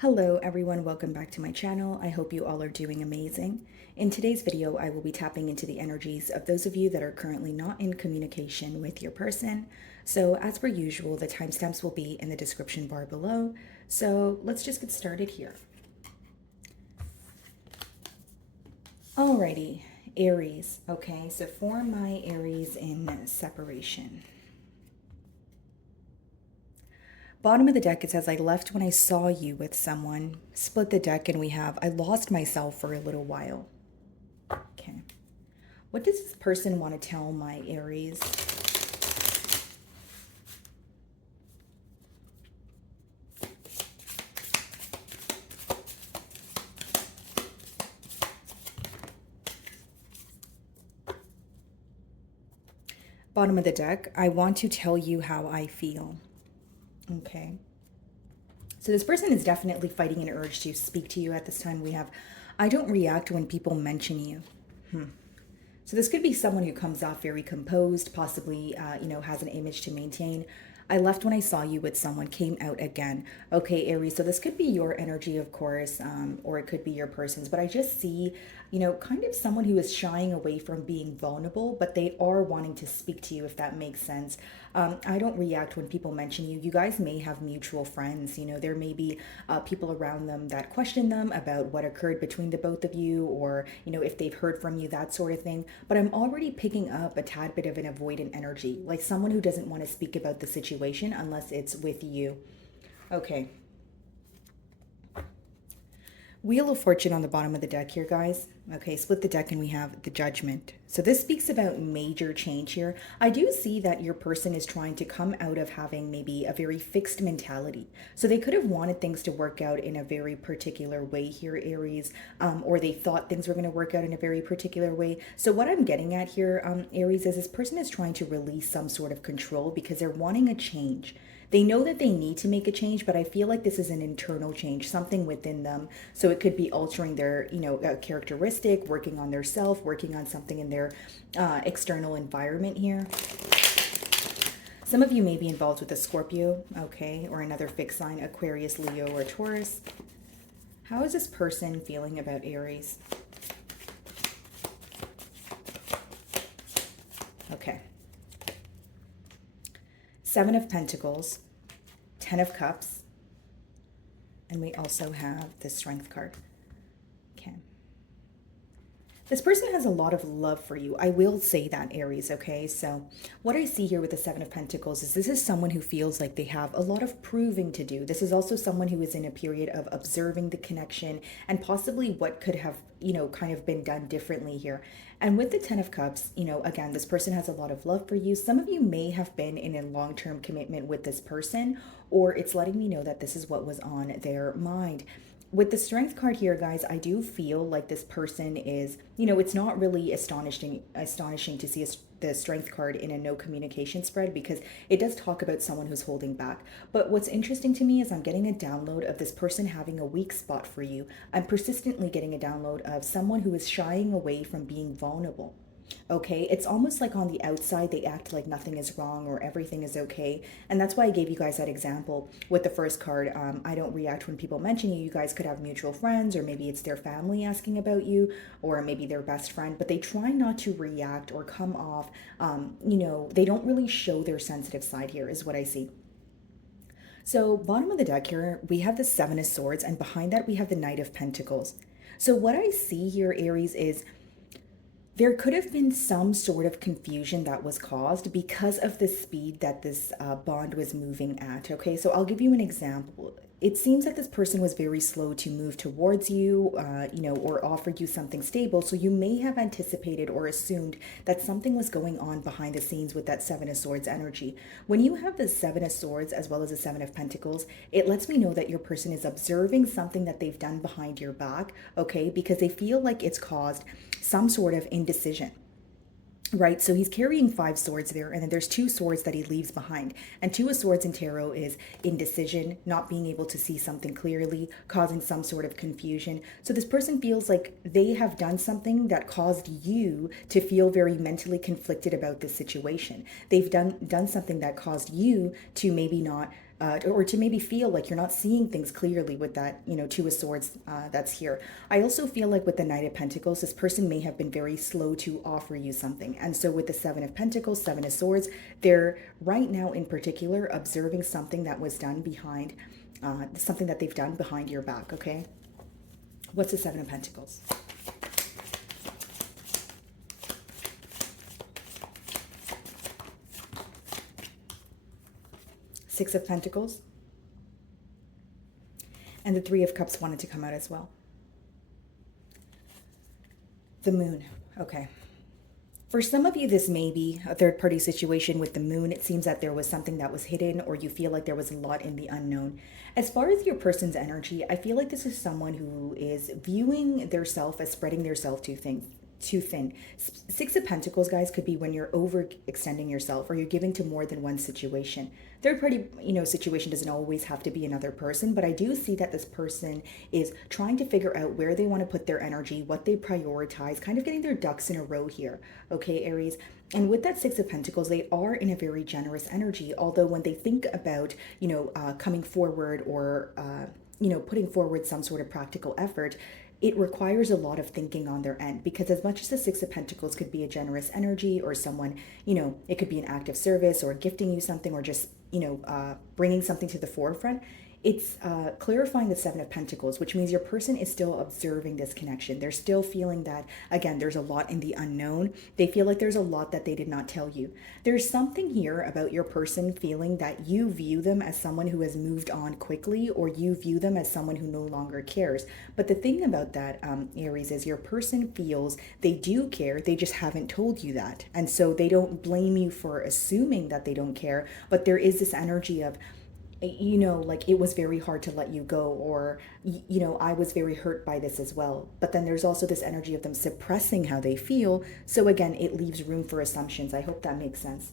Hello everyone, welcome back to my channel. I hope you all are doing amazing. In today's video, I will be tapping into the energies of those of you that are currently not in communication with your person. So as per usual, the timestamps will be in the description bar below. So let's just get started here. Alrighty, Aries. Okay, so for my Aries in separation. Bottom of the deck, it says, I left when I saw you with someone. Split the deck and we have, I lost myself for a little while. Okay. What does this person want to tell my Aries? Bottom of the deck, I want to tell you how I feel. Okay. So this person is definitely fighting an urge to speak to you at this time. We have, I don't react when people mention you. So this could be someone who comes off very composed, possibly, has an image to maintain. I left when I saw you with someone, came out again. Okay, Aries, so this could be your energy, of course, or it could be your person's. But I just see, kind of someone who is shying away from being vulnerable, but they are wanting to speak to you, if that makes sense. I don't react when people mention you. You guys may have mutual friends. There may be people around them that question them about what occurred between the both of you, or, if they've heard from you, that sort of thing. But I'm already picking up a tad bit of an avoidant energy, like someone who doesn't want to speak about the situation unless it's with you. Okay. Wheel of Fortune on the bottom of the deck here, guys. Okay, split the deck and we have the Judgment. So this speaks about major change here. I do see that your person is trying to come out of having maybe a very fixed mentality. So they could have wanted things to work out in a very particular way here, Aries, or they thought things were going to work out in a very particular way. So what I'm getting at here, Aries, is this person is trying to release some sort of control because they're wanting a change. They know that they need to make a change, but I feel like this is an internal change, something within them. So it could be altering their, characteristic, working on their self, working on something in their external environment here. Some of you may be involved with a Scorpio, okay, or another fixed sign, Aquarius, Leo, or Taurus. How is this person feeling about Aries? Okay. Seven of Pentacles, 10 of Cups, and we also have the Strength card. Okay. This person has a lot of love for you. I will say that, Aries, okay? So what I see here with the Seven of Pentacles is this is someone who feels like they have a lot of proving to do. This is also someone who is in a period of observing the connection and possibly what could have, kind of been done differently here. And with the 10 of Cups, again, this person has a lot of love for you. Some of you may have been in a long-term commitment with this person, or it's letting me know that this is what was on their mind. With the Strength card here, guys, I do feel like this person is, it's not really astonishing to see the Strength card in a no communication spread, because it does talk about someone who's holding back. But what's interesting to me is I'm getting a download of this person having a weak spot for you. I'm persistently getting a download of someone who is shying away from being vulnerable. Okay, it's almost like on the outside they act like nothing is wrong or everything is okay. And that's why I gave you guys that example with the first card. I don't react when people mention you. You guys could have mutual friends, or maybe it's their family asking about you, or maybe their best friend, but they try not to react or come off, they don't really show their sensitive side here, is what I see. So bottom of the deck here, we have the Seven of Swords, and behind that we have the Knight of Pentacles. So what I see here, Aries, is there could have been some sort of confusion that was caused because of the speed that this bond was moving at. Okay, so I'll give you an example. It seems that this person was very slow to move towards you, or offer you something stable. So you may have anticipated or assumed that something was going on behind the scenes with that Seven of Swords energy. When you have the Seven of Swords as well as the Seven of Pentacles, it lets me know that your person is observing something that they've done behind your back, okay, because they feel like it's caused some sort of indecision. Right, so he's carrying 5 swords there, and then there's 2 swords that he leaves behind. And 2 of swords in tarot is indecision, not being able to see something clearly, causing some sort of confusion. So this person feels like they have done something that caused you to feel very mentally conflicted about this situation. They've done something that caused you to maybe not or to maybe feel like you're not seeing things clearly with that, Two of Swords that's here. I also feel like with the Knight of Pentacles, this person may have been very slow to offer you something. And so with the Seven of Pentacles, Seven of Swords, they're right now in particular observing something that was done behind, something that they've done behind your back, okay? What's the Seven of Pentacles? Six of Pentacles. And the Three of Cups wanted to come out as well. The Moon. Okay. For some of you, this may be a third-party situation with the Moon. It seems that there was something that was hidden, or you feel like there was a lot in the unknown. As far as your person's energy, I feel like this is someone who is viewing their self as spreading their self too thin. Six of Pentacles, guys, could be when you're overextending yourself or you're giving to more than one situation. Third party, situation doesn't always have to be another person, but I do see that this person is trying to figure out where they want to put their energy, what they prioritize, kind of getting their ducks in a row here. Okay, Aries. And with that Six of Pentacles, they are in a very generous energy. Although when they think about, coming forward or, putting forward some sort of practical effort, it requires a lot of thinking on their end, because as much as the Six of Pentacles could be a generous energy, or someone, it could be an act of service or gifting you something, or just, bringing something to the forefront. It's clarifying the Seven of Pentacles, which means your person is still observing this connection. They're still feeling that, again, there's a lot in the unknown. They feel like there's a lot that they did not tell you. There's something here about your person feeling that you view them as someone who has moved on quickly, or you view them as someone who no longer cares. But the thing about that, Aries, is your person feels they do care. They just haven't told you that. And so they don't blame you for assuming that they don't care. But there is this energy of, like, it was very hard to let you go, or, I was very hurt by this as well. But then there's also this energy of them suppressing how they feel. So again, it leaves room for assumptions. I hope that makes sense.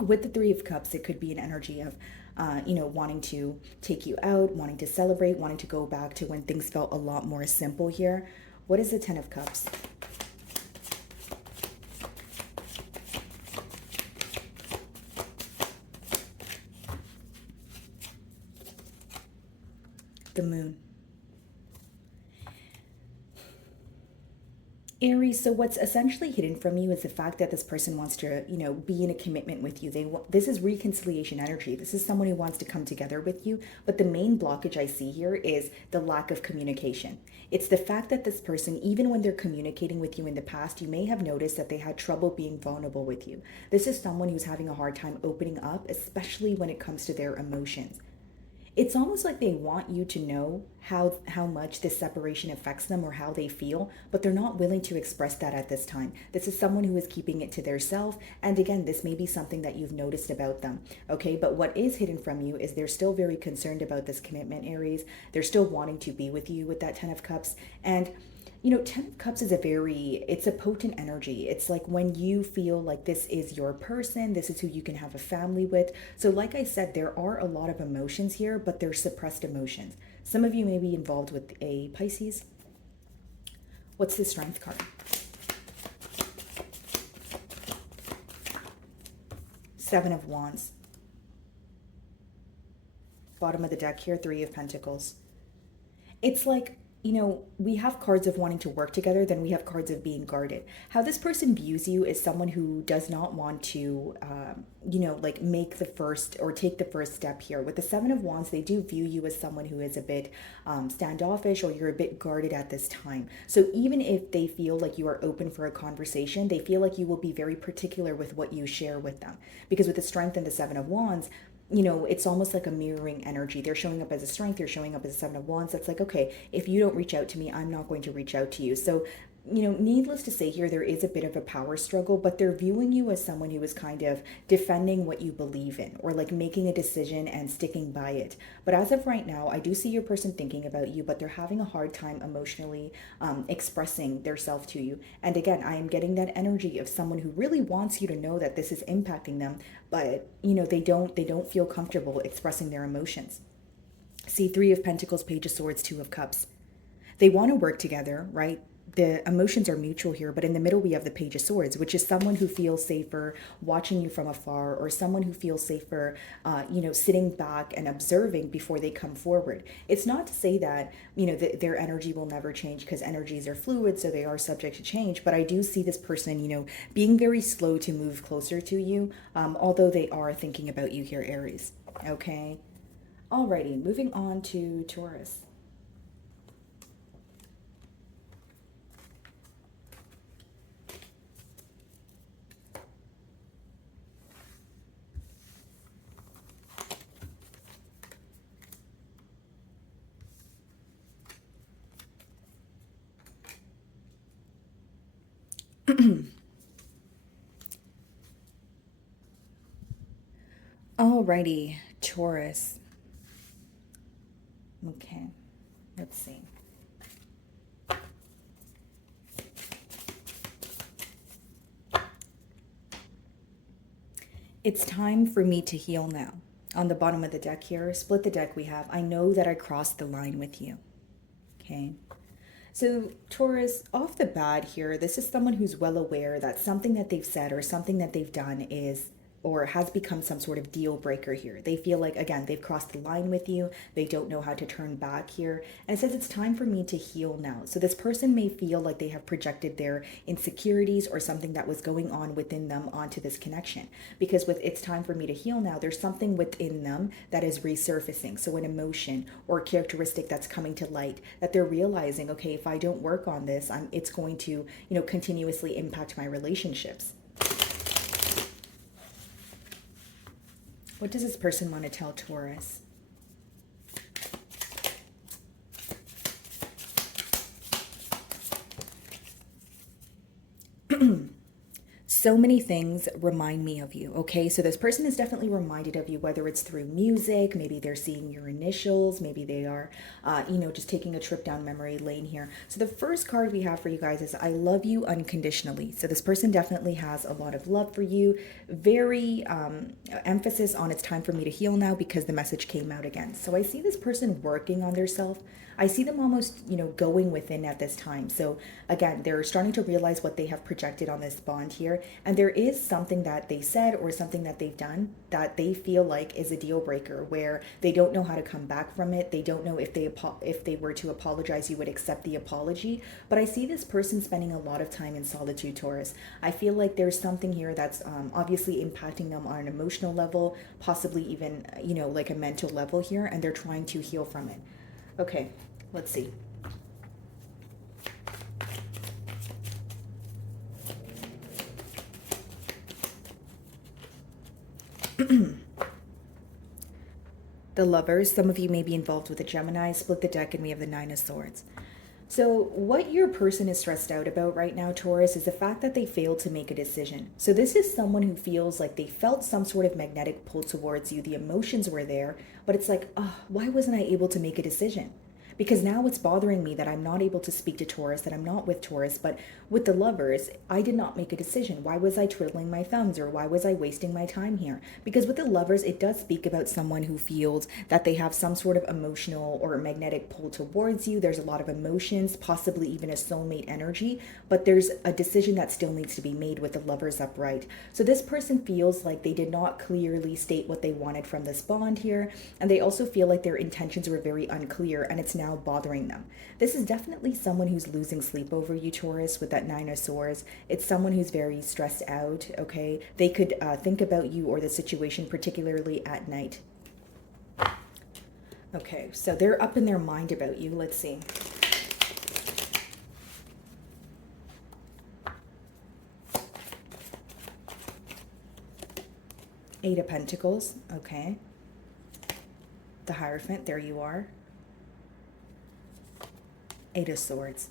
With the Three of Cups, it could be an energy of, wanting to take you out, wanting to celebrate, wanting to go back to when things felt a lot more simple here. What is the Ten of Cups? The Moon. Aries, so what's essentially hidden from you is the fact that this person wants to, be in a commitment with you. This is reconciliation energy. This is someone who wants to come together with you. But the main blockage I see here is the lack of communication. It's the fact that this person, even when they're communicating with you in the past, you may have noticed that they had trouble being vulnerable with you. This is someone who's having a hard time opening up, especially when it comes to their emotions. It's almost like they want you to know how much this separation affects them, or how they feel, but they're not willing to express that at this time. This is someone who is keeping it to their self. And again, this may be something that you've noticed about them. Okay, but what is hidden from you is they're still very concerned about this commitment, Aries. They're still wanting to be with you with that Ten of Cups. And Ten of Cups is it's a potent energy. It's like when you feel like this is your person, this is who you can have a family with. So like I said, there are a lot of emotions here, but they're suppressed emotions. Some of you may be involved with a Pisces. What's the Strength card? Seven of Wands. Bottom of the deck here, Three of Pentacles. It's like, we have cards of wanting to work together, then we have cards of being guarded. How this person views you is someone who does not want to, make the first or take the first step here. With the Seven of Wands, they do view you as someone who is a bit standoffish, or you're a bit guarded at this time. So even if they feel like you are open for a conversation, they feel like you will be very particular with what you share with them. Because with the Strength and the Seven of Wands, it's almost like a mirroring energy. They're showing up as a Strength, you're showing up as a Seven of Wands. That's like, okay, if you don't reach out to me, I'm not going to reach out to you. So, needless to say here, there is a bit of a power struggle, but they're viewing you as someone who is kind of defending what you believe in, or like making a decision and sticking by it. But as of right now, I do see your person thinking about you, but they're having a hard time emotionally expressing their self to you. And again, I am getting that energy of someone who really wants you to know that this is impacting them, but they don't feel comfortable expressing their emotions. See, Three of Pentacles, Page of Swords, Two of Cups. They want to work together, right? the emotions are mutual here, but in the middle we have the Page of Swords, which is someone who feels safer watching you from afar, or someone who feels safer, sitting back and observing before they come forward. It's not to say that, their energy will never change, because energies are fluid, so they are subject to change. But I do see this person, being very slow to move closer to you, although they are thinking about you here, Aries. Okay. Alrighty, moving on to Taurus. Alrighty, Taurus. Okay, let's see. It's time for me to heal now. On the bottom of the deck here, split the deck we have. I know that I crossed the line with you. Okay. So Taurus, off the bat here, this is someone who's well aware that something that they've said or something that they've done is or has become some sort of deal breaker here. They feel like, again, they've crossed the line with you. They don't know how to turn back here. And it says it's time for me to heal now. So this person may feel like they have projected their insecurities or something that was going on within them onto this connection. Because with it's time for me to heal now, there's something within them that is resurfacing. So an emotion or a characteristic that's coming to light that they're realizing, okay, if I don't work on this, it's going to, continuously impact my relationships. What does this person want to tell Taurus? So many things remind me of you, okay? So this person is definitely reminded of you, whether it's through music, maybe they're seeing your initials, maybe they are, just taking a trip down memory lane here. So the first card we have for you guys is I love you unconditionally. So this person definitely has a lot of love for you, very emphasis on it's time for me to heal now because the message came out again. So I see this person working on their self. I see them almost, going within at this time. So again, they're starting to realize what they have projected on this bond here. And there is something that they said or something that they've done that they feel like is a deal breaker, where they don't know how to come back from it. They don't know if they were to apologize, you would accept the apology. But I see this person spending a lot of time in solitude, Taurus. I feel like there's something here that's obviously impacting them on an emotional level, possibly even, like a mental level here, and they're trying to heal from it. Okay, let's see. The Lovers, some of you may be involved with a Gemini. Split the deck and we have the Nine of Swords. So what your person is stressed out about right now, Taurus, is the fact that they failed to make a decision. So this is someone who feels like they felt some sort of magnetic pull towards you. The emotions were there, but it's like, oh, why wasn't I able to make a decision? Because now it's bothering me that I'm not able to speak to Taurus, that I'm not with Taurus. But with the Lovers, I did not make a decision. Why was I twiddling my thumbs, or why was I wasting my time here? Because with the Lovers, it does speak about someone who feels that they have some sort of emotional or magnetic pull towards you. There's a lot of emotions, possibly even a soulmate energy, but there's a decision that still needs to be made with the Lovers upright. So this person feels like they did not clearly state what they wanted from this bond here, and they also feel like their intentions were very unclear, and it's now bothering them. This is definitely someone who's losing sleep over you, Taurus, with that Nine of Swords. It's someone who's very stressed out, okay? They could think about you or the situation, particularly at night. Okay, so they're up in their mind about you. Let's see. Eight of Pentacles, okay. The Hierophant, there you are. Eight of Swords.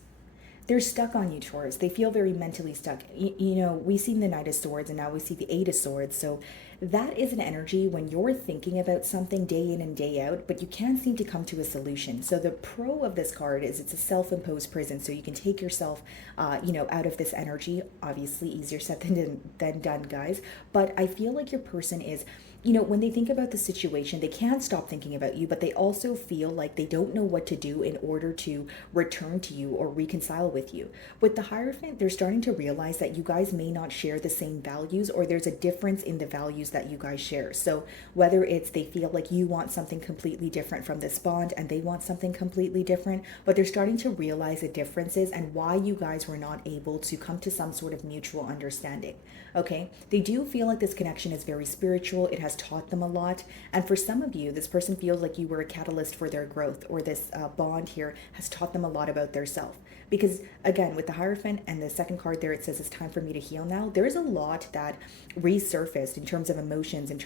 They're stuck on you, Taurus. They feel very mentally stuck. We've seen the Knight of Swords and now we see the Eight of Swords. So that is an energy when you're thinking about something day in and day out, but you can't seem to come to a solution. So the pro of this card is it's a self-imposed prison. So you can take yourself, out of this energy. Obviously easier said than done, guys. But I feel like your person is you know, when they think about the situation, they can't stop thinking about you, but they also feel like they don't know what to do in order to return to you or reconcile with you. With the Hierophant, they're starting to realize that you guys may not share the same values, or there's a difference in the values that you guys share. So whether it's they feel like you want something completely different from this bond and they want something completely different, but they're starting to realize the differences and why you guys were not able to come to some sort of mutual understanding. Okay, they do feel like this connection is very spiritual. It has taught them a lot. And for some of you, this person feels like you were a catalyst for their growth, or this bond here has taught them a lot about their self. Because again, with the Hierophant and the second card there, it says it's time for me to heal now. There is a lot that resurfaced in terms of emotions, in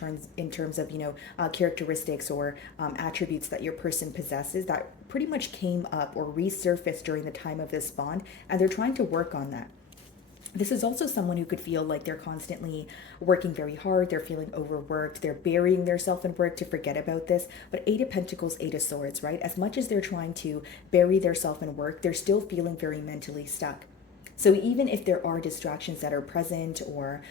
terms of, you know, characteristics or attributes that your person possesses that pretty much came up or resurfaced during the time of this bond. And they're trying to work on that. This is also someone who could feel like they're constantly working very hard, they're feeling overworked, they're burying themselves in work to forget about this. But Eight of Pentacles, Eight of Swords, right? As much as they're trying to bury themselves in work, they're still feeling very mentally stuck. So even if there are distractions that are present, or,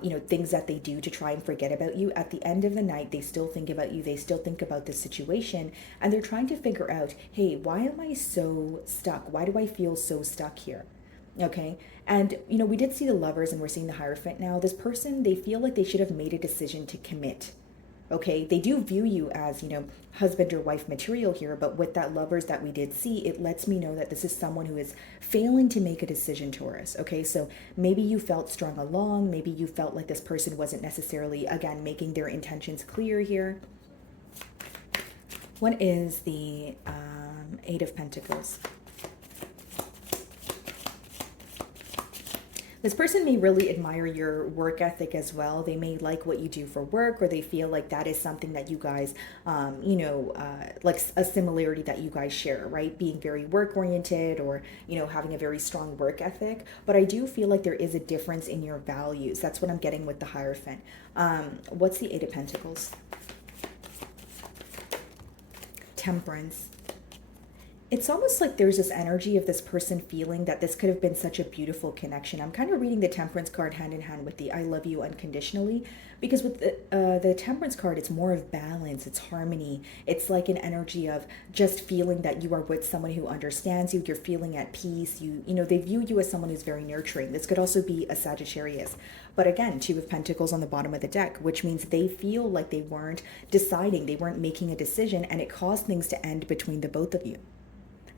you know, things that they do to try and forget about you, at the end of the night, they still think about you. They still think about this situation, and they're trying to figure out, hey, why am I so stuck? Why do I feel so stuck here? Okay. And, you know, we did see the Lovers and we're seeing the Hierophant now. This person, they feel like they should have made a decision to commit. Okay. They do view you as, you know, husband or wife material here, but with that Lovers that we did see, it lets me know that this is someone who is failing to make a decision, Taurus. Okay. So maybe you felt strung along. Maybe you felt like this person wasn't necessarily, again, making their intentions clear here. What is the Eight of Pentacles? This person may really admire your work ethic as well. They may like what you do for work, or they feel like that is something that you guys, you know, like a similarity that you guys share, right? Being very work oriented, or, you know, having a very strong work ethic. But I do feel like there is a difference in your values. That's what I'm getting with the Hierophant. What's the Eight of Pentacles? Temperance. It's almost like there's this energy of this person feeling that this could have been such a beautiful connection. I'm kind of reading the Temperance card hand in hand with the I love you unconditionally, because with the Temperance card, it's more of balance, it's harmony. It's like an energy of just feeling that you are with someone who understands you, you're feeling at peace. You know, they view you as someone who's very nurturing. This could also be a Sagittarius. But again, Two of Pentacles on the bottom of the deck, which means they feel like they weren't deciding, they weren't making a decision, and it caused things to end between the both of you.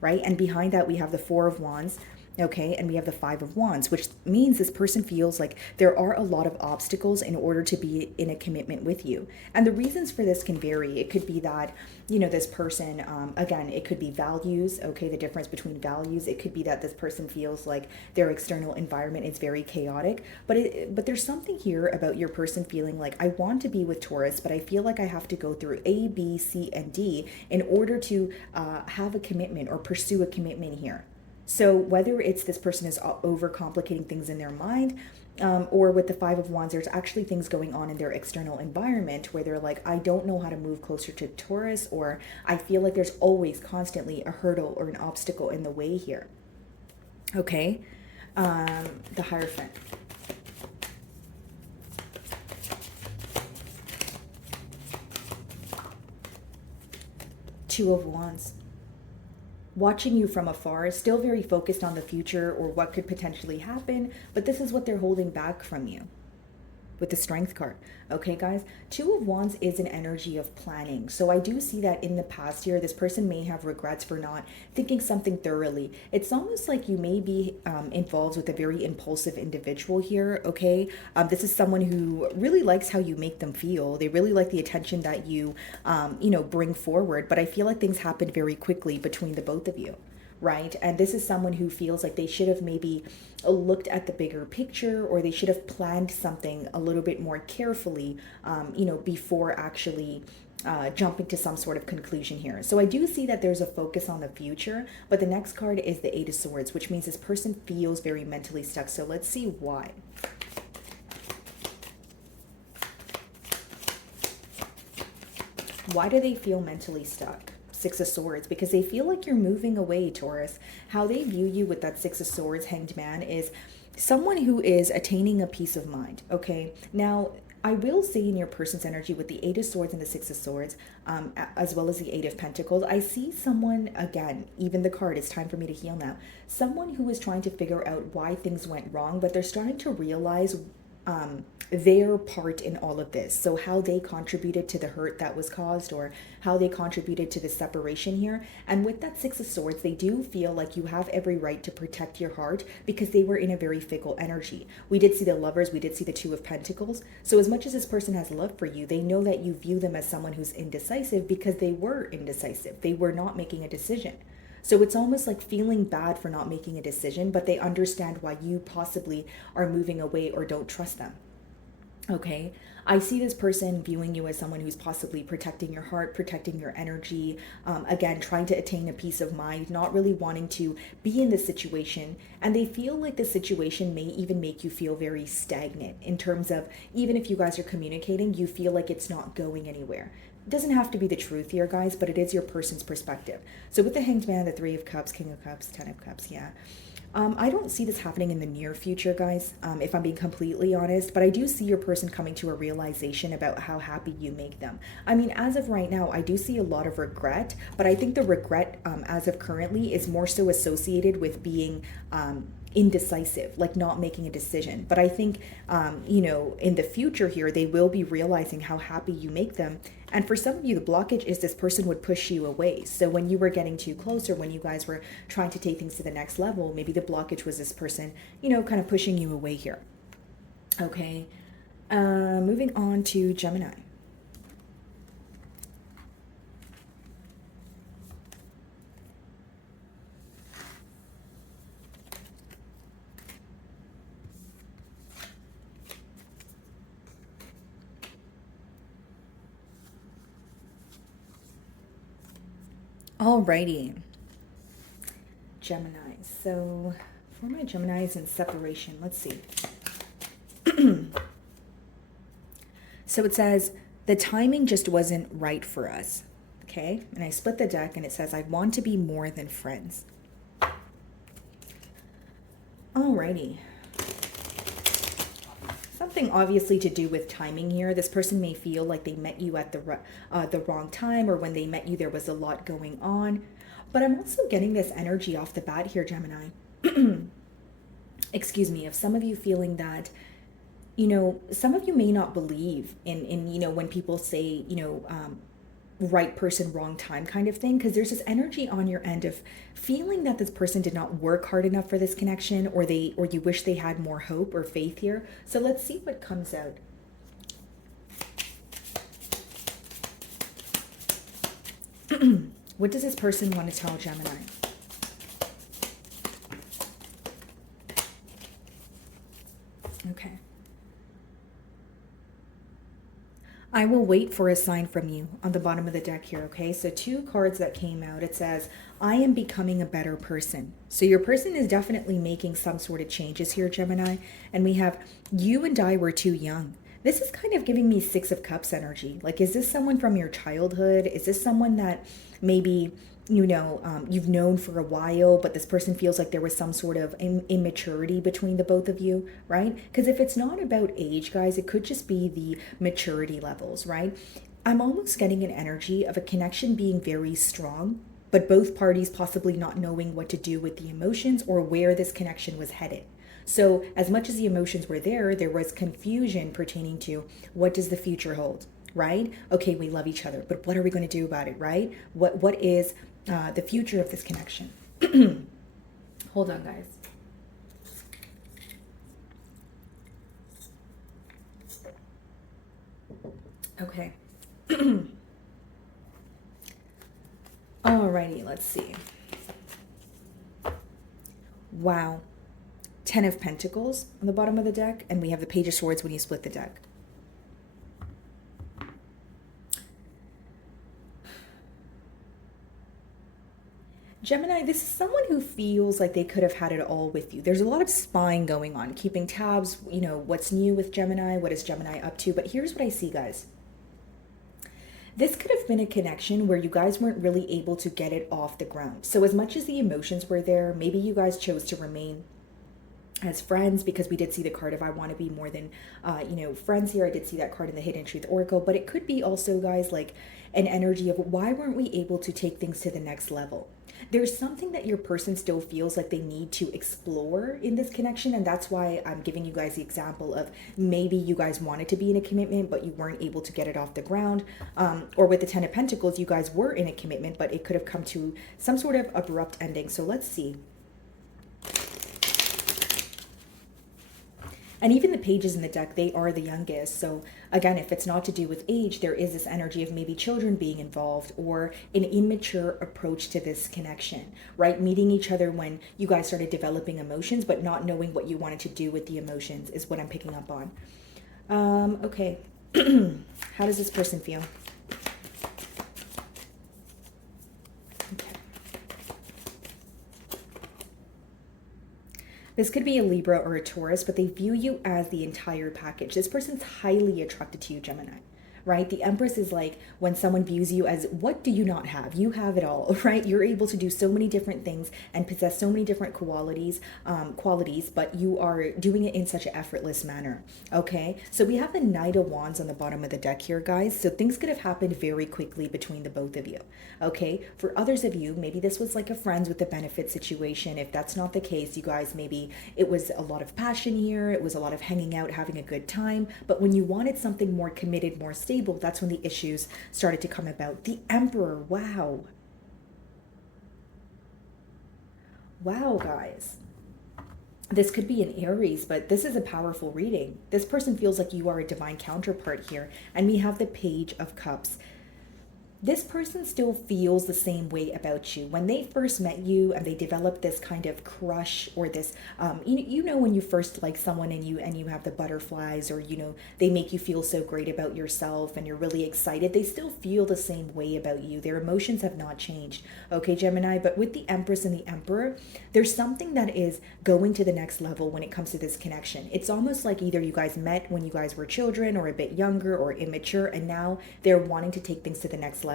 Right? And behind that, we have the Four of Wands, okay? And we have the Five of Wands, which means this person feels like there are a lot of obstacles in order to be in a commitment with you. And the reasons for this can vary. It could be that, you know, this person, again, it could be values, okay? The difference between values. It could be that this person feels like their external environment is very chaotic. But there's something here about your person feeling like, I want to be with Taurus, but I feel like I have to go through A, B, C, and D in order to have a commitment or pursue a commitment here. So whether it's this person is overcomplicating things in their mind, or with the Five of Wands, there's actually things going on in their external environment where they're like, I don't know how to move closer to Taurus, or I feel like there's always constantly a hurdle or an obstacle in the way here. Okay, the Hierophant. Two of Wands. Watching you from afar, still very focused on the future or what could potentially happen, but this is what they're holding back from you with the Strength card. Okay, guys, Two of Wands is an energy of planning. So I do see that in the past year, this person may have regrets for not thinking something thoroughly. It's almost like you may be involved with a very impulsive individual here, okay? This is someone who really likes how you make them feel. They really like the attention that you, you know, bring forward. But I feel like things happened very quickly between the both of you. Right? And this is someone who feels like they should have maybe looked at the bigger picture, or they should have planned something a little bit more carefully, you know, before actually jumping to some sort of conclusion here. So I do see that there's a focus on the future, but the next card is the Eight of Swords, which means this person feels very mentally stuck. So let's see why. Why do they feel mentally stuck? Six of Swords, because they feel like you're moving away, Taurus. How they view you with that Six of Swords, Hanged Man, is someone who is attaining a peace of mind, okay? Now, I will say in your person's energy with the Eight of Swords and the Six of Swords, as well as the Eight of Pentacles, I see someone, again, even the card, it's time for me to heal now, someone who is trying to figure out why things went wrong, but they're starting to realize their part in all of this. So how they contributed to the hurt that was caused, or how they contributed to the separation here. And with that Six of Swords, they do feel like you have every right to protect your heart because they were in a very fickle energy. We did see the Lovers, we did see the Two of Pentacles. So as much as this person has love for you, they know that you view them as someone who's indecisive because they were indecisive. They were not making a decision. So it's almost like feeling bad for not making a decision, but they understand why you possibly are moving away or don't trust them. Okay, I see this person viewing you as someone who's possibly protecting your heart, protecting your energy, again, trying to attain a peace of mind, not really wanting to be in this situation. And they feel like the situation may even make you feel very stagnant in terms of, even if you guys are communicating, you feel like it's not going anywhere. It doesn't have to be the truth here, guys, but it is your person's perspective. So with the Hanged Man, the Three of Cups, King of Cups, Ten of Cups, yeah. I don't see this happening in the near future, guys, if I'm being completely honest, but I do see your person coming to a realization about how happy you make them. I mean, as of right now, I do see a lot of regret, but I think the regret as of currently is more so associated with being indecisive, like not making a decision. But I think, you know, in the future here, they will be realizing how happy you make them. And for some of you, the blockage is this person would push you away. So when you were getting too close, or when you guys were trying to take things to the next level, maybe the blockage was this person, you know, kind of pushing you away here. Okay. Moving on to Gemini. Alrighty, Gemini. So for my Geminis in separation, let's see. So it says, the timing just wasn't right for us. Okay, and I split the deck and it says, I want to be more than friends. Alrighty. Something obviously to do with timing here. This person may feel like they met you at the wrong time, or when they met you there was a lot going on. But I'm also getting this energy off the bat here, Gemini. Excuse me, of some of you feeling that, you know, some of you may not believe in you know, when people say, you know, right person, wrong time kind of thing, because there's this energy on your end of feeling that this person did not work hard enough for this connection, or you wish they had more hope or faith here. So let's see what comes out. What does this person want to tell Gemini? Okay. I will wait for a sign from you on the bottom of the deck here, okay? So two cards that came out, it says, I am becoming a better person. So your person is definitely making some sort of changes here, Gemini. And we have, you and I were too young. This is kind of giving me Six of Cups energy. Like, is this someone from your childhood? Is this someone that maybe, you know, you've known for a while, but this person feels like there was some sort of immaturity between the both of you, right? Because if it's not about age, guys, it could just be the maturity levels, right? I'm almost getting an energy of a connection being very strong, but both parties possibly not knowing what to do with the emotions or where this connection was headed. So as much as the emotions were there was confusion pertaining to, what does the future hold, right? Okay, we love each other, but what are we going to do about it, right? What is the future of this connection? Hold on, guys. Okay. Alrighty, let's see. Wow. 10 of Pentacles on the bottom of the deck, and we have the Page of Swords when you split the deck. Gemini, this is someone who feels like they could have had it all with you. There's a lot of spying going on, keeping tabs, you know, what's new with Gemini, what is Gemini up to. But here's what I see, guys. This could have been a connection where you guys weren't really able to get it off the ground. So as much as the emotions were there, maybe you guys chose to remain as friends, because we did see the card of I want to be more than, friends here. I did see that card in the Hidden Truth Oracle, but it could be also, guys, like an energy of why weren't we able to take things to the next level? There's something that your person still feels like they need to explore in this connection. And that's why I'm giving you guys the example of maybe you guys wanted to be in a commitment, but you weren't able to get it off the ground. Or with the Ten of Pentacles, you guys were in a commitment, but it could have come to some sort of abrupt ending. So let's see. And even the pages in the deck, they are the youngest. So again, if it's not to do with age, there is this energy of maybe children being involved or an immature approach to this connection, right? Meeting each other when you guys started developing emotions, but not knowing what you wanted to do with the emotions is what I'm picking up on. Okay. How does this person feel? This could be a Libra or a Taurus, but they view you as the entire package. This person's highly attracted to you, Gemini, right? The Empress is like when someone views you as, what do you not have? You have it all, right? You're able to do so many different things and possess so many different qualities, but you are doing it in such an effortless manner, okay? So we have the Knight of Wands on the bottom of the deck here, guys. So things could have happened very quickly between the both of you, okay? For others of you, maybe this was like a friends with the benefit situation. If that's not the case, you guys, maybe it was a lot of passion here. It was a lot of hanging out, having a good time. But when you wanted something more committed, more stable, that's when the issues started to come about. The Emperor, wow. Wow, guys. This could be an Aries, but this is a powerful reading. This person feels like you are a divine counterpart here. And we have the Page of Cups. This person still feels the same way about you. When they first met you and they developed this kind of crush or this, when you first like someone and you have the butterflies, or, they make you feel so great about yourself and you're really excited. They still feel the same way about you. Their emotions have not changed. Okay, Gemini, but with the Empress and the Emperor, there's something that is going to the next level when it comes to this connection. It's almost like either you guys met when you guys were children or a bit younger or immature, and now they're wanting to take things to the next level.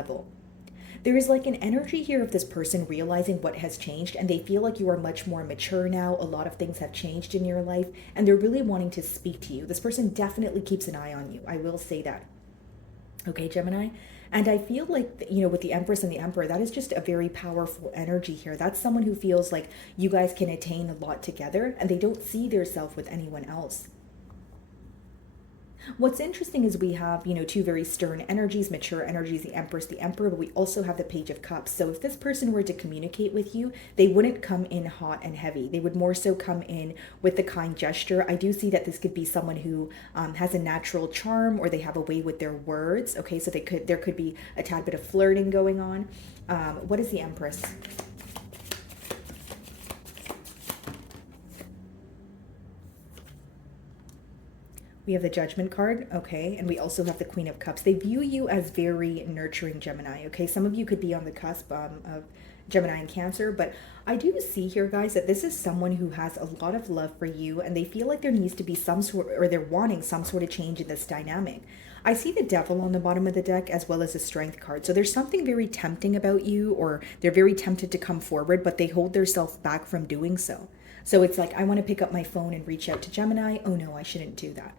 There is like an energy here of this person realizing what has changed, and they feel like you are much more mature now. A lot of things have changed in your life, and they're really wanting to speak to you. This person definitely keeps an eye on you. I will say that. Okay, Gemini? And I feel like, with the Empress and the Emperor, that is just a very powerful energy here. That's someone who feels like you guys can attain a lot together, and they don't see their self with anyone else. What's interesting is we have, two very stern energies, mature energies, the Empress, the Emperor, but we also have the Page of Cups. So if this person were to communicate with you, they wouldn't come in hot and heavy. They would more so come in with the kind gesture. I do see that this could be someone who has a natural charm, or they have a way with their words. Okay, so there could be a tad bit of flirting going on. What is the Empress? We have the Judgment card, okay, and we also have the Queen of Cups. They view you as very nurturing, Gemini, okay? Some of you could be on the cusp of Gemini and Cancer, but I do see here, guys, that this is someone who has a lot of love for you, and they feel like there needs to be some sort, or they're wanting some sort of change in this dynamic. I see the Devil on the bottom of the deck, as well as the Strength card. So there's something very tempting about you, or they're very tempted to come forward, but they hold themselves back from doing so. So it's like, I want to pick up my phone and reach out to Gemini. Oh no, I shouldn't do that.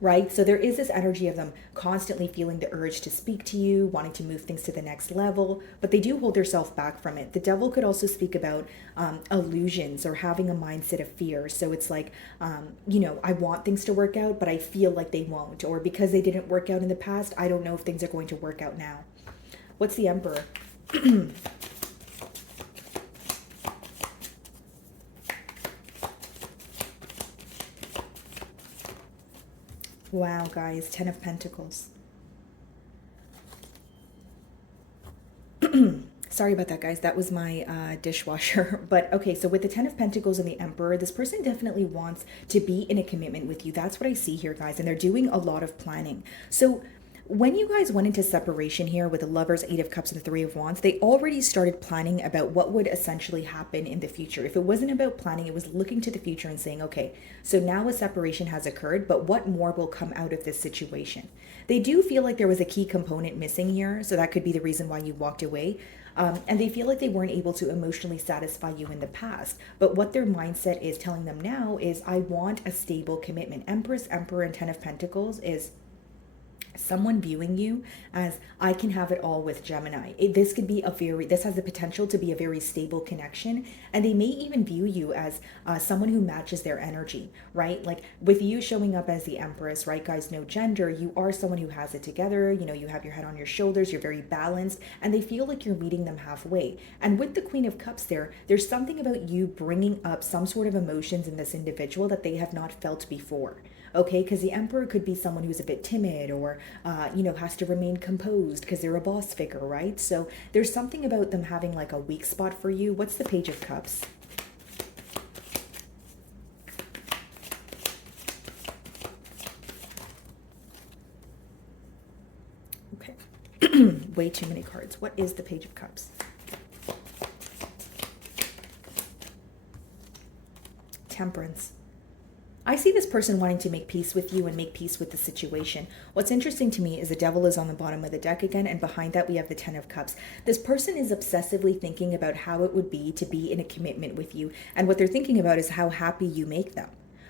Right? So there is this energy of them constantly feeling the urge to speak to you, wanting to move things to the next level, but they do hold themselves back from it. The Devil could also speak about illusions or having a mindset of fear. So it's like, I want things to work out, but I feel like they won't. Or because they didn't work out in the past, I don't know if things are going to work out now. What's the Emperor? Wow, guys, 10 of Pentacles. Sorry about that, guys. That was my dishwasher. But okay, so with the 10 of Pentacles and the Emperor, this person definitely wants to be in a commitment with you. That's what I see here, guys. And they're doing a lot of planning. So when you guys went into separation here with the Lovers, 8 of Cups, and the 3 of Wands, they already started planning about what would essentially happen in the future. If it wasn't about planning, it was looking to the future and saying, okay, so now a separation has occurred, but what more will come out of this situation? They do feel like there was a key component missing here, so that could be the reason why you walked away. And they feel like they weren't able to emotionally satisfy you in the past. But what their mindset is telling them now is, I want a stable commitment. Empress, Emperor, and Ten of Pentacles is someone viewing you as, I can have it all with Gemini. This has the potential to be a very stable connection, and they may even view you as someone who matches their energy, right? Like with you showing up as the Empress, right, guys, no gender, you are someone who has it together, you know, you have your head on your shoulders, you're very balanced, and they feel like you're meeting them halfway. And with the Queen of Cups there's something about you bringing up some sort of emotions in this individual that they have not felt before. Okay, because the Emperor could be someone who's a bit timid or, has to remain composed because they're a boss figure, right? So there's something about them having like a weak spot for you. What's the Page of Cups? Okay, way too many cards. What is the Page of Cups? Temperance. I see this person wanting to make peace with you and make peace with the situation. What's interesting to me is the Devil is on the bottom of the deck again, and behind that we have the Ten of Cups. This person is obsessively thinking about how it would be to be in a commitment with you, and what they're thinking about is how happy you make them.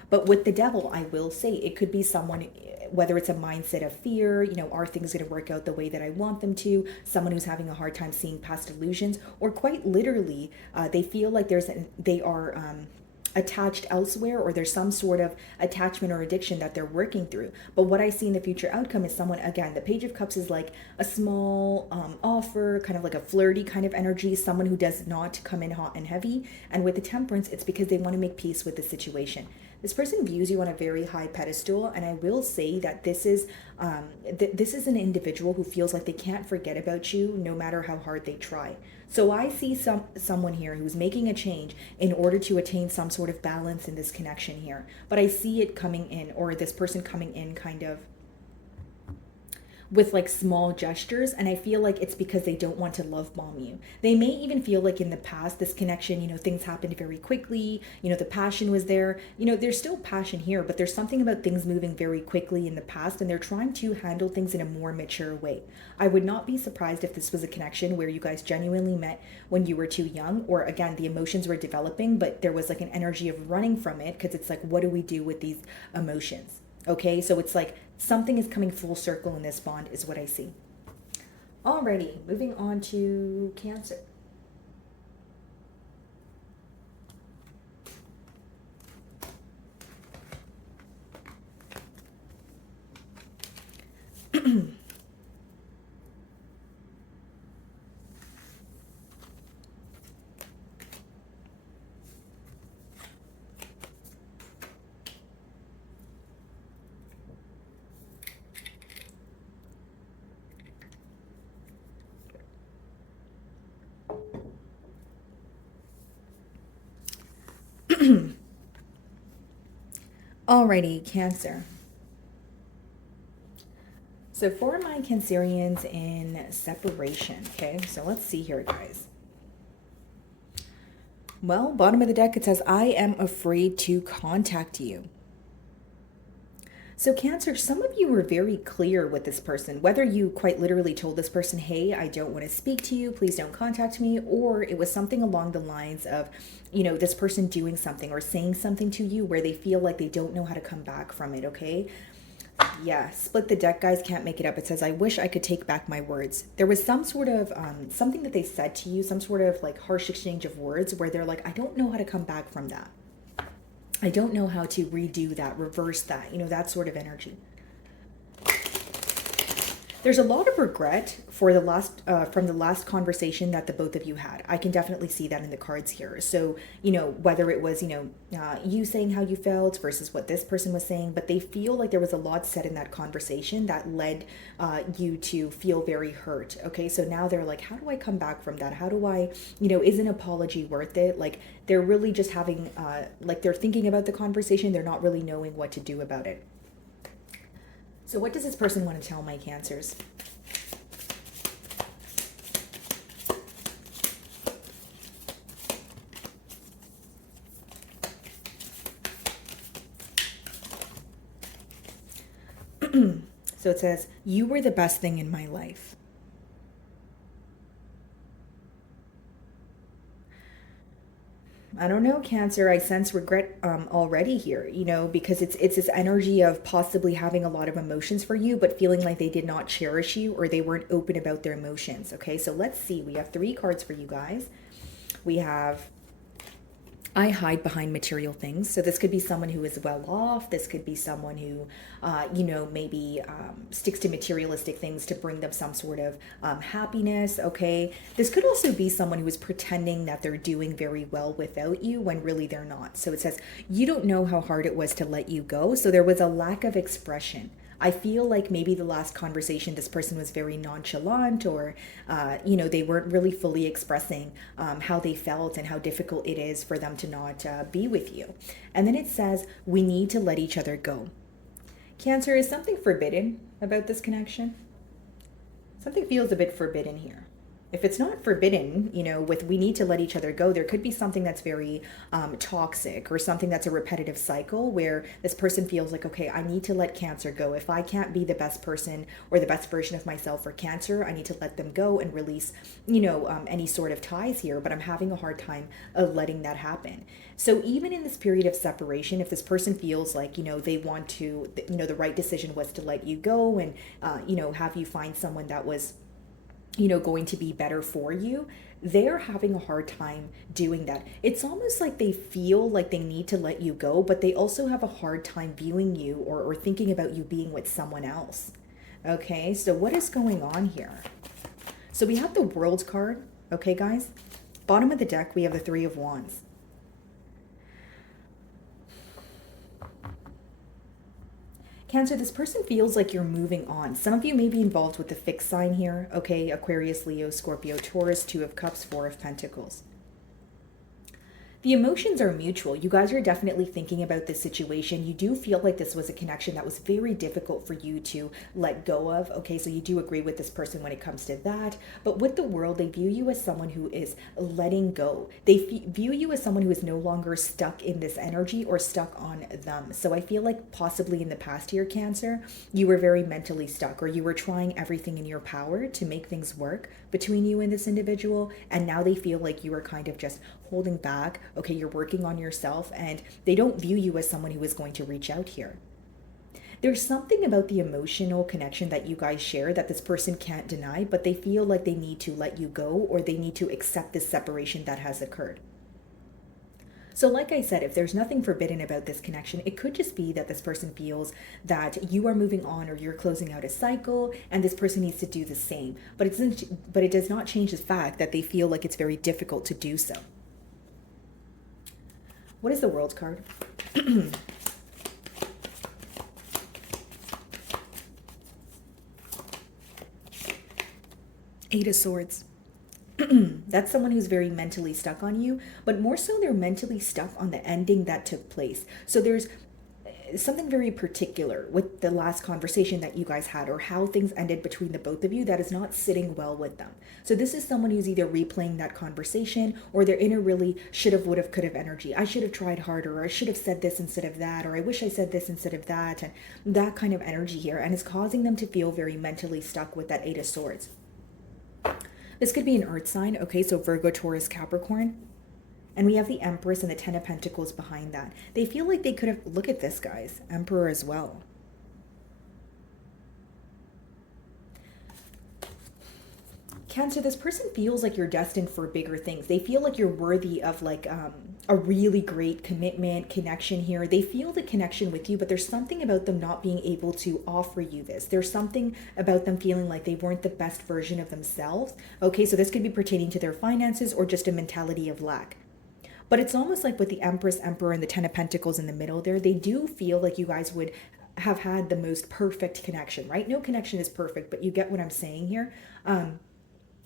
But with the Devil, I will say, it could be someone, whether it's a mindset of fear, are things going to work out the way that I want them to, someone who's having a hard time seeing past illusions, or quite literally, they feel like they are attached elsewhere, or there's some sort of attachment or addiction that they're working through. But what I see in the future outcome is someone, again, the Page of Cups is like a small offer, kind of like a flirty kind of energy, someone who does not come in hot and heavy. And with the Temperance, it's because they want to make peace with the situation. This person views you on a very high pedestal, and I will say that this is an individual who feels like they can't forget about you no matter how hard they try. So I see someone here who's making a change in order to attain some sort of balance in this connection here. But I see it coming in, or this person coming in kind of with like small gestures, and I feel like it's because they don't want to love bomb you. They may even feel like in the past, this connection, things happened very quickly, the passion was there, there's still passion here, but there's something about things moving very quickly in the past, and they're trying to handle things in a more mature way. I would not be surprised if this was a connection where you guys genuinely met when you were too young, or again, the emotions were developing, but there was like an energy of running from it, because it's like, what do we do with these emotions? Okay, so it's like something is coming full circle in this bond is what I see. Alrighty, moving on to Cancer. Alrighty, Cancer. So for my Cancerians in separation, okay, so let's see here, guys. Well, bottom of the deck, it says, I am afraid to contact you. So Cancer, some of you were very clear with this person, whether you quite literally told this person, hey, I don't want to speak to you, please don't contact me, or it was something along the lines of, this person doing something or saying something to you where they feel like they don't know how to come back from it, okay? Yeah, split the deck, guys, can't make it up. It says, I wish I could take back my words. There was some sort of, something that they said to you, some sort of like harsh exchange of words where they're like, I don't know how to come back from that. I don't know how to redo that, reverse that, that sort of energy. There's a lot of regret for the last from the last conversation that the both of you had. I can definitely see that in the cards here. So, whether it was, you saying how you felt versus what this person was saying, but they feel like there was a lot said in that conversation that led you to feel very hurt. Okay, so now they're like, how do I come back from that? How do I, is an apology worth it? Like, they're really just having, like, they're thinking about the conversation. They're not really knowing what to do about it. So what does this person want to tell my Cancers? So it says, you were the best thing in my life. I don't know, Cancer. I sense regret already here, you know, because it's this energy of possibly having a lot of emotions for you, but feeling like they did not cherish you or they weren't open about their emotions. Okay, so let's see. We have 3 cards for you guys. We have I hide behind material things. So this could be someone who is well off. This could be someone who, you know, maybe sticks to materialistic things to bring them some sort of happiness. Okay. This could also be someone who is pretending that they're doing very well without you when really they're not. So it says, you don't know how hard it was to let you go. So there was a lack of expression. I feel like maybe the last conversation, this person was very nonchalant, or, you know, they weren't really fully expressing how they felt and how difficult it is for them to not be with you. And then it says, we need to let each other go. Cancer, is something forbidden about this connection? Something feels a bit forbidden here. If it's not forbidden, you know, with we need to let each other go, there could be something that's very toxic, or something that's a repetitive cycle where this person feels like, okay, I need to let Cancer go. If I can't be the best person or the best version of myself for Cancer, I need to let them go and release, you know, any sort of ties here. But I'm having a hard time of letting that happen. So even in this period of separation, if this person feels like, you know, they want to, you know, the right decision was to let you go and, you know, have you find someone that was, you know, going to be better for you, they're having a hard time doing that. It's almost like they feel like they need to let you go, but they also have a hard time viewing you or thinking about you being with someone else. Okay, so what is going on here? So we have the World card. Okay, guys, bottom of the deck, we have the 3 of Wands. Cancer, this person feels like you're moving on. Some of you may be involved with the fixed sign here. Okay, Aquarius, Leo, Scorpio, Taurus, 2 of Cups, 4 of Pentacles. The emotions are mutual. You guys are definitely thinking about this situation. You do feel like this was a connection that was very difficult for you to let go of. Okay, so you do agree with this person when it comes to that. But with the World, they view you as someone who is letting go. They view you as someone who is no longer stuck in this energy or stuck on them. So I feel like possibly in the past year, Cancer, you were very mentally stuck, or you were trying everything in your power to make things work between you and this individual. And now they feel like you are kind of just holding back. Okay, you're working on yourself, and they don't view you as someone who is going to reach out here. There's something about the emotional connection that you guys share that this person can't deny, but they feel like they need to let you go, or they need to accept this separation that has occurred. So like I said, if there's nothing forbidden about this connection, it could just be that this person feels that you are moving on, or you're closing out a cycle, and this person needs to do the same. But it does not change the fact that they feel like it's very difficult to do so. What is the World card? Eight of Swords. That's someone who's very mentally stuck on you, but more so they're mentally stuck on the ending that took place. So there's something very particular with the last conversation that you guys had, or how things ended between the both of you, that is not sitting well with them. So this is someone who's either replaying that conversation, or they're in a really should have, would have, could have energy. I should have tried harder, or I should have said this instead of that, or I wish I said this instead of that, and that kind of energy here, and it's causing them to feel very mentally stuck with that Eight of Swords. This could be an earth sign. Okay, so Virgo, Taurus, Capricorn. And we have the Empress and the 10 of Pentacles behind that. They feel like they could have, look at this, guys, Emperor as well. Cancer, this person feels like you're destined for bigger things. They feel like you're worthy of like a really great commitment, connection here. They feel the connection with you, but there's something about them not being able to offer you this. There's something about them feeling like they weren't the best version of themselves. Okay, so this could be pertaining to their finances, or just a mentality of lack. But it's almost like with the Empress, Emperor, and the 10 of Pentacles in the middle there, they do feel like you guys would have had the most perfect connection, right? No connection is perfect, but you get what I'm saying here.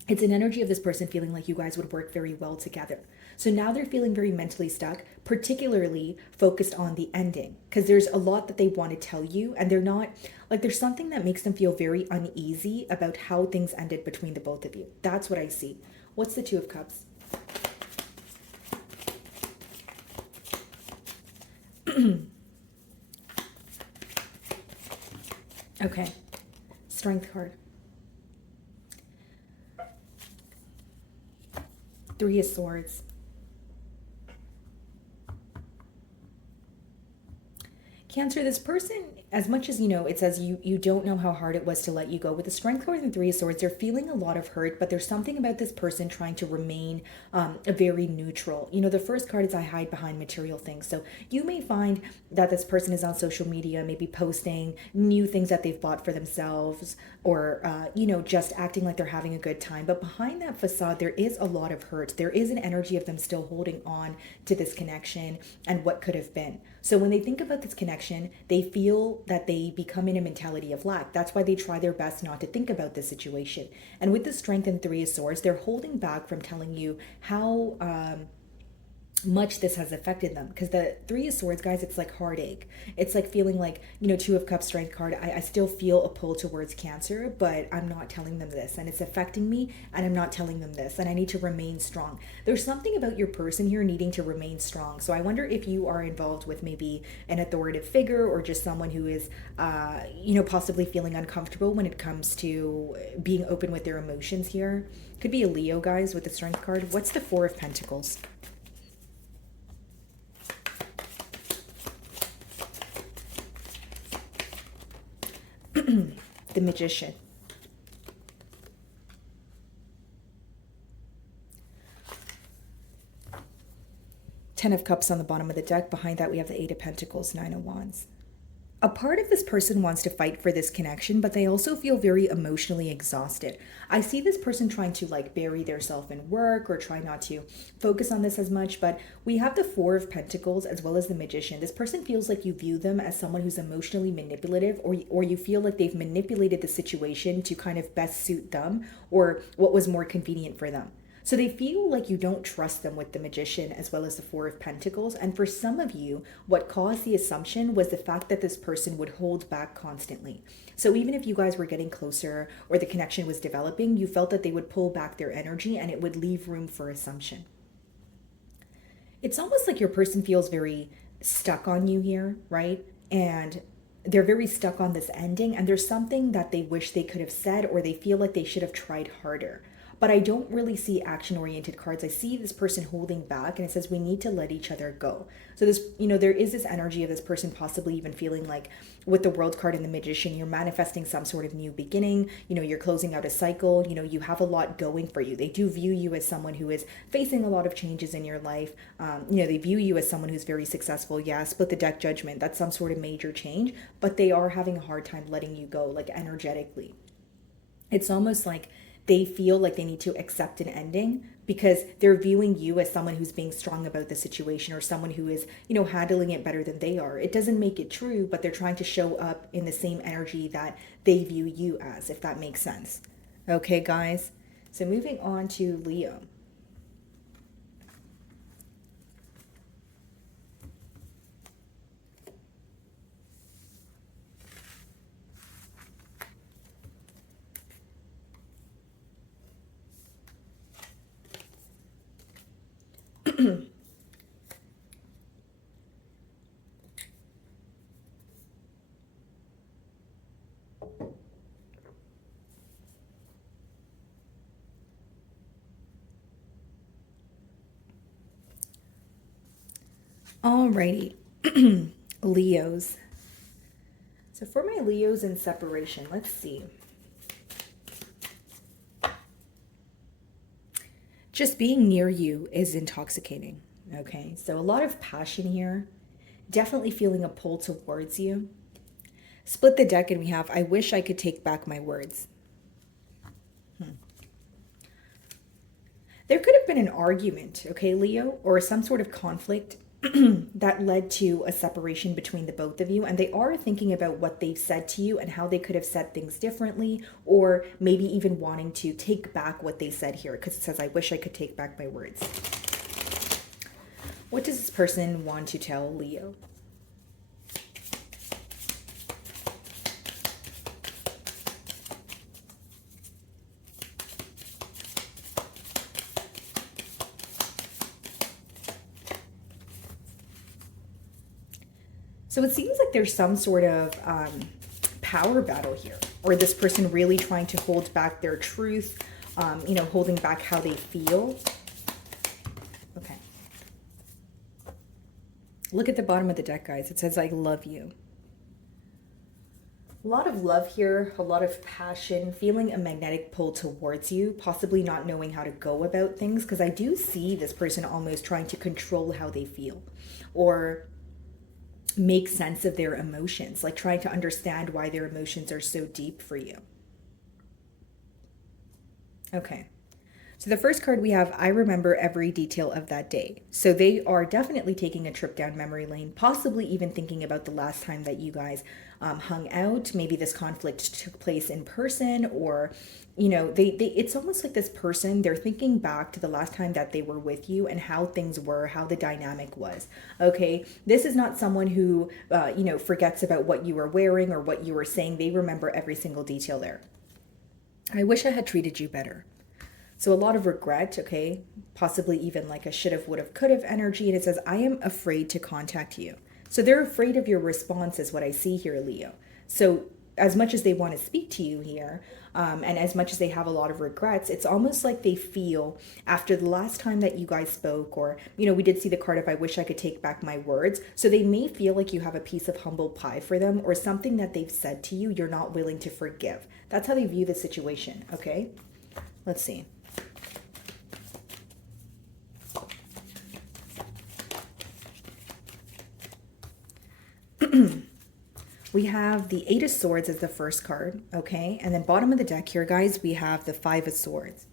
It's an energy of this person feeling like you guys would work very well together. So now they're feeling very mentally stuck, particularly focused on the ending, because there's a lot that they want to tell you, and they're not, like, there's something that makes them feel very uneasy about how things ended between the both of you. That's what I see. What's the Two of Cups? Okay, Strength card. Three of Swords. Cancer, this person, as much as, it says you don't know how hard it was to let you go. With the Strength card and Three of Swords, they're feeling a lot of hurt, but there's something about this person trying to remain very neutral. The first card is I hide behind material things. So you may find that this person is on social media, maybe posting new things that they've bought for themselves, or, just acting like they're having a good time. But behind that facade, there is a lot of hurt. There is an energy of them still holding on to this connection and what could have been. So when they think about this connection, they feel that they become in a mentality of lack. That's why they try their best not to think about this situation. And with the Strength and Three of Swords, they're holding back from telling you how much this has affected them, because the Three of Swords, guys, it's like heartache. It's like feeling like, Two of Cups, Strength card, I still feel a pull towards Cancer, but I'm not telling them this, and it's affecting me, and I'm not telling them this, and I need to remain strong. There's something about your person here needing to remain strong. So I wonder if you are involved with maybe an authoritative figure, or just someone who is possibly feeling uncomfortable when it comes to being open with their emotions here. Could be a Leo, guys, with the Strength card. What's the Four of Pentacles? The Magician. Ten of Cups on the bottom of the deck. Behind that, we have the Eight of Pentacles, Nine of Wands. A part of this person wants to fight for this connection, but they also feel very emotionally exhausted. I see this person trying to bury themselves in work or try not to focus on this as much, but we have the Four of Pentacles as well as the Magician. This person feels like you view them as someone who's emotionally manipulative, or you feel like they've manipulated the situation to kind of best suit them or what was more convenient for them. So they feel like you don't trust them with the Magician as well as the Four of Pentacles. And for some of you, what caused the assumption was the fact that this person would hold back constantly. So even if you guys were getting closer or the connection was developing, you felt that they would pull back their energy and it would leave room for assumption. It's almost like your person feels very stuck on you here, right? And they're very stuck on this ending, and there's something that they wish they could have said, or they feel like they should have tried harder. But I don't really see action-oriented cards. I see this person holding back, and it says we need to let each other go. So this, there is this energy of this person possibly even feeling like with the World card and the Magician, you're manifesting some sort of new beginning. You're closing out a cycle. You have a lot going for you. They do view you as someone who is facing a lot of changes in your life. They view you as someone who's very successful. Yeah, split the deck, Judgment. That's some sort of major change, but they are having a hard time letting you go, energetically. It's almost like they feel like they need to accept an ending because they're viewing you as someone who's being strong about the situation, or someone who is, handling it better than they are. It doesn't make it true, but they're trying to show up in the same energy that they view you as, if that makes sense. Okay, guys. So moving on to Leo. Alrighty, Leos. So for my Leos in separation, let's see. Just being near you is intoxicating, okay? So a lot of passion here, definitely feeling a pull towards you. Split the deck and we have, I wish I could take back my words. There could have been an argument, okay, Leo, or some sort of conflict that led to a separation between the both of you, and they are thinking about what they've said to you and how they could have said things differently, or maybe even wanting to take back what they said here, because it says, I wish I could take back my words. What does this person want to tell Leo? So it seems like there's some sort of power battle here, or this person really trying to hold back their truth, holding back how they feel. Okay. Look at the bottom of the deck, guys. It says, I love you. A lot of love here, a lot of passion, feeling a magnetic pull towards you, possibly not knowing how to go about things, because I do see this person almost trying to control how they feel or make sense of their emotions, like trying to understand why their emotions are so deep for you. Okay. So the first card we have, I remember every detail of that day. So they are definitely taking a trip down memory lane, possibly even thinking about the last time that you guys hung out. Maybe this conflict took place in person, or, you know, it's almost like this person, they're thinking back to the last time that they were with you and how things were, how the dynamic was. Okay. This is not someone who, you know, forgets about what you were wearing or what you were saying. They remember every single detail there. I wish I had treated you better. So a lot of regret, okay, possibly even like a should have, would have, could have energy. And it says, I am afraid to contact you. So they're afraid of your response is what I see here, Leo. So as much as they want to speak to you here, and as much as they have a lot of regrets, it's almost like they feel after the last time that you guys spoke, or, you know, we did see the card of I wish I could take back my words. So they may feel like you have a piece of humble pie for them, or something that they've said to you, you're not willing to forgive. That's how they view the situation, okay? Let's see. We have the Eight of Swords as the first card, okay? And then bottom of the deck here, guys, we have the Five of Swords.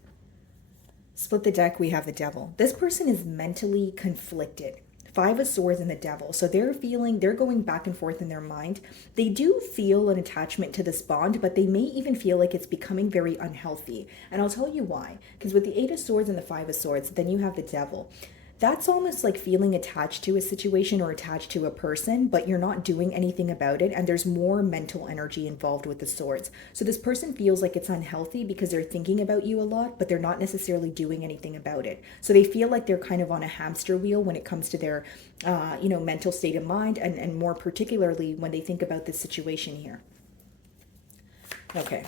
Split the deck, we have the Devil. This person is mentally conflicted. Five of Swords and the Devil. So they're going back and forth in their mind. They do feel an attachment to this bond, but they may even feel like it's becoming very unhealthy. And I'll tell you why. Because with the Eight of Swords and the Five of Swords, then you have the Devil. That's almost like feeling attached to a situation or attached to a person, but you're not doing anything about it. And there's more mental energy involved with the swords. So this person feels like it's unhealthy because they're thinking about you a lot, but they're not necessarily doing anything about it. So they feel like they're kind of on a hamster wheel when it comes to their, you know, mental state of mind, and more particularly when they think about this situation here. Okay.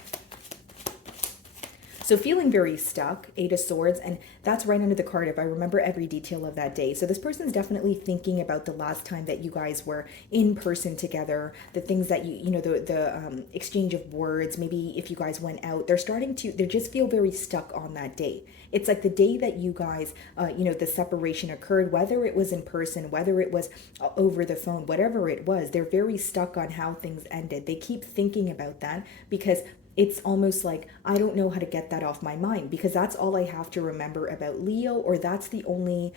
So feeling very stuck, Eight of Swords, and that's right under the card if I remember every detail of that day. So this person's definitely thinking about the last time that you guys were in person together, the things that you know, the exchange of words, maybe if you guys went out, they just feel very stuck on that day. It's like the day that you guys, you know, the separation occurred, whether it was in person, whether it was over the phone, whatever it was, they're very stuck on how things ended. They keep thinking about that because it's almost like, I don't know how to get that off my mind, because that's all I have to remember about Leo, or that's the only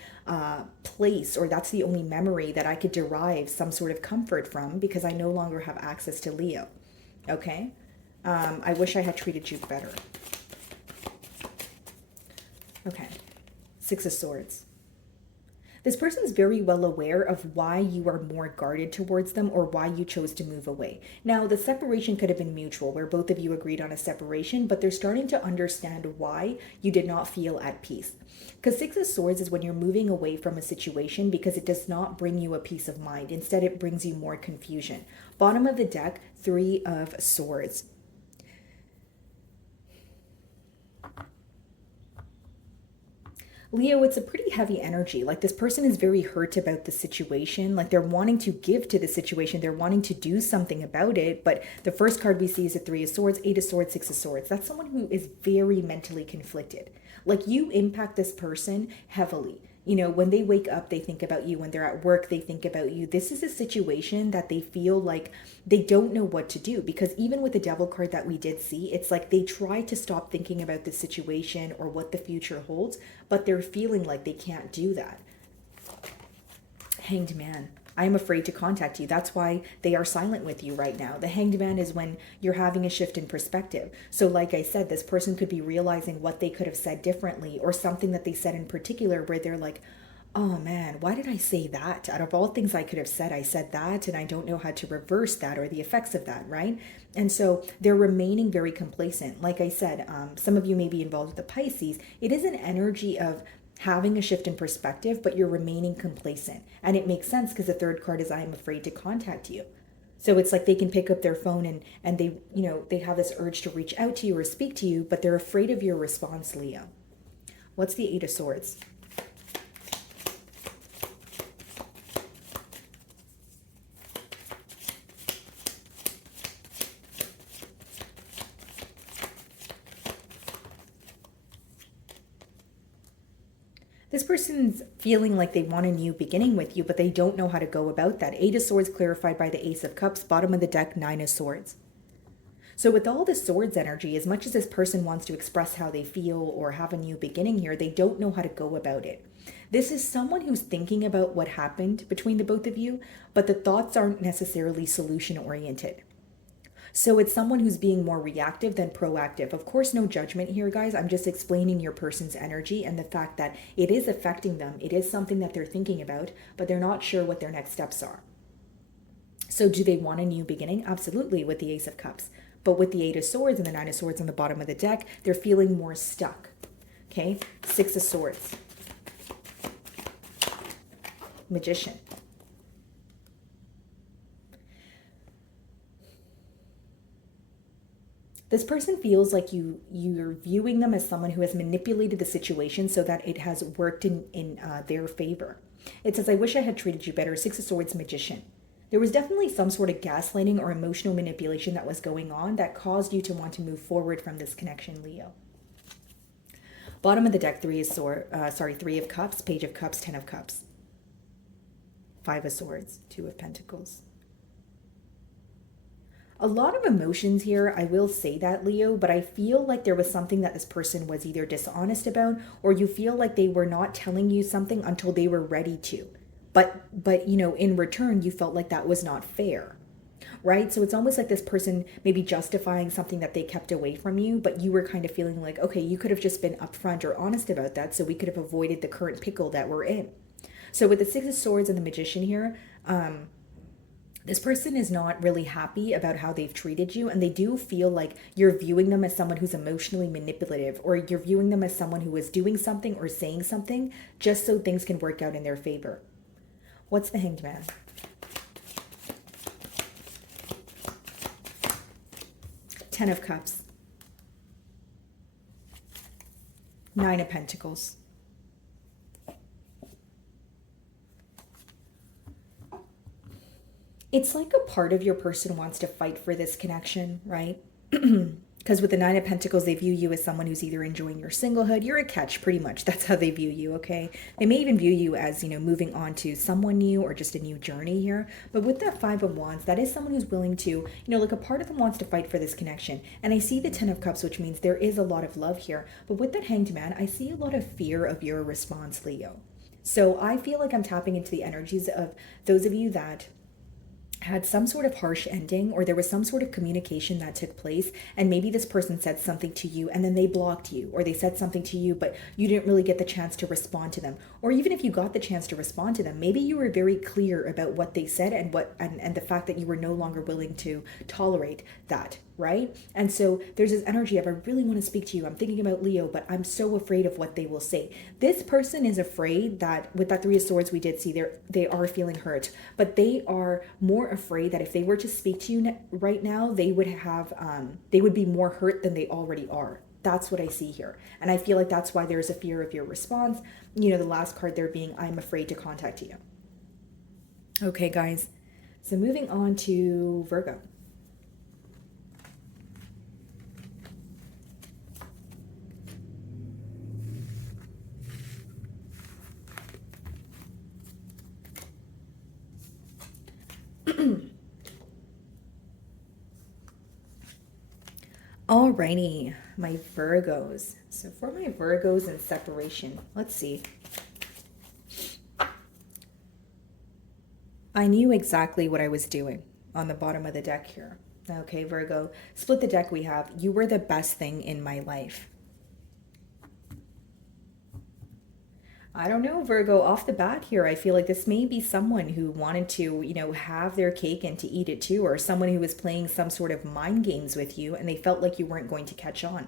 place, or that's the only memory that I could derive some sort of comfort from, because I no longer have access to Leo. Okay? I wish I had treated you better. Okay. Six of Swords. This person is very well aware of why you are more guarded towards them, or why you chose to move away. Now, the separation could have been mutual, where both of you agreed on a separation, but they're starting to understand why you did not feel at peace. Because Six of Swords is when you're moving away from a situation because it does not bring you a peace of mind. Instead, it brings you more confusion. Bottom of the deck, Three of Swords. Leo, it's a pretty heavy energy. Like, this person is very hurt about the situation. Like, they're wanting to give to the situation. They're wanting to do something about it. But the first card we see is a Three of Swords, Eight of Swords, Six of Swords. That's someone who is very mentally conflicted. Like, you impact this person heavily. You know, when they wake up, they think about you. When they're at work, they think about you. This is a situation that they feel like they don't know what to do, because even with the Devil card that we did see, it's like they try to stop thinking about the situation or what the future holds, but they're feeling like they can't do that. Hanged Man. I am afraid to contact you. That's why they are silent with you right now. The Hanged Man is when you're having a shift in perspective. So like I said, this person could be realizing what they could have said differently, or something that they said in particular where they're like, oh man, why did I say that? Out of all things I could have said, I said that, and I don't know how to reverse that or the effects of that, right? And so they're remaining very complacent. Like I said, some of you may be involved with the Pisces. It is an energy of having a shift in perspective, but you're remaining complacent. And it makes sense because the third card is I am afraid to contact you. So it's like they can pick up their phone and they, you know, they have this urge to reach out to you or speak to you, but they're afraid of your response, Leo. What's the Eight of Swords? This person's feeling like they want a new beginning with you, but they don't know how to go about that. Eight of Swords clarified by the Ace of Cups, bottom of the deck, Nine of Swords. So with all the Swords energy, as much as this person wants to express how they feel or have a new beginning here, they don't know how to go about it. This is someone who's thinking about what happened between the both of you, but the thoughts aren't necessarily solution oriented. So it's someone who's being more reactive than proactive. Of course, no judgment here, guys. I'm just explaining your person's energy and the fact that it is affecting them. It is something that they're thinking about, but they're not sure what their next steps are. So do they want a new beginning? Absolutely, with the Ace of Cups. But with the Eight of Swords and the Nine of Swords on the bottom of the deck, they're feeling more stuck. Okay, Six of Swords. Magician. This person feels like you're viewing them as someone who has manipulated the situation so that it has worked in their favor. It says, I wish I had treated you better. Six of Swords, Magician. There was definitely some sort of gaslighting or emotional manipulation that was going on that caused you to want to move forward from this connection, Leo. Bottom of the deck, Three of Cups, Page of Cups, Ten of Cups. Five of Swords, Two of Pentacles. A lot of emotions here, I will say that, Leo, but I feel like there was something that this person was either dishonest about, or you feel like they were not telling you something until they were ready to. But you know, in return, you felt like that was not fair, right? So it's almost like this person maybe justifying something that they kept away from you, but you were kind of feeling like, okay, you could have just been upfront or honest about that, so we could have avoided the current pickle that we're in. So with the Six of Swords and the Magician here, this person is not really happy about how they've treated you, and they do feel like you're viewing them as someone who's emotionally manipulative, or you're viewing them as someone who is doing something or saying something just so things can work out in their favor. What's the Hanged Man? Ten of Cups. Nine of Pentacles. It's like a part of your person wants to fight for this connection, right? Because with the Nine of Pentacles, they view you as someone who's either enjoying your singlehood. You're a catch, pretty much. That's how they view you, okay? They may even view you as, you know, moving on to someone new or just a new journey here. But with that Five of Wands, that is someone who's willing to, you know, like a part of them wants to fight for this connection. And I see the Ten of Cups, which means there is a lot of love here. But with that Hanged Man, I see a lot of fear of your response, Leo. So I feel like I'm tapping into the energies of those of you that had some sort of harsh ending, or there was some sort of communication that took place, and maybe this person said something to you and then they blocked you, or they said something to you but you didn't really get the chance to respond to them. Or even if you got the chance to respond to them, maybe you were very clear about what they said and the fact that you were no longer willing to tolerate that, right? And so there's this energy of, I really want to speak to you, I'm thinking about Leo, but I'm so afraid of what they will say. This person is afraid that with that Three of Swords, we did see they are feeling hurt, but they are more afraid that if they were to speak to you right now, they would be more hurt than they already are. That's what I see here. And I feel like that's why there's a fear of your response. You know, the last card there being, I'm afraid to contact you. Okay, guys. So moving on to Virgo. Alrighty, my Virgos. So for my Virgos in separation, let's see. I knew exactly what I was doing on the bottom of the deck here. Okay, Virgo, split the deck we have. You were the best thing in my life. I don't know, Virgo, off the bat here, I feel like this may be someone who wanted to, you know, have their cake and to eat it too, or someone who was playing some sort of mind games with you and they felt like you weren't going to catch on.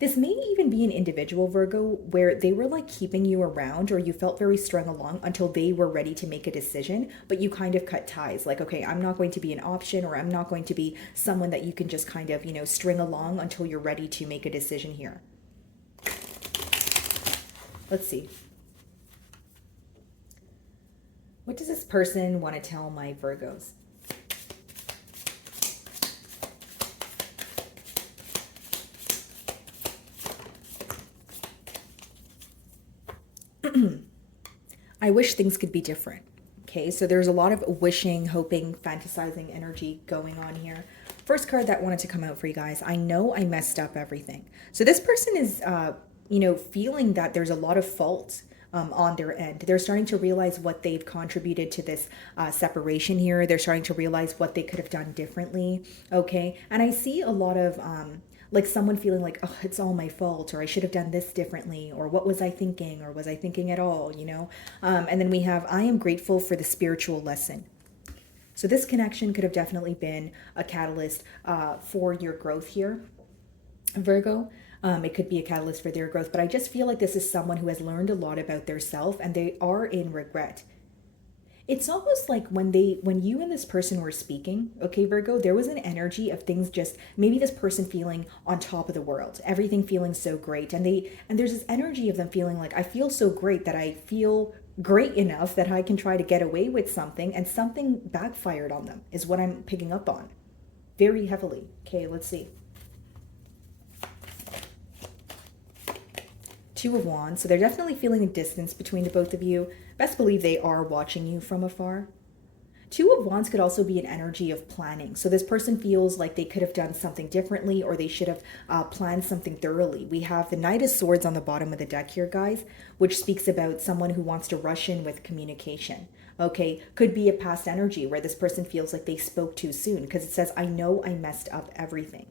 This may even be an individual, Virgo, where they were like keeping you around, or you felt very strung along until they were ready to make a decision, but you kind of cut ties. Like, okay, I'm not going to be an option, or I'm not going to be someone that you can just kind of, you know, string along until you're ready to make a decision here. Let's see. What does this person want to tell my Virgos? I wish things could be different. Okay, so there's a lot of wishing, hoping, fantasizing energy going on here. First card that wanted to come out for you guys. I know I messed up everything. So this person is, feeling that there's a lot of fault on their end. They're starting to realize what they've contributed to this separation here. They're starting to realize what they could have done differently. Okay, and I see a lot of like someone feeling like, oh, it's all my fault, or I should have done this differently, or what was I thinking, or was I thinking at all, And then we have, I am grateful for the spiritual lesson. So this connection could have definitely been a catalyst for your growth here, Virgo. It could be a catalyst for their growth, but I just feel like this is someone who has learned a lot about their self and they are in regret. It's almost like when you and this person were speaking, okay, Virgo, there was an energy of things just, maybe this person feeling on top of the world, everything feeling so great. And there's this energy of them feeling like, I feel so great that I feel great enough that I can try to get away with something, and something backfired on them is what I'm picking up on very heavily. Okay, let's see. Two of Wands. So they're definitely feeling a distance between the both of you. Best believe they are watching you from afar. Two of Wands could also be an energy of planning. So this person feels like they could have done something differently, or they should have planned something thoroughly. We have the Knight of Swords on the bottom of the deck here, guys, which speaks about someone who wants to rush in with communication. Okay, could be a past energy where this person feels like they spoke too soon, because it says, I know I messed up everything.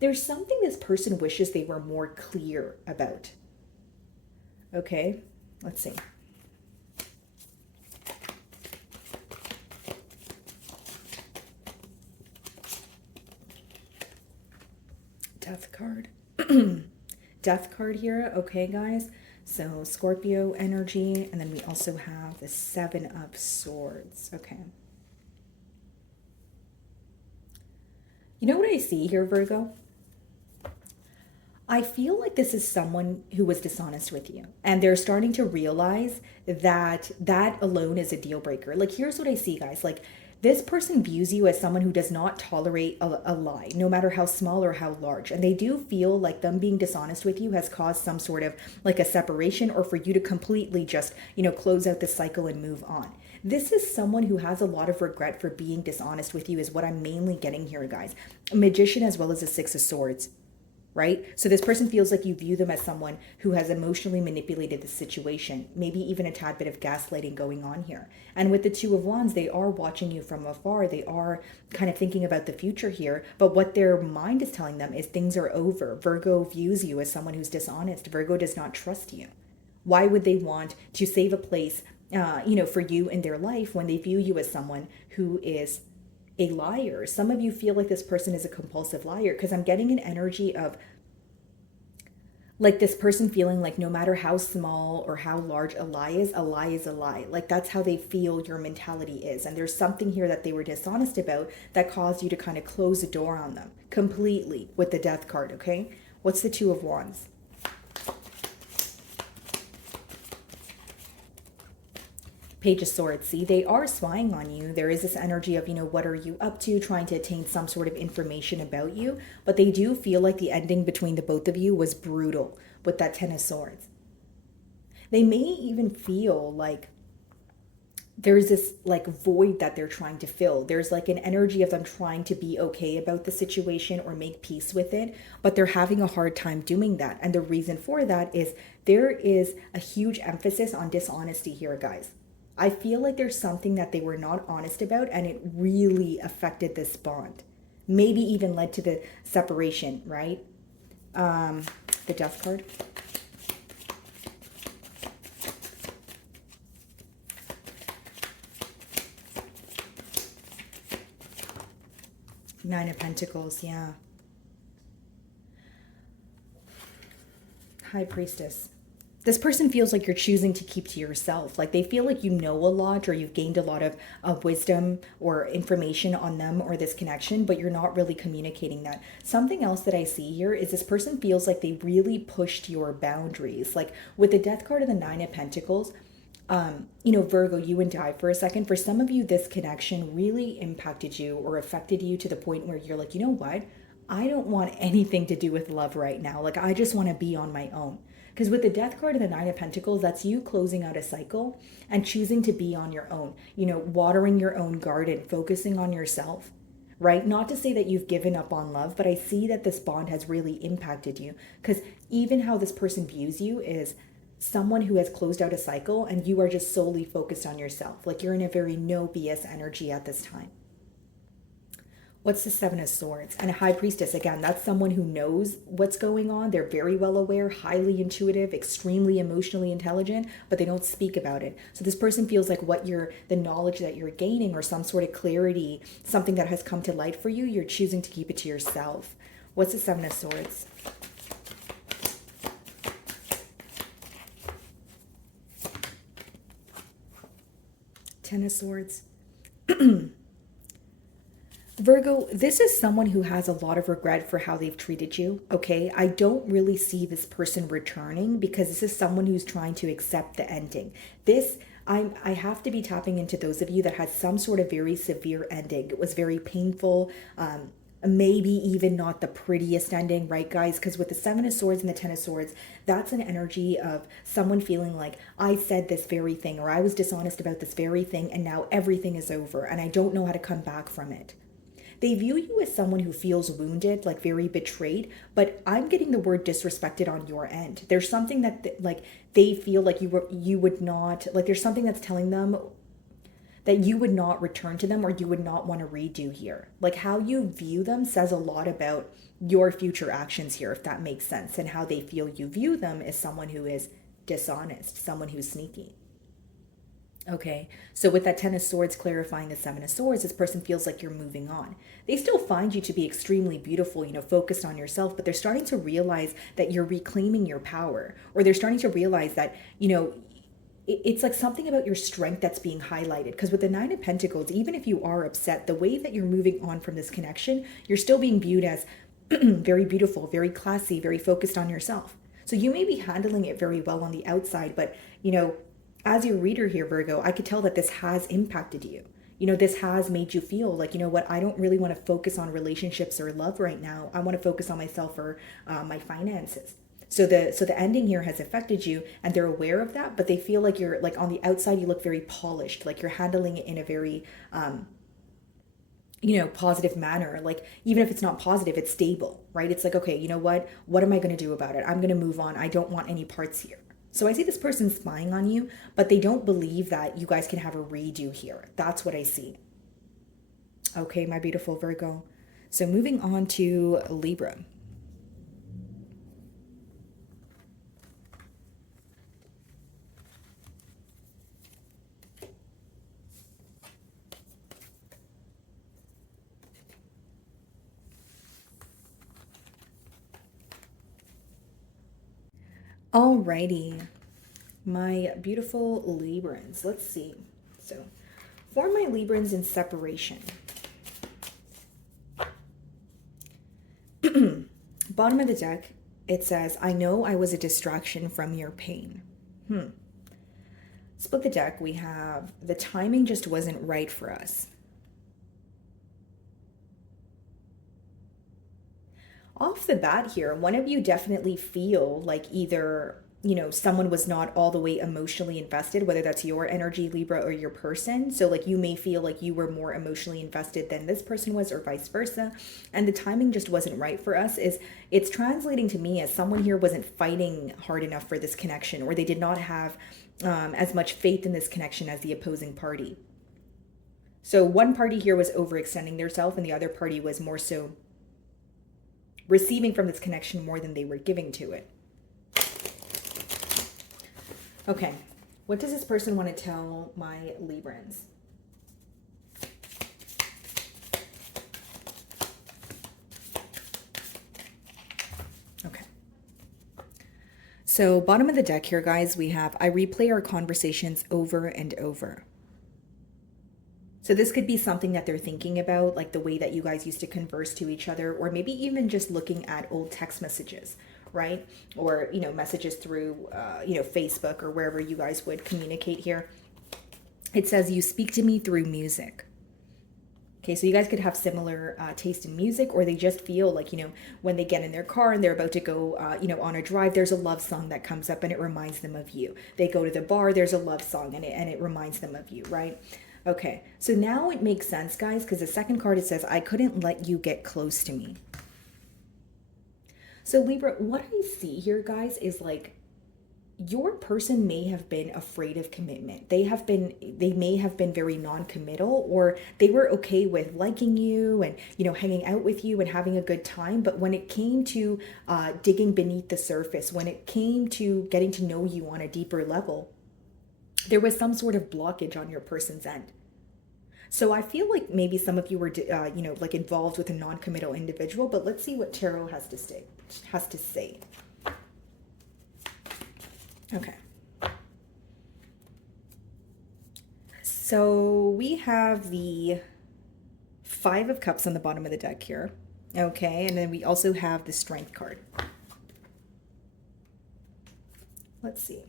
There's something this person wishes they were more clear about. Okay, let's see. Death card. Death card here. Okay, guys. So Scorpio energy, and then we also have the Seven of Swords. Okay. You know what I see here, Virgo? I feel like this is someone who was dishonest with you, and they're starting to realize that that alone is a deal breaker. Like, here's what I see, guys. Like, this person views you as someone who does not tolerate a lie, no matter how small or how large. And they do feel like them being dishonest with you has caused some sort of like a separation, or for you to completely just, close out the cycle and move on. This is someone who has a lot of regret for being dishonest with you, is what I'm mainly getting here, guys. A Magician as well as a Six of Swords. Right? So this person feels like you view them as someone who has emotionally manipulated the situation, maybe even a tad bit of gaslighting going on here. And with the Two of Wands, they are watching you from afar. They are kind of thinking about the future here, but what their mind is telling them is things are over. Virgo views you as someone who's dishonest. Virgo does not trust you. Why would they want to save a place, for you in their life when they view you as someone who is a liar? Some of you feel like this person is a compulsive liar, because I'm getting an energy of like this person feeling like no matter how small or how large a lie is, a lie is a lie. Like, that's how they feel your mentality is. And there's something here that they were dishonest about that caused you to kind of close the door on them completely with the Death card. Okay, what's the Two of Wands? Page of Swords. See, they are spying on you. There is this energy of, what are you up to, trying to attain some sort of information about you. But they do feel like the ending between the both of you was brutal with that Ten of Swords. They may even feel like there's this like void that they're trying to fill. There's like an energy of them trying to be okay about the situation or make peace with it, but they're having a hard time doing that. And the reason for that is there is a huge emphasis on dishonesty here, guys. I feel like there's something that they were not honest about, and it really affected this bond. Maybe even led to the separation, right? The Death card. Nine of Pentacles, yeah. High Priestess. This person feels like you're choosing to keep to yourself. Like, they feel like you know a lot, or you've gained a lot of wisdom or information on them or this connection, but you're not really communicating that. Something else that I see here is this person feels like they really pushed your boundaries. Like with the Death card of the Nine of Pentacles, Virgo, you and I for a second. For some of you, this connection really impacted you or affected you to the point where you're like, you know what? I don't want anything to do with love right now. Like, I just want to be on my own. Because with the Death card and the Nine of Pentacles, that's you closing out a cycle and choosing to be on your own, you know, watering your own garden, focusing on yourself, right? Not to say that you've given up on love, but I see that this bond has really impacted you, because even how this person views you is someone who has closed out a cycle and you are just solely focused on yourself. Like you're in a very no BS energy at this time. What's the Seven of Swords? And a High Priestess, again, that's someone who knows what's going on. They're very well aware, highly intuitive, extremely emotionally intelligent, but they don't speak about it. So this person feels like the knowledge that you're gaining, or some sort of clarity, something that has come to light for you, you're choosing to keep it to yourself. What's the Seven of Swords? Ten of Swords. Virgo, this is someone who has a lot of regret for how they've treated you, okay? I don't really see this person returning, because this is someone who's trying to accept the ending. I have to be tapping into those of you that had some sort of very severe ending. It was very painful, maybe even not the prettiest ending, right, guys? Because with the Seven of Swords and the Ten of Swords, that's an energy of someone feeling like, I said this very thing, or I was dishonest about this very thing, and now everything is over, and I don't know how to come back from it. They view you as someone who feels wounded, like very betrayed, but I'm getting the word disrespected on your end. There's something that like they feel like you would not, like there's something that's telling them that you would not return to them, or you would not want to redo here. Like how you view them says a lot about your future actions here, if that makes sense, and how they feel you view them as someone who is dishonest, someone who's sneaky. Okay, so with that Ten of Swords clarifying the Seven of Swords, this person feels like you're moving on. They still find you to be extremely beautiful, you know, focused on yourself, but they're starting to realize that you're reclaiming your power, or they're starting to realize that, you know, it's like something about your strength that's being highlighted. Because with the Nine of Pentacles, even if you are upset, the way that you're moving on from this connection, you're still being viewed as very beautiful, very classy, very focused on yourself. So you may be handling it very well on the outside, but, you know, as your reader here, Virgo, I could tell that this has impacted you. You know, this has made you feel like, you know what, I don't really want to focus on relationships or love right now. I want to focus on myself or my finances. So the ending here has affected you, and they're aware of that, but they feel like you're like on the outside, you look very polished, like you're handling it in a very, you know, positive manner. Like even if it's not positive, it's stable, right? It's like, okay, you know what am I going to do about it? I'm going to move on. I don't want any parts here. So I see this person spying on you, but they don't believe that you guys can have a redo here. That's what I see. Okay, my beautiful Virgo. So moving on to Libra. Alrighty, my beautiful Librans. Let's see. So, for my Librans in separation, bottom of the deck, it says, I know I was a distraction from your pain. Split the deck, we have the timing just wasn't right for us. Off the bat here, one of you definitely feel like either, you know, someone was not all the way emotionally invested, whether that's your energy, Libra, or your person. So like you may feel like you were more emotionally invested than this person was, or vice versa. And the timing just wasn't right for us. It's translating to me as someone here wasn't fighting hard enough for this connection, or they did not have as much faith in this connection as the opposing party. So one party here was overextending themselves, and the other party was more so receiving from this connection more than they were giving to it. Okay, what does this person want to tell my Librans? Okay. So bottom of the deck here, guys, we have, I replay our conversations over and over. So this could be something that they're thinking about, like the way that you guys used to converse to each other, or maybe even just looking at old text messages, right? Or, you know, messages through, you know, Facebook or wherever you guys would communicate here. It says, you speak to me through music. Okay, so you guys could have similar taste in music, or they just feel like, when they get in their car and they're about to go, on a drive, there's a love song that comes up and it reminds them of you. They go to the bar, there's a love song and it reminds them of you, right? Okay, so now it makes sense, guys, because the second card, it says, I couldn't let you get close to me. So Libra, what I see here, guys, is like, your person may have been afraid of commitment. They may have been very non-committal, or they were okay with liking you and, hanging out with you and having a good time. But when it came to digging beneath the surface, when it came to getting to know you on a deeper level, there was some sort of blockage on your person's end. So I feel like maybe some of you were, like involved with a non-committal individual, but let's see what tarot has to say. Okay. So we have the Five of Cups on the bottom of the deck here. Okay, and then we also have the Strength card. Let's see.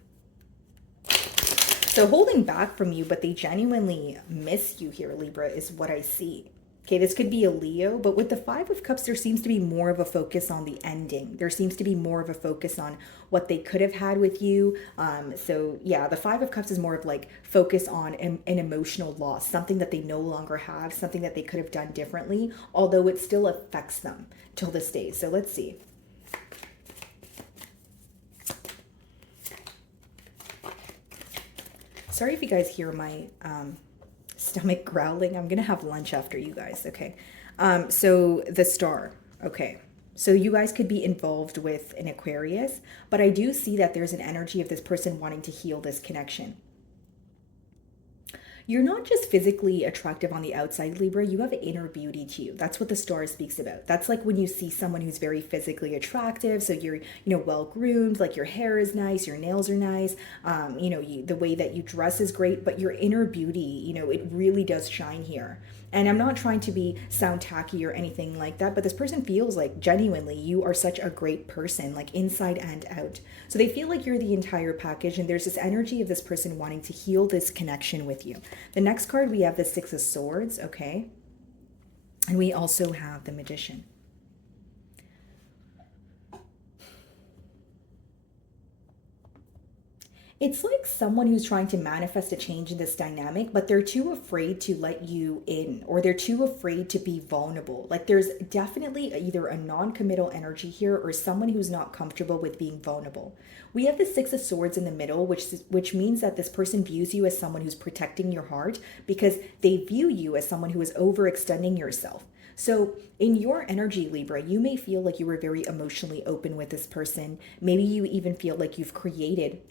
So holding back from you, but they genuinely miss you here, Libra, is what I see. Okay, this could be a Leo, but with the Five of Cups, there seems to be more of a focus on the ending. There seems to be more of a focus on what they could have had with you. So yeah, the Five of Cups is more of like focus on an emotional loss, something that they no longer have, something that they could have done differently, although it still affects them till this day. So let's see. Sorry if you guys hear my stomach growling. I'm gonna have lunch after you guys. Okay, so the Star. Okay, so you guys could be involved with an Aquarius, but I do see that there's an energy of this person wanting to heal this connection. You're not just physically attractive on the outside, Libra, you have an inner beauty to you. That's what the Star speaks about. That's like when you see someone who's very physically attractive. So you're, well groomed, like your hair is nice, your nails are nice, the way that you dress is great, but your inner beauty, it really does shine here. And I'm not trying to sound tacky or anything like that, but this person feels like genuinely you are such a great person, like inside and out. So they feel like you're the entire package, and there's this energy of this person wanting to heal this connection with you. The next card, we have the Six of Swords, okay? And we also have the Magician. It's like someone who's trying to manifest a change in this dynamic, but they're too afraid to let you in, or they're too afraid to be vulnerable. Like there's definitely either a non-committal energy here or someone who's not comfortable with being vulnerable. We have the Six of Swords in the middle, which means that this person views you as someone who's protecting your heart because they view you as someone who is overextending yourself. So in your energy, Libra, you may feel like you were very emotionally open with this person. Maybe you even feel like you've created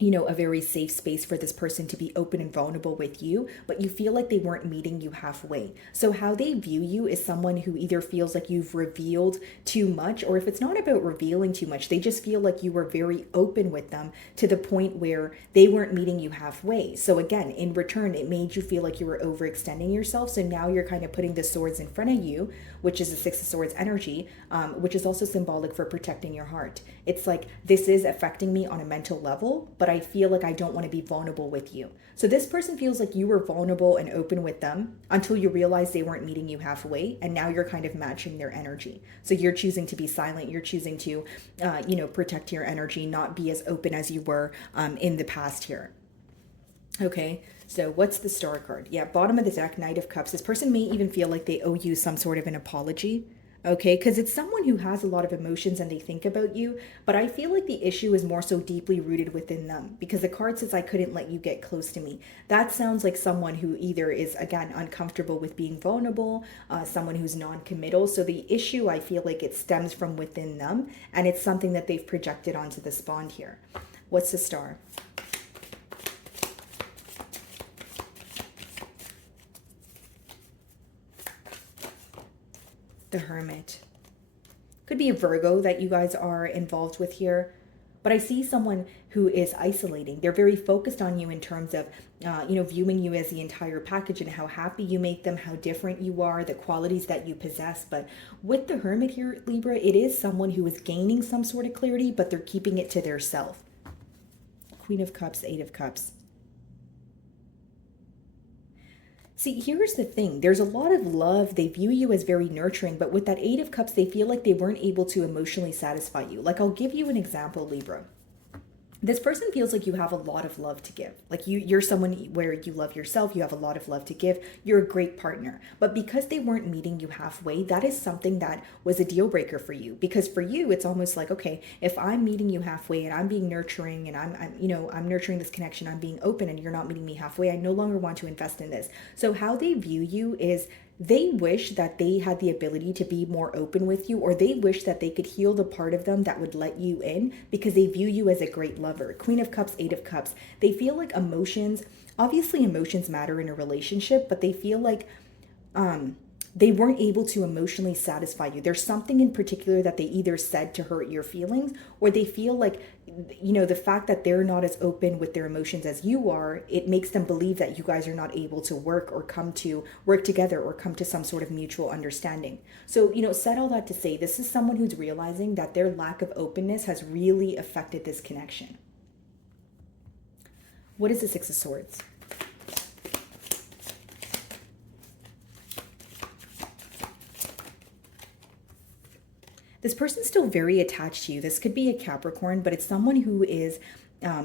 a very safe space for this person to be open and vulnerable with you, but you feel like they weren't meeting you halfway. So how they view you is someone who either feels like you've revealed too much, or if it's not about revealing too much, they just feel like you were very open with them to the point where they weren't meeting you halfway. So again, in return, it made you feel like you were overextending yourself. So now you're kind of putting the swords in front of you, which is the Six of Swords energy, which is also symbolic for protecting your heart. It's like, this is affecting me on a mental level, but I feel like I don't want to be vulnerable with you. So this person feels like you were vulnerable and open with them until you realize they weren't meeting you halfway, and now you're kind of matching their energy. So you're choosing to be silent. You're choosing to, protect your energy, not be as open as you were in the past here. Okay, so what's the Star card? Yeah, bottom of the deck, Knight of Cups. This person may even feel like they owe you some sort of an apology. Okay, because it's someone who has a lot of emotions and they think about you, but I feel like the issue is more so deeply rooted within them, because the card says, I couldn't let you get close to me. That sounds like someone who either is, again, uncomfortable with being vulnerable, someone who's non-committal. So the issue, I feel like it stems from within them, and it's something that they've projected onto this bond here. What's the Star? The Hermit. Could be a Virgo that you guys are involved with here, but I see someone who is isolating. They're very focused on you in terms of, viewing you as the entire package and how happy you make them, how different you are, the qualities that you possess. But with the Hermit here, Libra, it is someone who is gaining some sort of clarity, but they're keeping it to their self. Queen of Cups, Eight of Cups. See, here's the thing. There's a lot of love. They view you as very nurturing, but with that Eight of Cups, they feel like they weren't able to emotionally satisfy you. Like, I'll give you an example, Libra. This person feels like you have a lot of love to give. Like you're someone where you love yourself, you have a lot of love to give, you're a great partner. But because they weren't meeting you halfway, that is something that was a deal breaker for you. Because for you, it's almost like, okay, if I'm meeting you halfway and I'm being nurturing and I'm nurturing this connection, I'm being open and you're not meeting me halfway, I no longer want to invest in this. So how they view you is they wish that they had the ability to be more open with you, or they wish that they could heal the part of them that would let you in because they view you as a great lover. Queen of Cups, Eight of Cups. They feel like obviously emotions matter in a relationship, but they feel like they weren't able to emotionally satisfy you. There's something in particular that they either said to hurt your feelings, or they feel like, the fact that they're not as open with their emotions as you are, it makes them believe that you guys are not able to work together or come to some sort of mutual understanding. So, said all that to say, this is someone who's realizing that their lack of openness has really affected this connection. What is the Six of Swords? This person's still very attached to you. This could be a Capricorn, but it's someone who is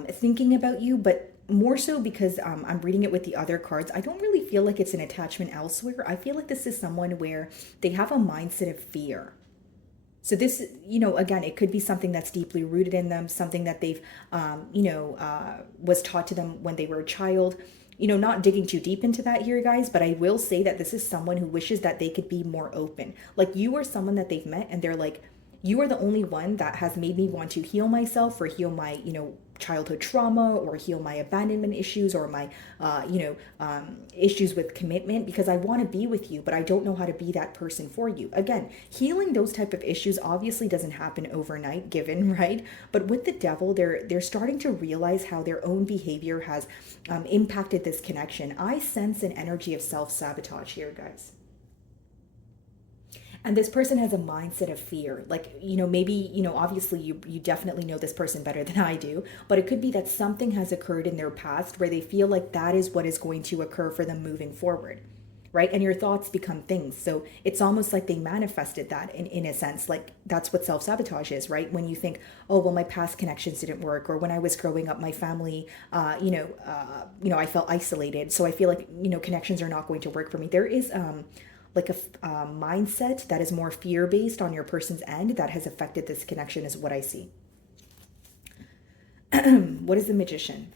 thinking about you, but more so because I'm reading it with the other cards. I don't really feel like it's an attachment elsewhere. I feel like this is someone where they have a mindset of fear. So this, again, it could be something that's deeply rooted in them, something that they've, was taught to them when they were a child. Not digging too deep into that here, guys, but I will say that this is someone who wishes that they could be more open. Like, you are someone that they've met and they're like, you are the only one that has made me want to heal myself or heal my, childhood trauma or heal my abandonment issues or my, issues with commitment, because I want to be with you, but I don't know how to be that person for you. Again, healing those type of issues obviously doesn't happen overnight, given, right? But with the Devil, they're starting to realize how their own behavior has impacted this connection. I sense an energy of self-sabotage here, guys. And this person has a mindset of fear. Like, maybe, obviously you definitely know this person better than I do, but it could be that something has occurred in their past where they feel like that is what is going to occur for them moving forward, right? And your thoughts become things. So it's almost like they manifested that in a sense. Like, that's what self-sabotage is, right? When you think, oh, well, my past connections didn't work, or when I was growing up, my family, I felt isolated. So I feel like, connections are not going to work for me. There is, like a mindset that is more fear-based on your person's end that has affected this connection, is what I see. What is the Magician?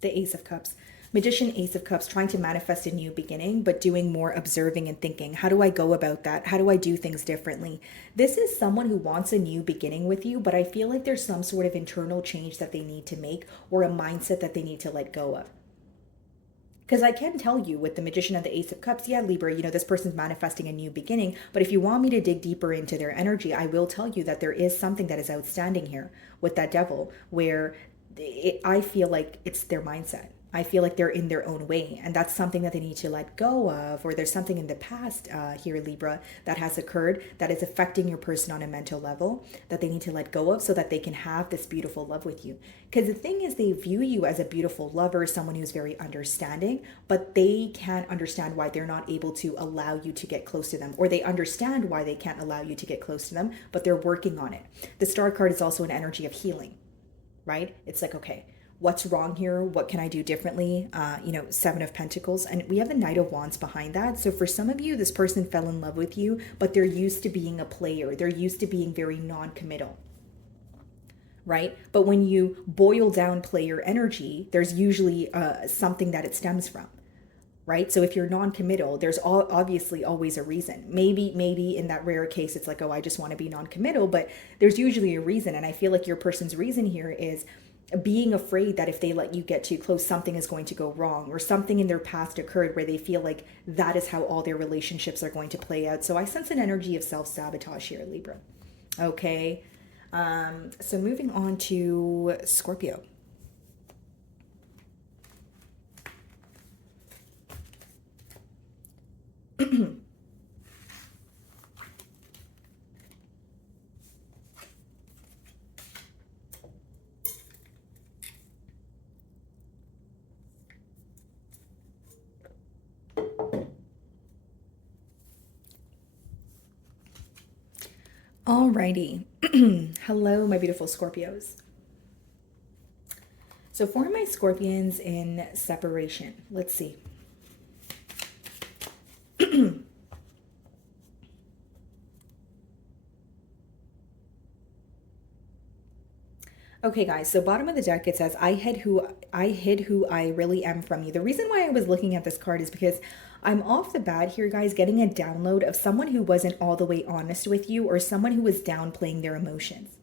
The Ace of Cups. Magician, Ace of Cups, trying to manifest a new beginning, but doing more observing and thinking. How do I go about that? How do I do things differently? This is someone who wants a new beginning with you, but I feel like there's some sort of internal change that they need to make, or a mindset that they need to let go of. Because I can tell you with the Magician and the Ace of Cups, yeah, Libra, this person's manifesting a new beginning. But if you want me to dig deeper into their energy, I will tell you that there is something that is outstanding here with that Devil, where I feel like it's their mindset. I feel like they're in their own way, and that's something that they need to let go of, or there's something in the past here, Libra, that has occurred that is affecting your person on a mental level that they need to let go of so that they can have this beautiful love with you. Because the thing is, they view you as a beautiful lover, someone who's very understanding, but they can't understand why they're not able to allow you to get close to them, or they understand why they can't allow you to get close to them, but they're working on it. The Star card is also an energy of healing, right? It's like, okay, what's wrong here? What can I do differently? Seven of Pentacles. And we have the Knight of Wands behind that. So for some of you, this person fell in love with you, but they're used to being a player. They're used to being very non-committal, right? But when you boil down player energy, there's usually something that it stems from, right? So if you're non-committal, there's obviously always a reason. Maybe in that rare case, it's like, oh, I just want to be non-committal, but there's usually a reason. And I feel like your person's reason here is being afraid that if they let you get too close, something is going to go wrong, or something in their past occurred where they feel like that is how all their relationships are going to play out. So I sense an energy of self-sabotage here, Libra. Okay. So moving on to Scorpio. Alrighty. Hello, my beautiful Scorpios. So for my Scorpions in separation, let's see. Okay, guys, so bottom of the deck, it says, I hid who I really am from you. The reason why I was looking at this card is because I'm off the bat here, guys, getting a download of someone who wasn't all the way honest with you, or someone who was downplaying their emotions.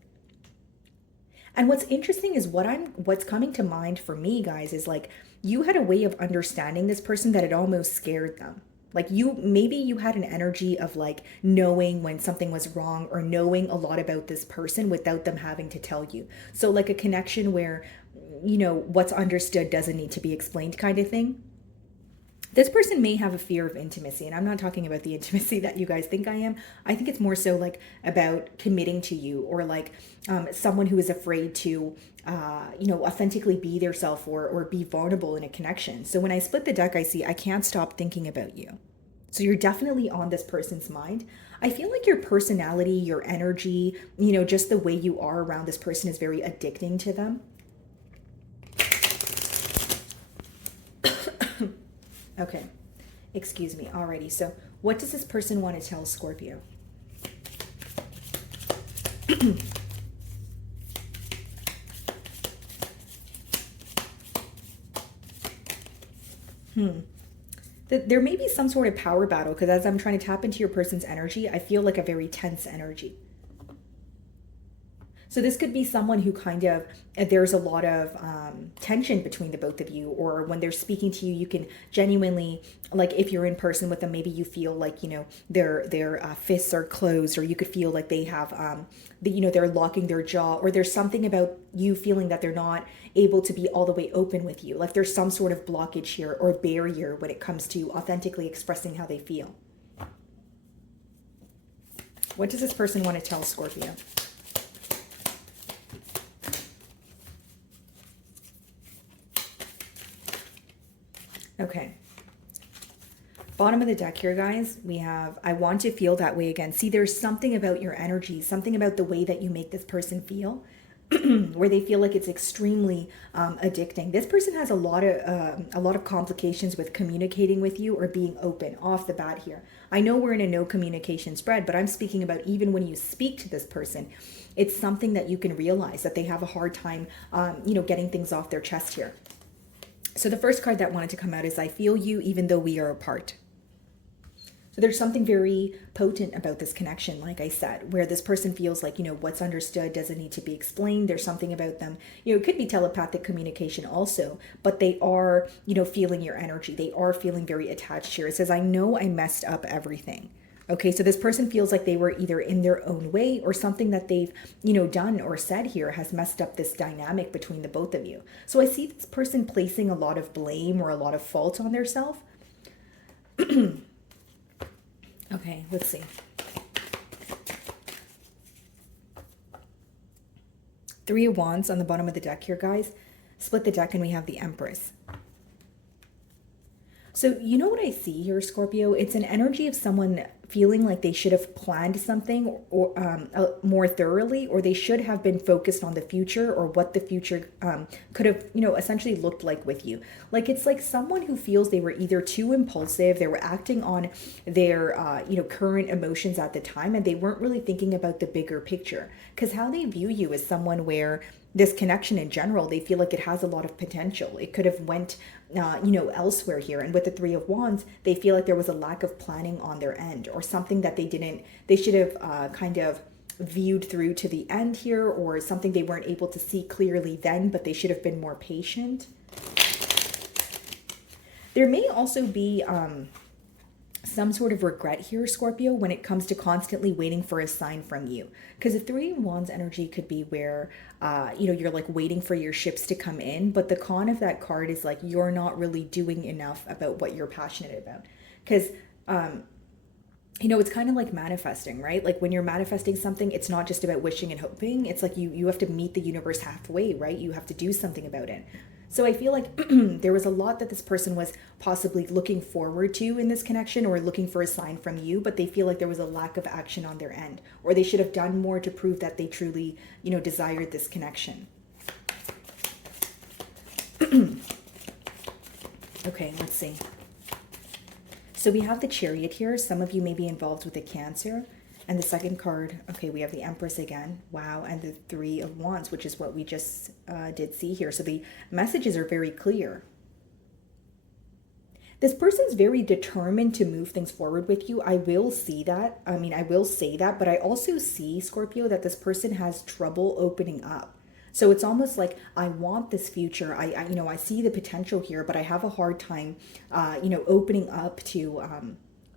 And what's interesting is what's coming to mind for me, guys, is like you had a way of understanding this person that it almost scared them. Like maybe you had an energy of like knowing when something was wrong, or knowing a lot about this person without them having to tell you. So like a connection where, what's understood doesn't need to be explained kind of thing. This person may have a fear of intimacy, and I'm not talking about the intimacy that you guys think I am. I think it's more so like about committing to you, or like someone who is afraid to, authentically be their self, or be vulnerable in a connection. So when I split the deck, I see I can't stop thinking about you. So you're definitely on this person's mind. I feel like your personality, your energy, just the way you are around this person is very addicting to them. Okay, excuse me. Alrighty, so what does this person want to tell Scorpio? There may be some sort of power battle, because as I'm trying to tap into your person's energy, I feel like a very tense energy. So this could be someone who kind of, there's a lot of tension between the both of you, or when they're speaking to you, you can genuinely, like if you're in person with them, maybe you feel like, their fists are closed, or you could feel like they have, they're locking their jaw, or there's something about you feeling that they're not able to be all the way open with you. Like there's some sort of blockage here, or barrier when it comes to authentically expressing how they feel. What does this person want to tell Scorpio? Okay. Bottom of the deck here, guys, we have, I want to feel that way again. See, there's something about your energy, something about the way that you make this person feel, where they feel like it's extremely addicting. This person has a lot of complications with communicating with you, or being open off the bat here. I know we're in a no communication spread, but I'm speaking about even when you speak to this person, it's something that you can realize that they have a hard time, getting things off their chest here. So the first card that wanted to come out is I feel you even though we are apart. So there's something very potent about this connection, like I said, where this person feels like, what's understood doesn't need to be explained. There's something about them, it could be telepathic communication also, but they are, feeling your energy. They are feeling very attached here. It says, I know I messed up everything. Okay, so this person feels like they were either in their own way, or something that they've, done or said here has messed up this dynamic between the both of you. So I see this person placing a lot of blame or a lot of fault on their self. Okay, let's see. Three of Wands on the bottom of the deck here, guys. Split the deck and we have the Empress. So you know what I see here, Scorpio? It's an energy of someone feeling like they should have planned something or more thoroughly, or they should have been focused on the future, or what the future could have, essentially looked like with you. Like it's like someone who feels they were either too impulsive, they were acting on their, current emotions at the time, and they weren't really thinking about the bigger picture. Because how they view you is someone where this connection in general, they feel like it has a lot of potential. It could have went, elsewhere here. And with the Three of Wands, they feel like there was a lack of planning on their end, or something that they should have kind of viewed through to the end here, or something they weren't able to see clearly then, but they should have been more patient. There may also be some sort of regret here, Scorpio, when it comes to constantly waiting for a sign from you. Because the Three of Wands energy could be where, you're like waiting for your ships to come in. But the con of that card is like you're not really doing enough about what you're passionate about. Because, it's kind of like manifesting, right? Like when you're manifesting something, it's not just about wishing and hoping. It's like you have to meet the universe halfway, right? You have to do something about it. So I feel like there was a lot that this person was possibly looking forward to in this connection or looking for a sign from you, but they feel like there was a lack of action on their end, or they should have done more to prove that they truly, you know, desired this connection. Okay, let's see. So we have the Chariot here. Some of you may be involved with a Cancer. And the second card, okay, we have the Empress again. Wow, and the Three of Wands, which is what we just did see here. So the messages are very clear. This person's very determined to move things forward with you. I will see that. I mean, I will say that, but I also see, Scorpio, that this person has trouble opening up. So it's almost like, I want this future. I you know, I see the potential here, but I have a hard time, you know, opening up to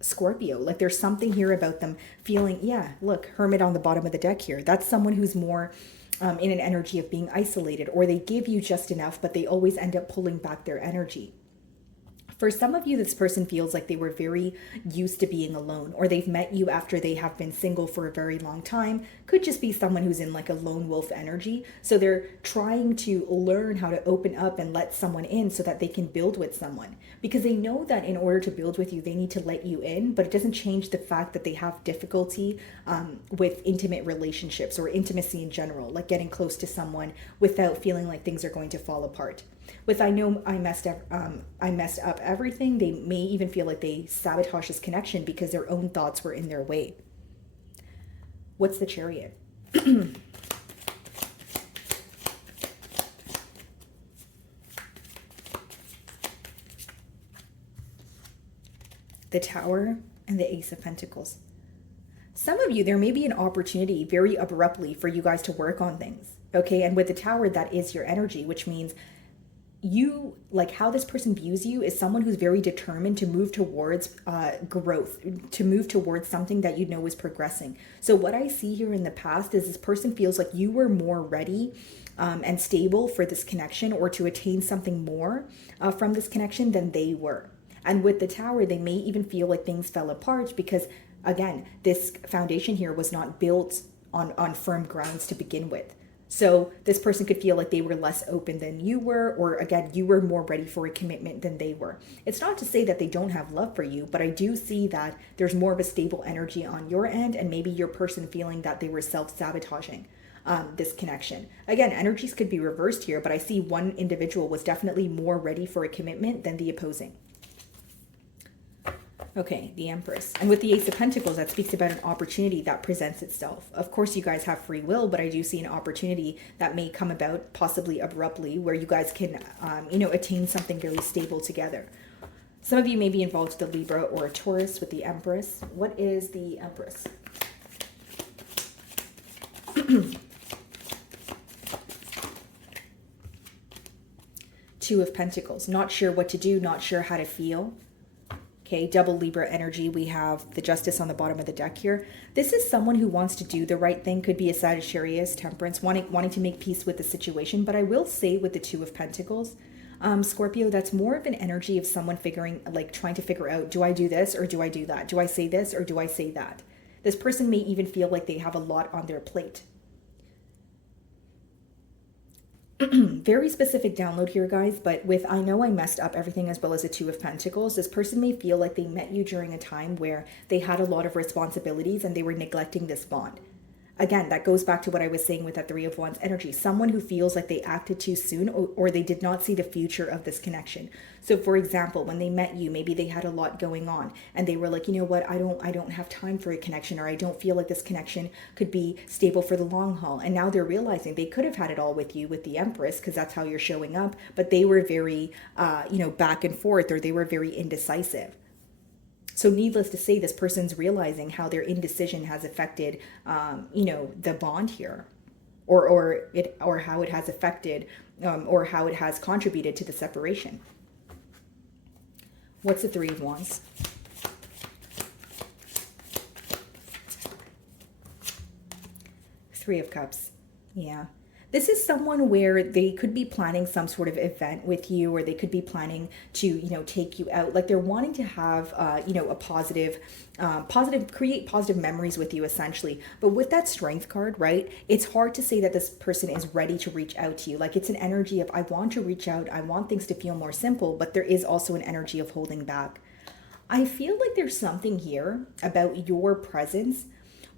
Scorpio. Like there's something here about them feeling, yeah, look, Hermit on the bottom of the deck here. That's someone who's more in an energy of being isolated, or they give you just enough, but they always end up pulling back their energy. For some of you, this person feels like they were very used to being alone, or they've met you after they have been single for a very long time. Could just be someone who's in like a lone wolf energy. So they're trying to learn how to open up and let someone in so that they can build with someone. Because they know that in order to build with you, they need to let you in, but it doesn't change the fact that they have difficulty with intimate relationships or intimacy in general, like getting close to someone without feeling like things are going to fall apart. With I know I messed up everything, they may even feel like they sabotage this connection because their own thoughts were in their way. What's the Chariot? The Tower and the Ace of Pentacles. Some of you, there may be an opportunity very abruptly for you guys to work on things. Okay, and with the Tower, that is your energy, which means you, like how this person views you is someone who's very determined to move towards growth, to move towards something that you know is progressing. So what I see here in the past is this person feels like you were more ready and stable for this connection, or to attain something more from this connection than they were. And with the Tower, they may even feel like things fell apart because, again, this foundation here was not built on firm grounds to begin with. So this person could feel like they were less open than you were, or again, you were more ready for a commitment than they were. It's not to say that they don't have love for you, but I do see that there's more of a stable energy on your end, and maybe your person feeling that they were self-sabotaging this connection. Again, energies could be reversed here, but I see one individual was definitely more ready for a commitment than the opposing. Okay, the Empress. And with the Ace of Pentacles, that speaks about an opportunity that presents itself. Of course, you guys have free will, but I do see an opportunity that may come about possibly abruptly where you guys can, you know, attain something very stable together. Some of you may be involved with a Libra or a Taurus with the Empress. What is the Empress? Two of Pentacles. Not sure what to do, not sure how to feel. Okay, double Libra energy. We have the Justice on the bottom of the deck here. This is someone who wants to do the right thing. Could be a Sagittarius, Temperance, wanting to make peace with the situation. But I will say with the Two of Pentacles, Scorpio, that's more of an energy of someone trying to figure out, do I do this or do I do that? Do I say this or do I say that? This person may even feel like they have a lot on their plate. Very specific download here, guys, but with I know I messed up everything, as well as the Two of Pentacles, this person may feel like they met you during a time where they had a lot of responsibilities and they were neglecting this bond. Again, that goes back to what I was saying with that Three of Wands energy. Someone who feels like they acted too soon, or they did not see the future of this connection. So for example, when they met you, maybe they had a lot going on and they were like, you know what, I don't have time for a connection, or I don't feel like this connection could be stable for the long haul. And now they're realizing they could have had it all with you with the Empress, because that's how you're showing up, but they were very, you know, back and forth, or they were very indecisive. So needless to say, this person's realizing how their indecision has affected, you know, the bond here, or how it has affected, or how it has contributed to the separation. What's the Three of Wands? Three of Cups. Yeah. This is someone where they could be planning some sort of event with you, or they could be planning to, take you out. Like they're wanting to have, a create positive memories with you essentially. But with that strength card, right, it's hard to say that this person is ready to reach out to you. Like it's an energy of, I want to reach out, I want things to feel more simple, but there is also an energy of holding back. I feel like there's something here about your presence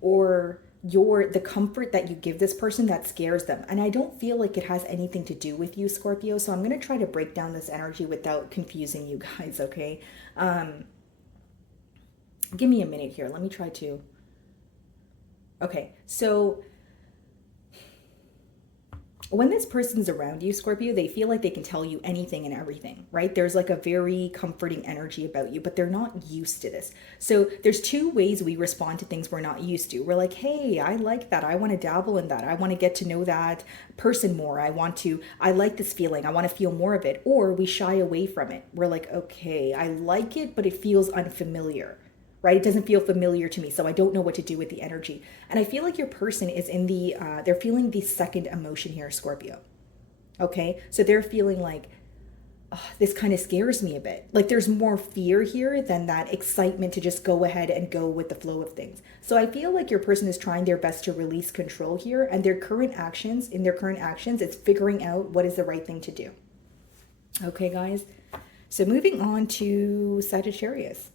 or the comfort that you give this person that scares them. And I don't feel like it has anything to do with you, Scorpio. So I'm going to try to break down this energy without confusing you guys, okay? Give me a minute here. Let me try to. Okay, so when this person's around you, Scorpio, they feel like they can tell you anything and everything, right? There's like a very comforting energy about you, but they're not used to this. So there's two ways we respond to things we're not used to. We're like, hey, I like that. I want to dabble in that. I want to get to know that person more. I like this feeling. I want to feel more of it. Or we shy away from it. We're like, okay, I like it, but it feels unfamiliar. Right? It doesn't feel familiar to me, so I don't know what to do with the energy. And I feel like your person is in they're feeling the second emotion here, Scorpio. Okay? So they're feeling like, oh, this kind of scares me a bit. Like there's more fear here than that excitement to just go ahead and go with the flow of things. So I feel like your person is trying their best to release control here, and in their current actions, it's figuring out what is the right thing to do. Okay, guys? So moving on to Sagittarius.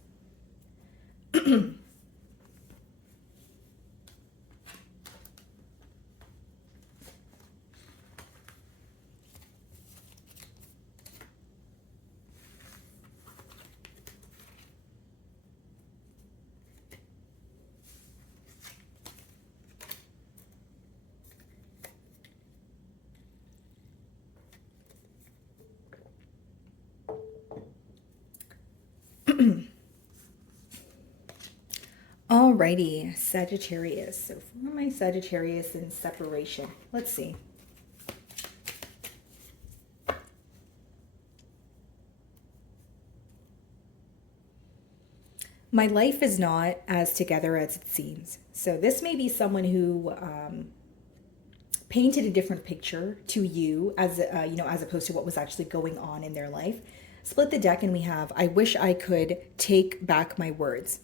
Alrighty, Sagittarius. So for my Sagittarius in separation, let's see. My life is not as together as it seems. So this may be someone who painted a different picture to you as as opposed to what was actually going on in their life. Split the deck and we have, I wish I could take back my words.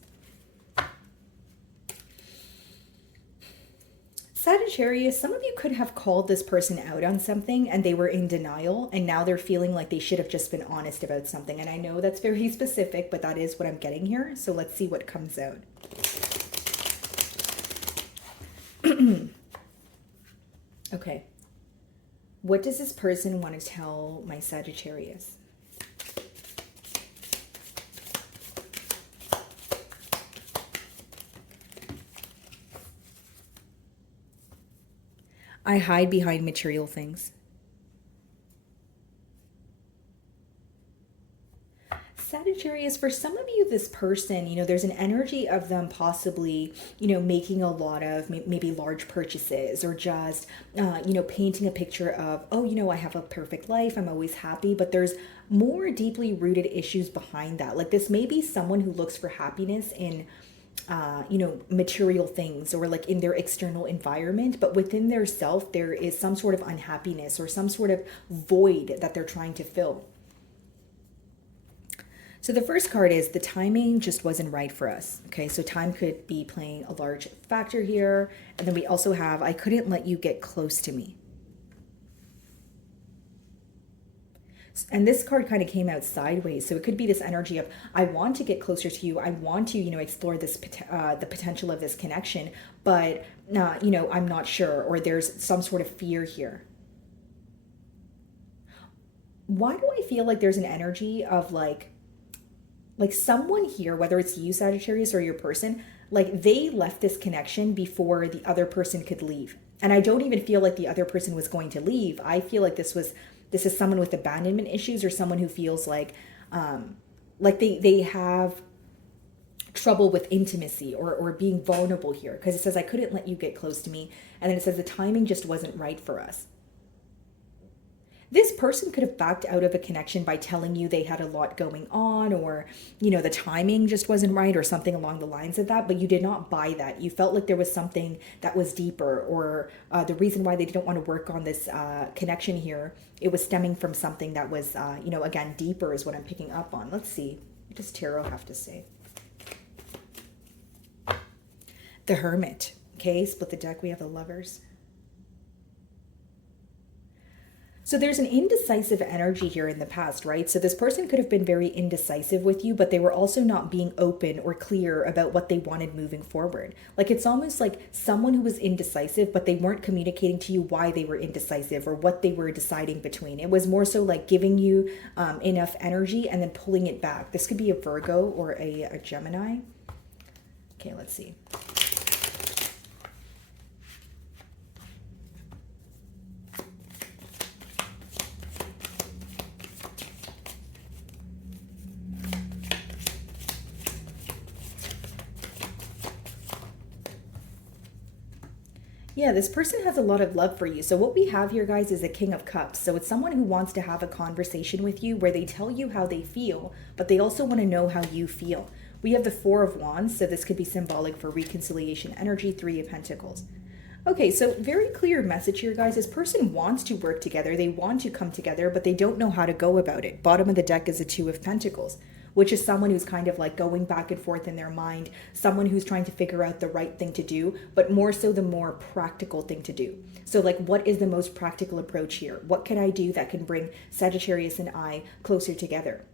Sagittarius, some of you could have called this person out on something and they were in denial, and now they're feeling like they should have just been honest about something. And I know that's very specific, but that is what I'm getting here. So let's see what comes out. Okay. What does this person want to tell my Sagittarius? I hide behind material things. Sagittarius, for some of you, this person, there's an energy of them possibly, making a lot of maybe large purchases, or just, painting a picture of, oh, I have a perfect life, I'm always happy, but there's more deeply rooted issues behind that. Like this may be someone who looks for happiness in material things, or like in their external environment, but within their self, there is some sort of unhappiness or some sort of void that they're trying to fill. So the first card is the timing just wasn't right for us. Okay, so time could be playing a large factor here. And then we also have, I couldn't let you get close to me. And this card kind of came out sideways. So it could be this energy of, I want to get closer to you. I want to, explore this, the potential of this connection, but, I'm not sure, or there's some sort of fear here. Why do I feel like there's an energy of like someone here, whether it's you, Sagittarius, or your person, like they left this connection before the other person could leave. And I don't even feel like the other person was going to leave. I feel like this is someone with abandonment issues, or someone who feels like they have trouble with intimacy or being vulnerable here. Because it says, I couldn't let you get close to me. And then it says the timing just wasn't right for us. This person could have backed out of a connection by telling you they had a lot going on, or, the timing just wasn't right, or something along the lines of that, but you did not buy that. You felt like there was something that was deeper, or the reason why they didn't want to work on this connection here, it was stemming from something that was, again, deeper is what I'm picking up on. Let's see. What does Tarot have to say? The Hermit. Okay, split the deck. We have the Lovers. So there's an indecisive energy here in the past, right? So this person could have been very indecisive with you, but they were also not being open or clear about what they wanted moving forward. Like, it's almost like someone who was indecisive, but they weren't communicating to you why they were indecisive or what they were deciding between. It was more so like giving you enough energy and then pulling it back. This could be a Virgo or a Gemini. Okay, let's see. Yeah, this person has a lot of love for you. So what we have here, guys, is a King of Cups. So it's someone who wants to have a conversation with you where they tell you how they feel, but they also want to know how you feel. We have the Four of Wands, so this could be symbolic for reconciliation energy, Three of Pentacles. Okay, so very clear message here, guys. This person wants to work together. They want to come together, but they don't know how to go about it. Bottom of the deck is a Two of Pentacles, which is someone who's kind of like going back and forth in their mind, someone who's trying to figure out the right thing to do, but more so the more practical thing to do. So like, what is the most practical approach here? What can I do that can bring Sagittarius and I closer together?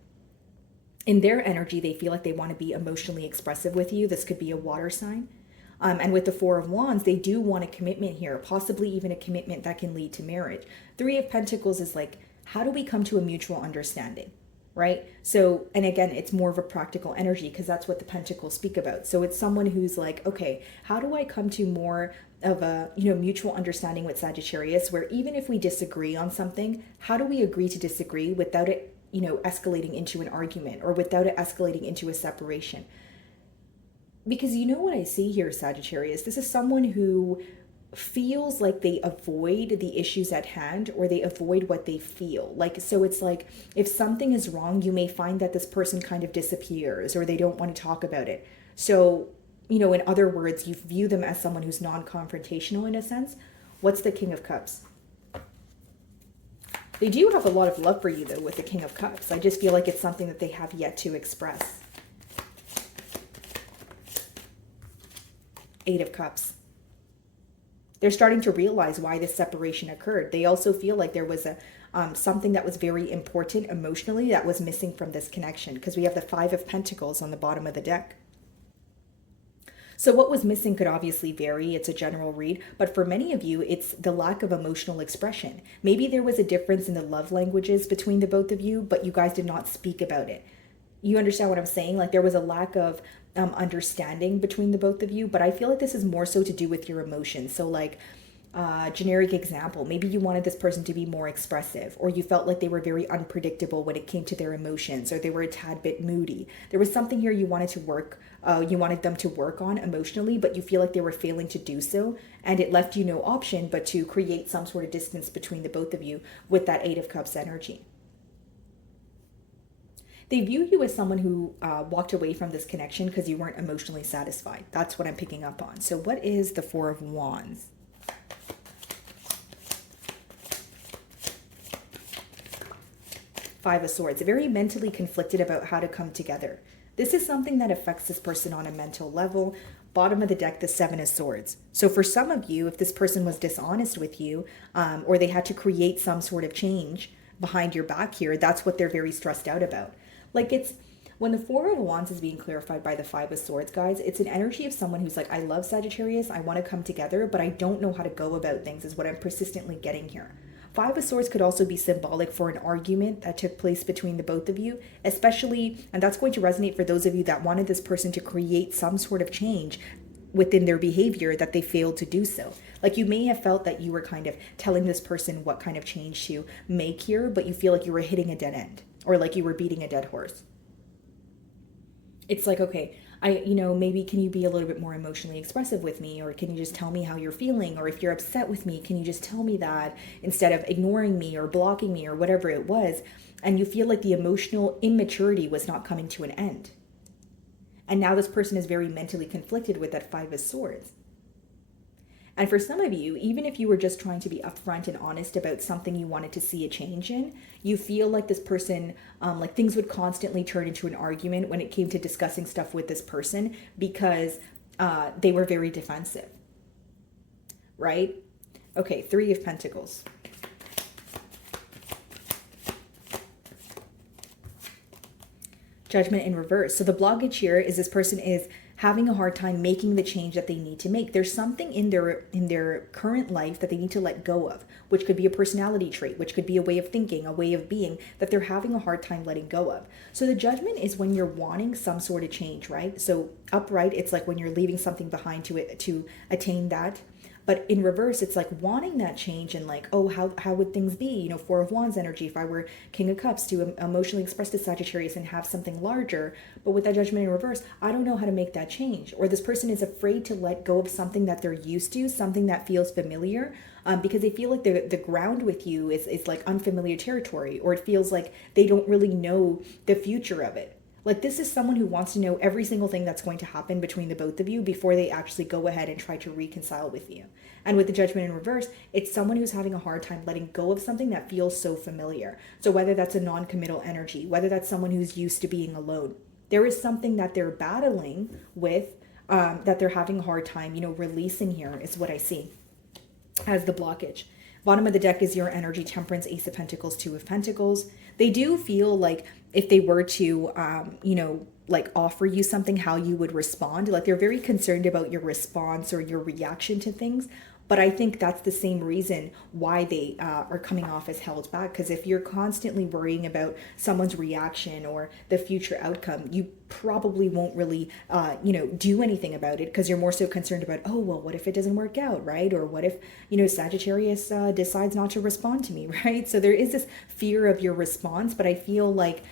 In their energy, they feel like they want to be emotionally expressive with you. This could be a water sign. And with the Four of Wands, they do want a commitment here, possibly even a commitment that can lead to marriage. Three of Pentacles is like, how do we come to a mutual understanding? Right? So, and again, it's more of a practical energy because that's what the Pentacles speak about. So it's someone who's like, okay, how do I come to more of a, mutual understanding with Sagittarius, where even if we disagree on something, how do we agree to disagree without it, escalating into an argument or without it escalating into a separation? Because you know what I see here, Sagittarius, this is someone who feels like they avoid the issues at hand, or they avoid what they feel like. So it's like, if something is wrong, you may find that this person kind of disappears, or they don't want to talk about it. So, in other words, you view them as someone who's non-confrontational in a sense. What's the King of Cups? They do have a lot of love for you, though, with the King of Cups. I just feel like it's something that they have yet to express. Eight of Cups. They're starting to realize why this separation occurred. They also feel like there was something that was very important emotionally that was missing from this connection, because we have the Five of Pentacles on the bottom of the deck. So what was missing could obviously vary. It's a general read, but for many of you, it's the lack of emotional expression. Maybe there was a difference in the love languages between the both of you, but you guys did not speak about it. You understand what I'm saying? Like, there was a lack of understanding between the both of you, but I feel like this is more so to do with your emotions. So like, generic example, maybe you wanted this person to be more expressive, or you felt like they were very unpredictable when it came to their emotions, or they were a tad bit moody. There was something here you wanted them to work on emotionally, but you feel like they were failing to do so, and it left you no option but to create some sort of distance between the both of you with that Eight of Cups energy. They view you as someone who walked away from this connection because you weren't emotionally satisfied. That's what I'm picking up on. So what is the Four of Wands? Five of Swords. Very mentally conflicted about how to come together. This is something that affects this person on a mental level. Bottom of the deck, the Seven of Swords. So for some of you, if this person was dishonest with you, or they had to create some sort of change behind your back here, that's what they're very stressed out about. Like, it's when the Four of Wands is being clarified by the Five of Swords, guys, it's an energy of someone who's like, I love Sagittarius, I want to come together, but I don't know how to go about things, is what I'm persistently getting here. Five of Swords could also be symbolic for an argument that took place between the both of you, especially, and that's going to resonate for those of you that wanted this person to create some sort of change within their behavior that they failed to do so. Like, you may have felt that you were kind of telling this person what kind of change to make here, but you feel like you were hitting a dead end, or like you were beating a dead horse. It's like, okay, Maybe can you be a little bit more emotionally expressive with me? Or can you just tell me how you're feeling? Or if you're upset with me, can you just tell me that instead of ignoring me or blocking me or whatever it was? And you feel like the emotional immaturity was not coming to an end. And now this person is very mentally conflicted with that Five of Swords. And for some of you, even if you were just trying to be upfront and honest about something you wanted to see a change in, you feel like this person, like things would constantly turn into an argument when it came to discussing stuff with this person because they were very defensive, right? Okay, Three of Pentacles. Judgment in reverse. So the blockage here is this person is having a hard time making the change that they need to make. There's something in their current life that they need to let go of, which could be a personality trait, which could be a way of thinking, a way of being that they're having a hard time letting go of. So the Judgment is when you're wanting some sort of change, right? So upright, it's like when you're leaving something behind to attain that. But in reverse, it's like wanting that change and like, oh, how would things be? Four of Wands energy. If I were King of Cups, to emotionally express to Sagittarius and have something larger. But with that Judgment in reverse, I don't know how to make that change. Or this person is afraid to let go of something that they're used to, something that feels familiar, because they feel like the ground with you is like unfamiliar territory, or it feels like they don't really know the future of it. Like this is someone who wants to know every single thing that's going to happen between the both of you before they actually go ahead and try to reconcile with you. And with the Judgment in reverse, it's someone who's having a hard time letting go of something that feels so familiar. So whether that's a non-committal energy, whether that's someone who's used to being alone, there is something that they're battling with, that they're having a hard time, releasing here is what I see as the blockage. Bottom of the deck is your energy, Temperance, Ace of Pentacles, Two of Pentacles. They do feel like if they were to, like offer you something, how you would respond. Like they're very concerned about your response or your reaction to things. But I think that's the same reason why they are coming off as held back. Because if you're constantly worrying about someone's reaction or the future outcome, you probably won't really, do anything about it because you're more so concerned about, oh, well, what if it doesn't work out, right? Or what if, Sagittarius decides not to respond to me, right? So there is this fear of your response, but I feel like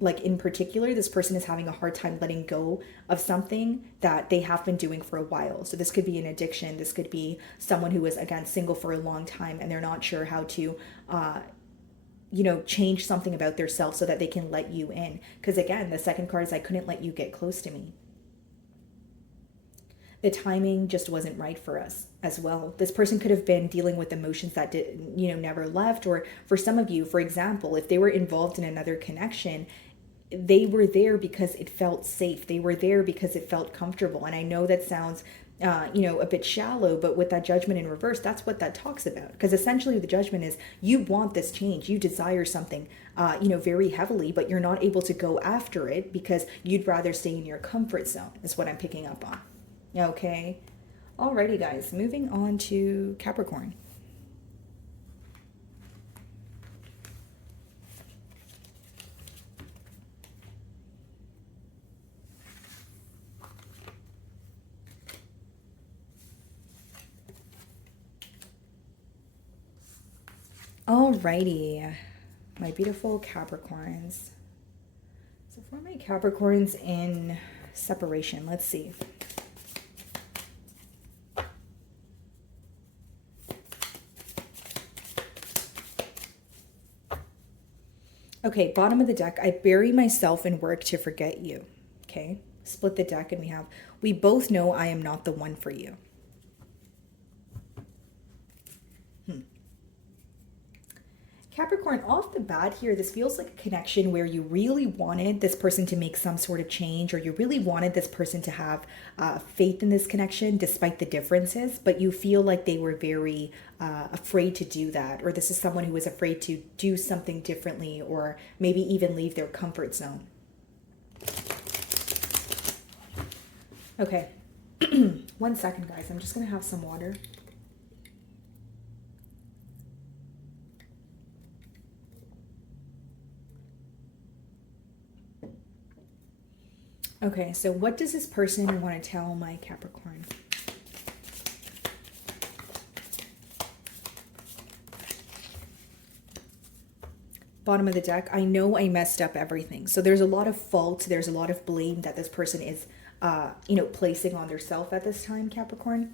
like in particular, this person is having a hard time letting go of something that they have been doing for a while. So this could be an addiction. This could be someone who is, again, single for a long time and they're not sure how to, change something about themselves so that they can let you in. Because again, the second card is I couldn't let you get close to me. The timing just wasn't right for us as well. This person could have been dealing with emotions that never left. Or for some of you, for example, if they were involved in another connection, they were there because it felt safe. They were there because it felt comfortable. And I know that sounds, a bit shallow, but with that Judgment in reverse, that's what that talks about. Because essentially the Judgment is you want this change. You desire something, very heavily, but you're not able to go after it because you'd rather stay in your comfort zone is what I'm picking up on. Okay. Alrighty, guys. Moving on to Capricorn. Alrighty. My beautiful Capricorns. So for my Capricorns in separation, let's see. Okay, bottom of the deck, I bury myself in work to forget you. Okay, split the deck and we both know I am not the one for you. Capricorn, off the bat here, this feels like a connection where you really wanted this person to make some sort of change, or you really wanted this person to have faith in this connection despite the differences, but you feel like they were very afraid to do that, or this is someone who was afraid to do something differently, or maybe even leave their comfort zone. Okay, 1 second, guys. I'm just going to have some water. Okay, so what does this person want to tell my Capricorn? Bottom of the deck, I know I messed up everything. So there's a lot of fault, there's a lot of blame that this person is, placing on themselves at this time, Capricorn.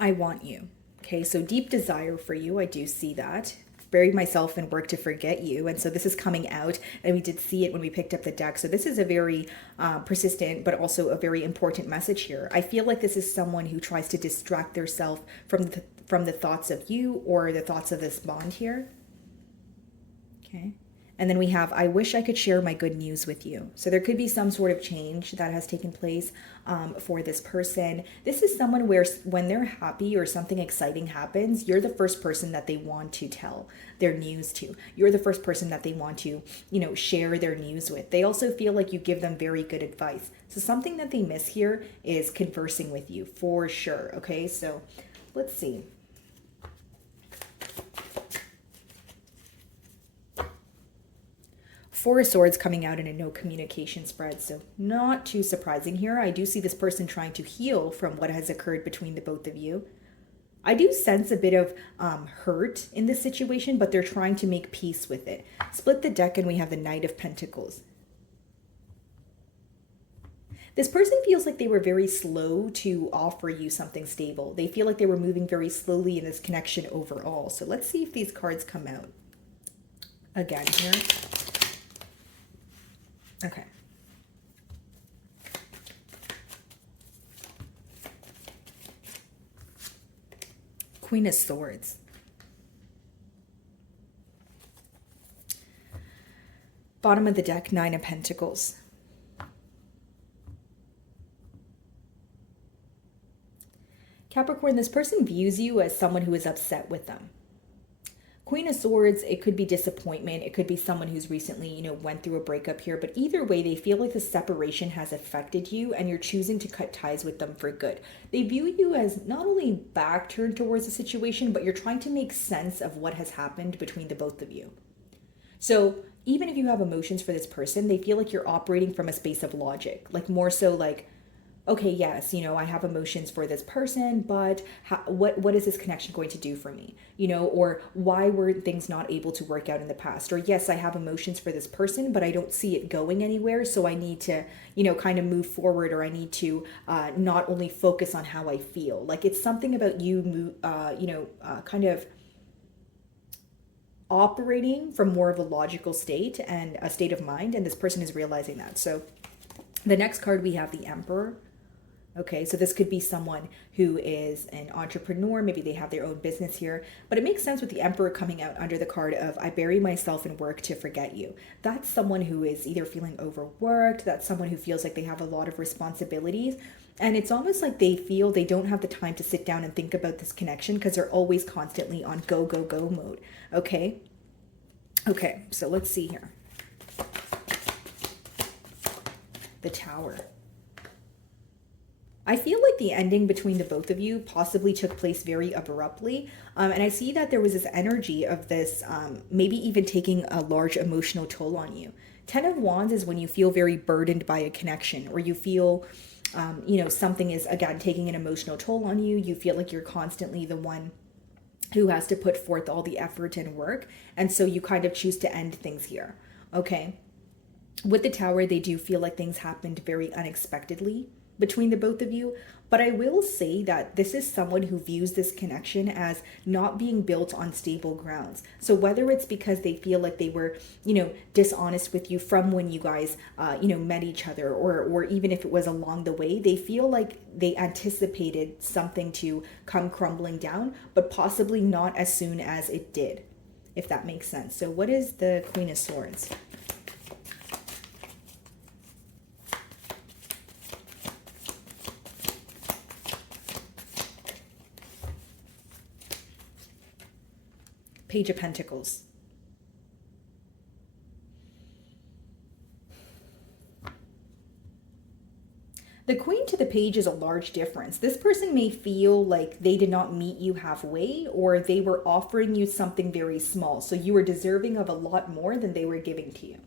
I want you. Okay, so deep desire for you, I do see that. Buried myself in work to forget you. And so this is coming out, and we did see it when we picked up the deck. So this is a very persistent, but also a very important message here. I feel like this is someone who tries to distract themselves from the thoughts of you or the thoughts of this bond here. Okay. And then we have, I wish I could share my good news with you. So there could be some sort of change that has taken place for this person. This is someone where when they're happy or something exciting happens, you're the first person that they want to tell their news to. You're the first person that they want to, share their news with. They also feel like you give them very good advice. So something that they miss here is conversing with you for sure. Okay, so let's see. Four of Swords coming out in a no communication spread, so not too surprising here. I do see this person trying to heal from what has occurred between the both of you. I do sense a bit of hurt in this situation, but they're trying to make peace with it. Split the deck and we have the Knight of Pentacles. This person feels like they were very slow to offer you something stable. They feel like they were moving very slowly in this connection overall. So let's see if these cards come out again here. Okay. Queen of Swords. Bottom of the deck, Nine of Pentacles. Capricorn, this person views you as someone who is upset with them. Queen of Swords, it could be disappointment. It could be someone who's recently, went through a breakup here. But either way, they feel like the separation has affected you and you're choosing to cut ties with them for good. They view you as not only back turned towards the situation, but you're trying to make sense of what has happened between the both of you. So even if you have emotions for this person, they feel like you're operating from a space of logic, like more so like, okay, yes, I have emotions for this person, but what is this connection going to do for me? Or why were things not able to work out in the past? Or yes, I have emotions for this person, but I don't see it going anywhere. So I need to, kind of move forward, or I need to not only focus on how I feel. Like it's something about you, kind of operating from more of a logical state and a state of mind. And this person is realizing that. So the next card, we have the Emperor. Okay, so this could be someone who is an entrepreneur. Maybe they have their own business here. But it makes sense with the Emperor coming out under the card of, I bury myself in work to forget you. That's someone who is either feeling overworked. That's someone who feels like they have a lot of responsibilities. And it's almost like they feel they don't have the time to sit down and think about this connection because they're always constantly on go, go, go mode. Okay? Okay, so let's see here. The Tower. I feel like the ending between the both of you possibly took place very abruptly. And I see that there was this energy of this, maybe even taking a large emotional toll on you. 10 of Wands is when you feel very burdened by a connection, or you feel, something is, again, taking an emotional toll on you. You feel like you're constantly the one who has to put forth all the effort and work. And so you kind of choose to end things here. Okay. With the Tower, they do feel like things happened very unexpectedly between the both of you, but I will say that this is someone who views this connection as not being built on stable grounds. So whether it's because they feel like they were, dishonest with you from when you guys, met each other, or even if it was along the way, they feel like they anticipated something to come crumbling down, but possibly not as soon as it did, if that makes sense. So what is the Queen of Swords? Page of Pentacles. The Queen to the Page is a large difference. This person may feel like they did not meet you halfway, or they were offering you something very small. So you were deserving of a lot more than they were giving to you.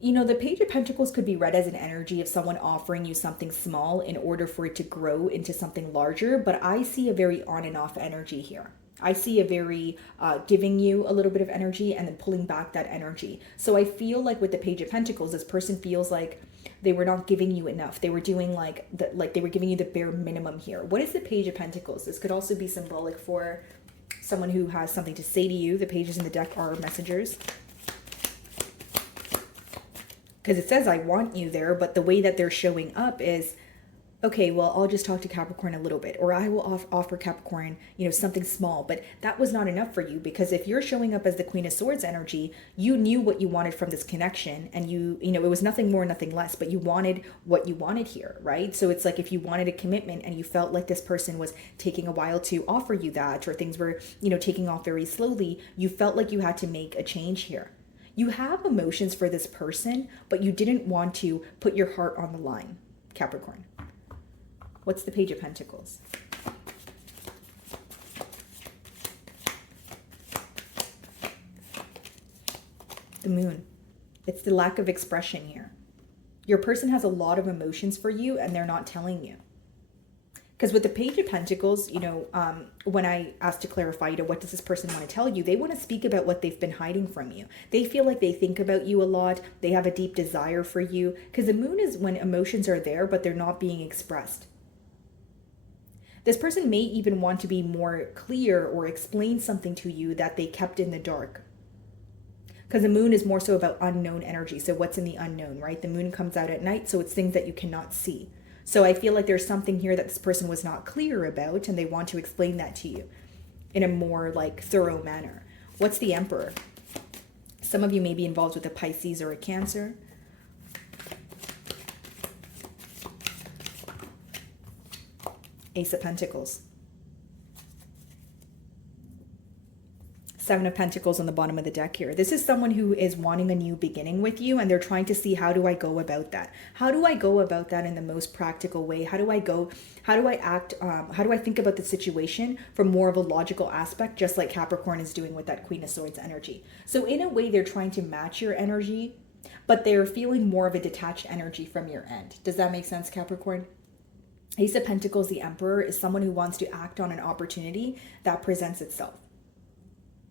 The Page of Pentacles could be read as an energy of someone offering you something small in order for it to grow into something larger, but I see a very on and off energy here. I see a very giving you a little bit of energy and then pulling back that energy. So I feel like with the Page of Pentacles, this person feels like they were not giving you enough. They were doing like they were giving you the bare minimum here. What is the Page of Pentacles? This could also be symbolic for someone who has something to say to you. The pages in the deck are messengers. Because it says, I want you there, but the way that they're showing up is, okay, well, I'll just talk to Capricorn a little bit, or I will offer Capricorn, something small. But that was not enough for you, because if you're showing up as the Queen of Swords energy, you knew what you wanted from this connection, and it was nothing more, nothing less, but you wanted what you wanted here, right? So it's like if you wanted a commitment and you felt like this person was taking a while to offer you that, or things were, taking off very slowly, you felt like you had to make a change here. You have emotions for this person, but you didn't want to put your heart on the line, Capricorn. What's the Page of Pentacles? The Moon. It's the lack of expression here. Your person has a lot of emotions for you and they're not telling you. Because with the Page of Pentacles, when I asked to clarify, what does this person want to tell you? They want to speak about what they've been hiding from you. They feel like they think about you a lot. They have a deep desire for you. Because the Moon is when emotions are there, but they're not being expressed. This person may even want to be more clear or explain something to you that they kept in the dark. Because the Moon is more so about unknown energy. So what's in the unknown, right? The Moon comes out at night, so it's things that you cannot see. So I feel like there's something here that this person was not clear about, and they want to explain that to you in a more thorough manner. What's the Emperor? Some of you may be involved with a Pisces or a Cancer. Ace of Pentacles. Seven of Pentacles on the bottom of the deck here. This is someone who is wanting a new beginning with you, and they're trying to see, how do I go about that? How do I go about that in the most practical way? How do I act? How do I think about the situation from more of a logical aspect, just like Capricorn is doing with that Queen of Swords energy? So in a way, they're trying to match your energy, but they're feeling more of a detached energy from your end. Does that make sense, Capricorn? Ace of Pentacles, the Emperor, is someone who wants to act on an opportunity that presents itself.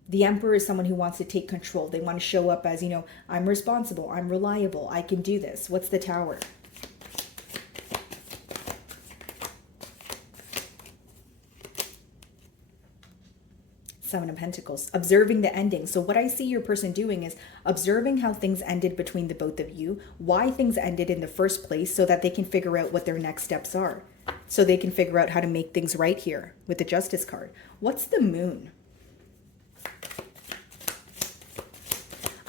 The Emperor is someone who wants to take control. They want to show up as, I'm responsible, I'm reliable, I can do this. What's the Tower? Seven of Pentacles, observing the ending. So what I see your person doing is observing how things ended between the both of you, why things ended in the first place, so that they can figure out what their next steps are. So they can figure out how to make things right here with the Justice card. What's the Moon?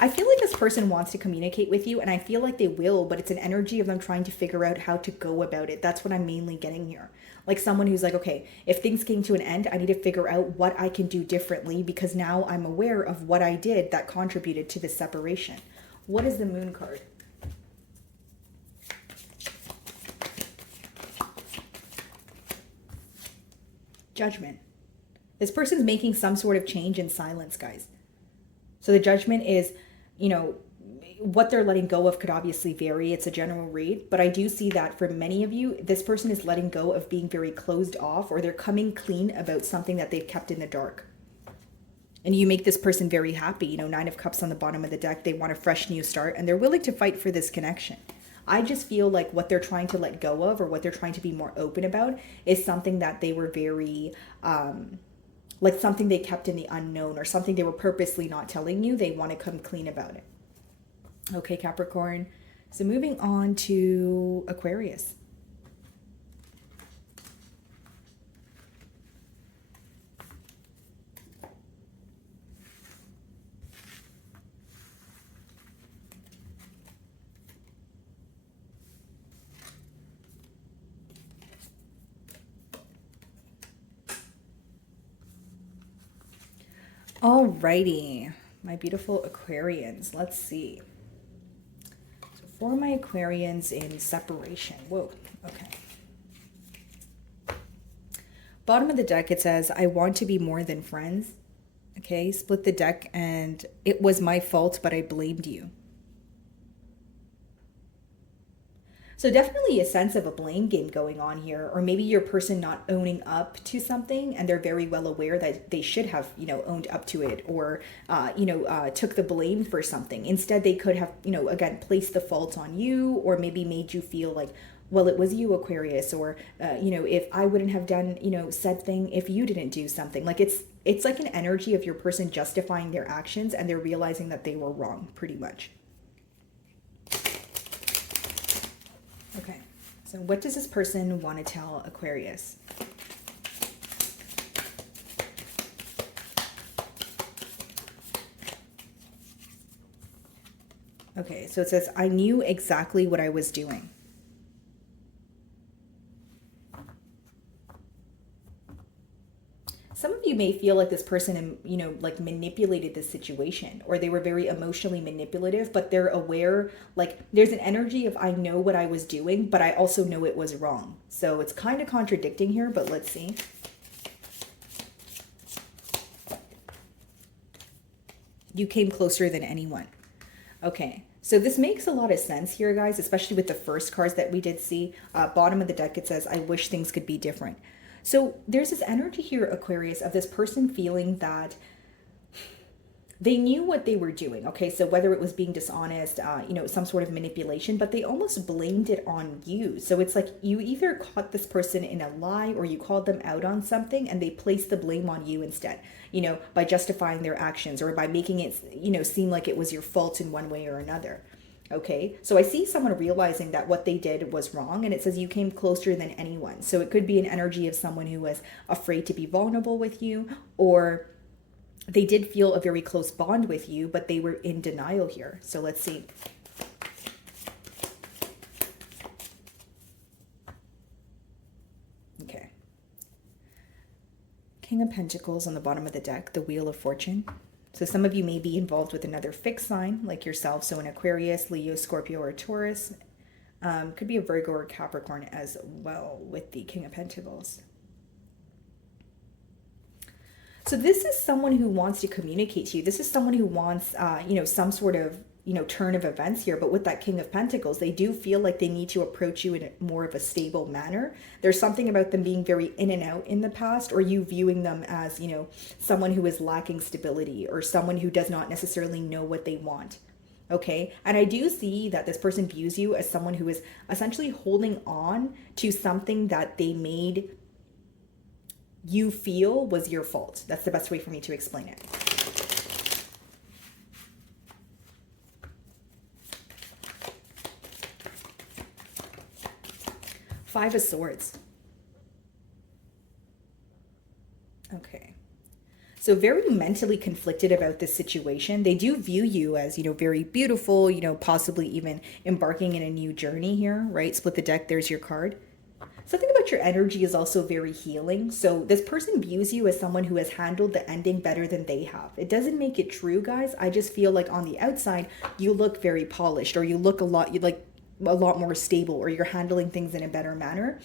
I feel like this person wants to communicate with you, and I feel like they will, but it's an energy of them trying to figure out how to go about it. That's what I'm mainly getting here. Like someone who's like, okay, if things came to an end, I need to figure out what I can do differently, because now I'm aware of what I did that contributed to this separation. What is the Moon card? Judgment. This person's making some sort of change in silence, guys. So the Judgment is, what they're letting go of could obviously vary. It's a general read, but I do see that for many of you, this person is letting go of being very closed off, or they're coming clean about something that they've kept in the dark. And you make this person very happy. Nine of Cups on the bottom of the deck. They want a fresh new start, and they're willing to fight for this connection. I just feel like what they're trying to let go of, or what they're trying to be more open about, is something that they were very, like something they kept in the unknown, or something they were purposely not telling you. They want to come clean about it. Okay, Capricorn. So moving on to Aquarius. Alrighty, my beautiful Aquarians. Let's see. So for my Aquarians in separation. Whoa, okay. Bottom of the deck, it says, I want to be more than friends. Okay, split the deck, and it was my fault, but I blamed you. So definitely a sense of a blame game going on here, or maybe your person not owning up to something and they're very well aware that they should have, owned up to it, or, took the blame for something. Instead, they could have, again, placed the fault on you, or maybe made you feel like, well, it was you, Aquarius, or, if I wouldn't have done, said thing if you didn't do something. Like it's like an energy of your person justifying their actions and they're realizing that they were wrong, pretty much. Okay, so what does this person want to tell Aquarius? Okay, so it says, I knew exactly what I was doing. Some of you may feel like this person, like manipulated the situation, or they were very emotionally manipulative, but they're aware, like there's an energy of, I know what I was doing, but I also know it was wrong. So it's kind of contradicting here, but let's see. You came closer than anyone. Okay. So this makes a lot of sense here, guys, especially with the first cards that we did see. Bottom of the deck, it says, I wish things could be different. So there's this energy here, Aquarius, of this person feeling that they knew what they were doing. Okay, so whether it was being dishonest, some sort of manipulation, but they almost blamed it on you. So it's like you either caught this person in a lie or you called them out on something and they placed the blame on you instead, by justifying their actions or by making it, seem like it was your fault in one way or another. Okay, so I see someone realizing that what they did was wrong, and it says you came closer than anyone. So it could be an energy of someone who was afraid to be vulnerable with you, or they did feel a very close bond with you, but they were in denial here. So let's see. Okay. King of Pentacles on the bottom of the deck, the Wheel of Fortune. So some of you may be involved with another fixed sign like yourself. So an Aquarius, Leo, Scorpio, or Taurus. Could be a Virgo or Capricorn as well with the King of Pentacles. So this is someone who wants to communicate to you. This is someone who wants, some sort of, turn of events here. But with that King of Pentacles, they do feel like they need to approach you in a more of a stable manner. There's something about them being very in and out in the past, or you viewing them as, someone who is lacking stability or someone who does not necessarily know what they want. Okay. And I do see that this person views you as someone who is essentially holding on to something that they made you feel was your fault. That's the best way for me to explain it. Five of Swords. Okay. So very mentally conflicted about this situation. They do view you as, very beautiful, possibly even embarking in a new journey here, right? Split the deck, there's your card. Something about your energy is also very healing. So this person views you as someone who has handled the ending better than they have. It doesn't make it true, guys. I just feel like on the outside, you look very polished, or you look a lot more stable, or you're handling things in a better manner.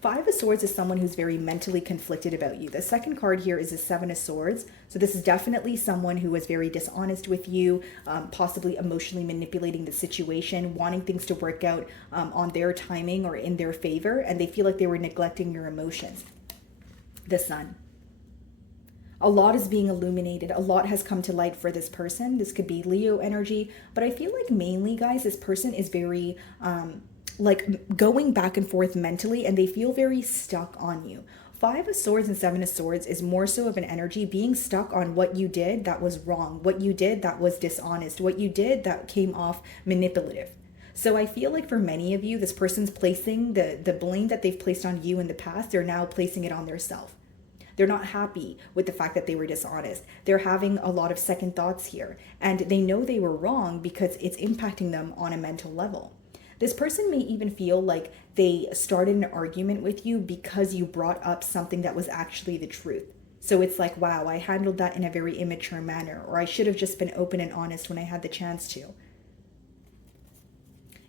Five of Swords is someone who's very mentally conflicted about you. The second card here is the Seven of Swords. So this is definitely someone who was very dishonest with you, possibly emotionally manipulating the situation, wanting things to work out on their timing or in their favor, and they feel like they were neglecting your emotions. The Sun. A lot is being illuminated. A lot has come to light for this person. This could be Leo energy, but I feel like mainly, guys, this person is very going back and forth mentally, and they feel very stuck on you. Five of Swords and Seven of Swords is more so of an energy being stuck on what you did that was wrong, what you did that was dishonest, what you did that came off manipulative. So I feel like for many of you, this person's placing the blame that they've placed on you in the past, they're now placing it on themselves. They're not happy with the fact that they were dishonest. They're having a lot of second thoughts here, and they know they were wrong because it's impacting them on a mental level. This person may even feel like they started an argument with you because you brought up something that was actually the truth. So it's like, wow, I handled that in a very immature manner, or I should have just been open and honest when I had the chance to.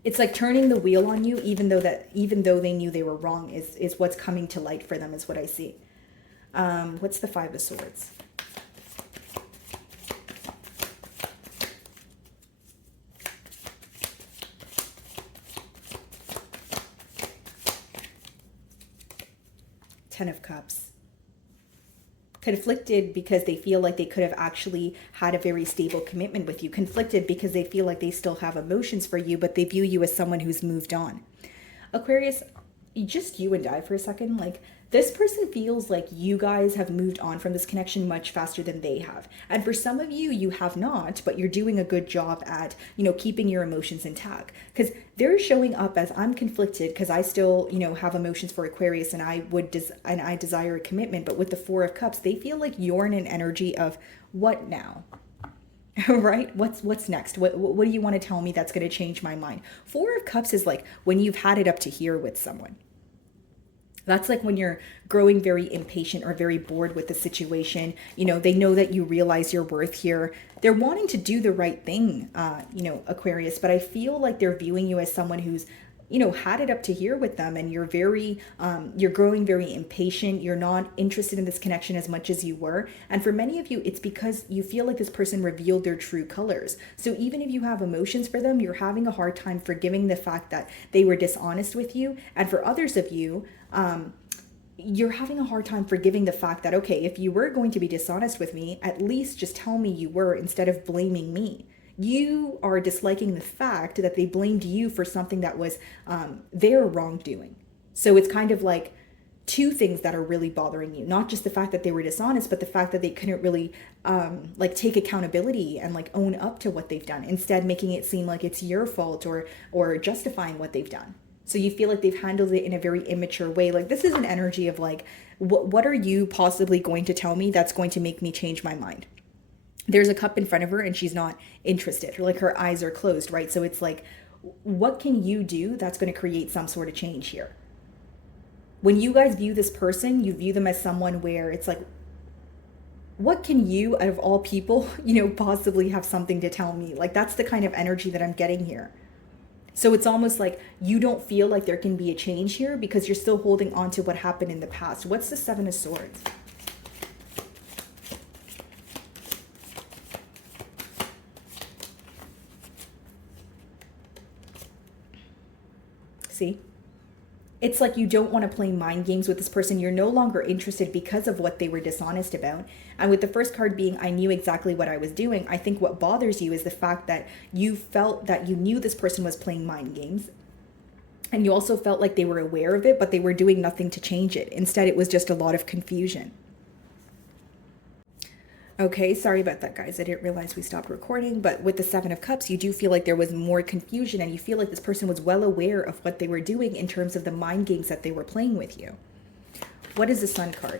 It's like turning the wheel on you, even though they knew they were wrong, is what's coming to light for them, is what I see. What's the Five of Swords? Ten of Cups. Conflicted because they feel like they could have actually had a very stable commitment with you. Conflicted because they feel like they still have emotions for you, but they view you as someone who's moved on. Aquarius, just you and I for a second, like this person feels like you guys have moved on from this connection much faster than they have. And for some of you, you have not, but you're doing a good job at, keeping your emotions intact. Because they're showing up as I'm conflicted because I still, have emotions for Aquarius and I desire a commitment. But with the Four of Cups, they feel like you're in an energy of what now? Right? What's next? What do you want to tell me that's going to change my mind? Four of Cups is like when you've had it up to here with someone. That's like when you're growing very impatient or very bored with the situation. They know that you realize your worth here. They're wanting to do the right thing, Aquarius, but I feel like they're viewing you as someone who's, had it up to here with them, and you're you're growing very impatient. You're not interested in this connection as much as you were. And for many of you, it's because you feel like this person revealed their true colors. So even if you have emotions for them, you're having a hard time forgiving the fact that they were dishonest with you. And for others of you, you're having a hard time forgiving the fact that, okay, if you were going to be dishonest with me, at least just tell me you were instead of blaming me. You are disliking the fact that they blamed you for something that was their wrongdoing. So it's kind of like two things that are really bothering you, not just the fact that they were dishonest, but the fact that they couldn't really take accountability and own up to what they've done, instead making it seem like it's your fault or justifying what they've done. So you feel like they've handled it in a very immature way. Like this is an energy of what are you possibly going to tell me that's going to make me change my mind? There's a cup in front of her and she's not interested, or her eyes are closed, right? So it's like, what can you do that's going to create some sort of change here? When you guys view this person, you view them as someone where it's like, what can you, out of all people, possibly have something to tell me? Like that's the kind of energy that I'm getting here. So it's almost like you don't feel like there can be a change here because you're still holding on to what happened in the past. What's the Seven of Swords? See? It's like you don't want to play mind games with this person. You're no longer interested because of what they were dishonest about. And with the first card being, I knew exactly what I was doing, I think what bothers you is the fact that you felt that you knew this person was playing mind games. And you also felt like they were aware of it, but they were doing nothing to change it. Instead, it was just a lot of confusion. Okay, sorry about that, guys. I didn't realize we stopped recording, but with the Seven of Cups, you do feel like there was more confusion, and you feel like this person was well aware of what they were doing in terms of the mind games that they were playing with you. What is the Sun card?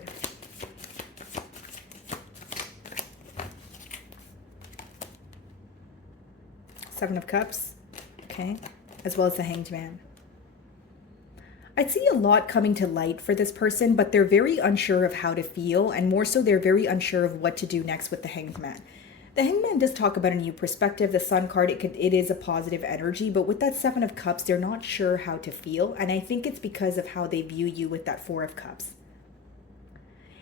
Seven of Cups, okay, as well as the Hanged Man. I see a lot coming to light for this person, but they're very unsure of how to feel, and more so they're very unsure of what to do next with the Hanged Man. The Hanged Man does talk about a new perspective. The Sun card, it is a positive energy, but with that Seven of Cups, they're not sure how to feel, and I think it's because of how they view you with that Four of Cups.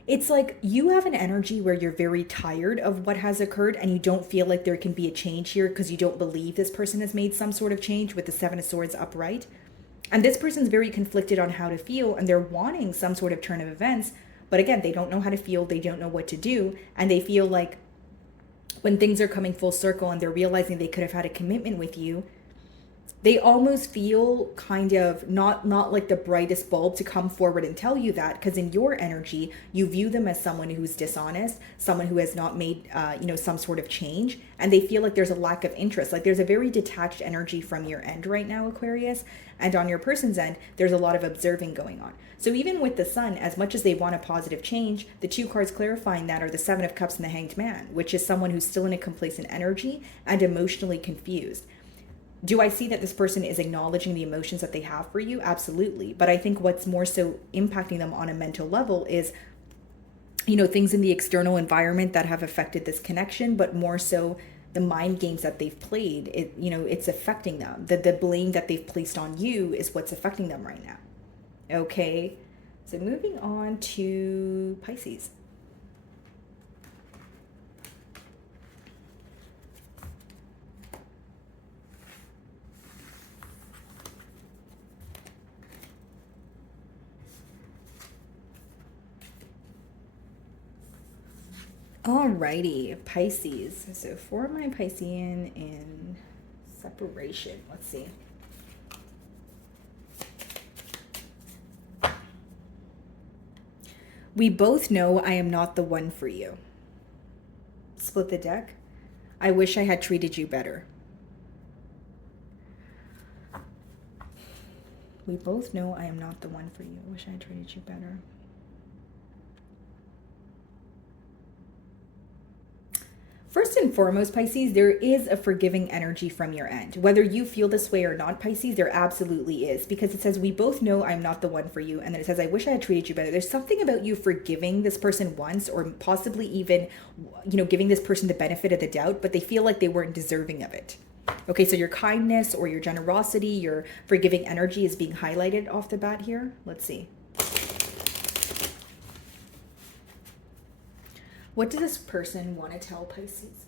It's like you have an energy where you're very tired of what has occurred and you don't feel like there can be a change here because you don't believe this person has made some sort of change with the Seven of Swords upright. And this person's very conflicted on how to feel, and they're wanting some sort of turn of events. But again, they don't know how to feel. They don't know what to do. And they feel like when things are coming full circle and they're realizing they could have had a commitment with you, they almost feel kind of not like the brightest bulb to come forward and tell you that, because in your energy, you view them as someone who's dishonest, someone who has not made, some sort of change, and they feel like there's a lack of interest. Like there's a very detached energy from your end right now, Aquarius, and on your person's end, there's a lot of observing going on. So even with the Sun, as much as they want a positive change, the two cards clarifying that are the Seven of Cups and the Hanged Man, which is someone who's still in a complacent energy and emotionally confused. Do I see that this person is acknowledging the emotions that they have for you? Absolutely. But I think what's more so impacting them on a mental level is, things in the external environment that have affected this connection, but more so the mind games that they've played. It's affecting them. The blame that they've placed on you is what's affecting them right now. Okay. So moving on to Pisces. Alrighty, Pisces. So for my Piscean in separation, let's see. We both know I am not the one for you. Split the deck. I wish I had treated you better. We both know I am not the one for you. I wish I had treated you better. First and foremost, Pisces, there is a forgiving energy from your end. Whether you feel this way or not, Pisces, there absolutely is. Because it says, we both know I'm not the one for you. And then it says, I wish I had treated you better. There's something about you forgiving this person once, or possibly even, giving this person the benefit of the doubt, but they feel like they weren't deserving of it. Okay, so your kindness or your generosity, your forgiving energy is being highlighted off the bat here. Let's see. What does this person want to tell Pisces?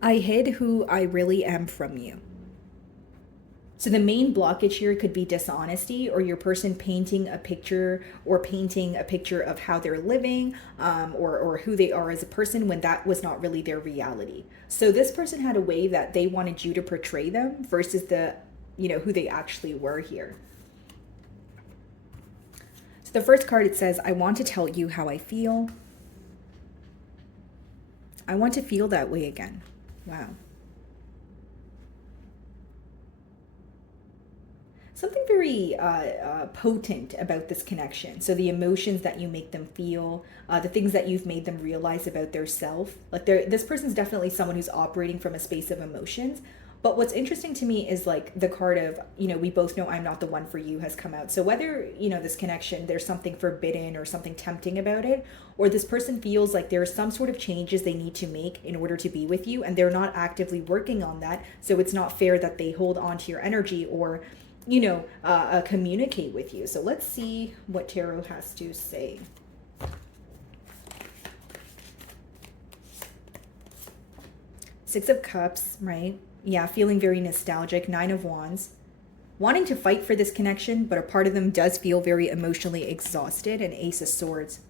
I hid who I really am from you. So the main blockage here could be dishonesty, or your person painting a picture of how they're living, or who they are as a person, when that was not really their reality. So this person had a way that they wanted you to portray them versus who they actually were here. So the first card, it says, I want to tell you how I feel. I want to feel that way again. Wow. Something very potent about this connection. So the emotions that you make them feel, the things that you've made them realize about their self. Like this person's definitely someone who's operating from a space of emotions. But what's interesting to me is like the card of, we both know I'm not the one for you has come out. So whether, this connection, there's something forbidden or something tempting about it, or this person feels like there are some sort of changes they need to make in order to be with you, and they're not actively working on that. So it's not fair that they hold on to your energy or communicate with you. So let's see what tarot has to say. Six of Cups, right? Yeah, feeling very nostalgic. Nine of Wands. Wanting to fight for this connection, but a part of them does feel very emotionally exhausted. And Ace of Swords.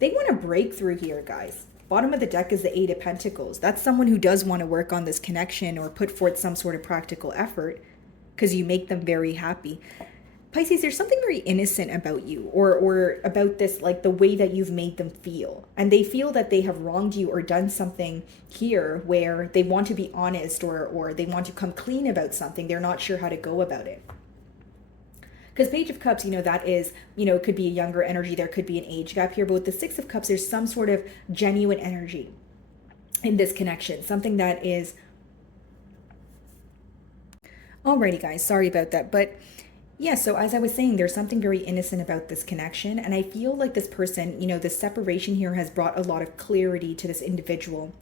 They want a breakthrough here, guys. Bottom of the deck is the Eight of Pentacles. That's someone who does want to work on this connection or put forth some sort of practical effort, because you make them very happy. Pisces, there's something very innocent about you, or about this, like the way that you've made them feel. And they feel that they have wronged you or done something here where they want to be honest, or they want to come clean about something. They're not sure how to go about it. Because Page of Cups, that is, it could be a younger energy. There could be an age gap here. But with the Six of Cups, there's some sort of genuine energy in this connection. Something that is... Alrighty, guys, sorry about that. But yeah, so as I was saying, there's something very innocent about this connection. And I feel like this person, the separation here has brought a lot of clarity to this individual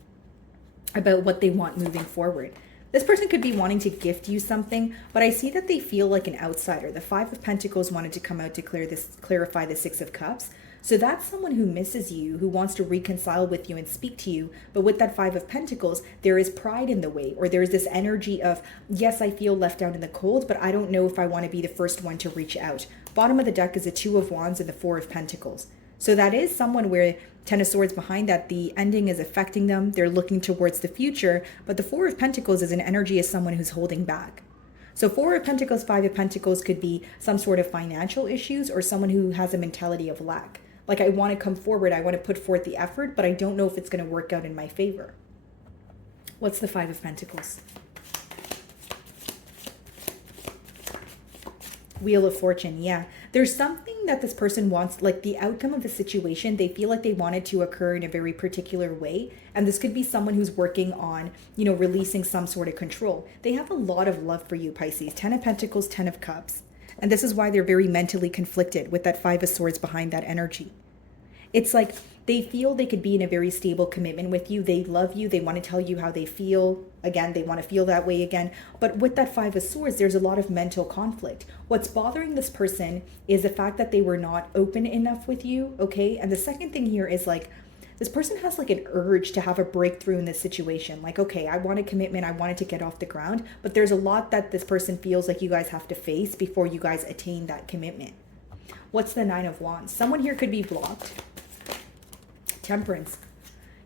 about what they want moving forward. This person could be wanting to gift you something, but I see that they feel like an outsider. The Five of Pentacles wanted to come out to clarify the Six of Cups. So that's someone who misses you, who wants to reconcile with you and speak to you. But with that Five of Pentacles, there is pride in the way, or there's this energy of, yes, I feel left out in the cold, but I don't know if I want to be the first one to reach out. Bottom of the deck is the Two of Wands and the Four of Pentacles. So that is someone where Ten of Swords behind that, the ending is affecting them. They're looking towards the future, but the Four of Pentacles is an energy of someone who's holding back. So Four of Pentacles, Five of Pentacles could be some sort of financial issues, or someone who has a mentality of lack. Like, I want to come forward, I want to put forth the effort, but I don't know if it's going to work out in my favor. What's the Five of Pentacles? Wheel of Fortune, yeah. There's something that this person wants, like the outcome of the situation, they feel like they want it to occur in a very particular way. And this could be someone who's working on, releasing some sort of control. They have a lot of love for you, Pisces. Ten of Pentacles, Ten of Cups. And this is why they're very mentally conflicted with that Five of Swords behind that energy. It's like they feel they could be in a very stable commitment with you. They love you. They want to tell you how they feel. Again, they want to feel that way again. But with that Five of Swords, there's a lot of mental conflict. What's bothering this person is the fact that they were not open enough with you, okay? And the second thing here is like, This person has like an urge to have a breakthrough in this situation. Like, okay, I want a commitment. I want it to get off the ground. But there's a lot that this person feels like you guys have to face before you guys attain that commitment. What's the Nine of Wands? Someone here could be blocked. Temperance.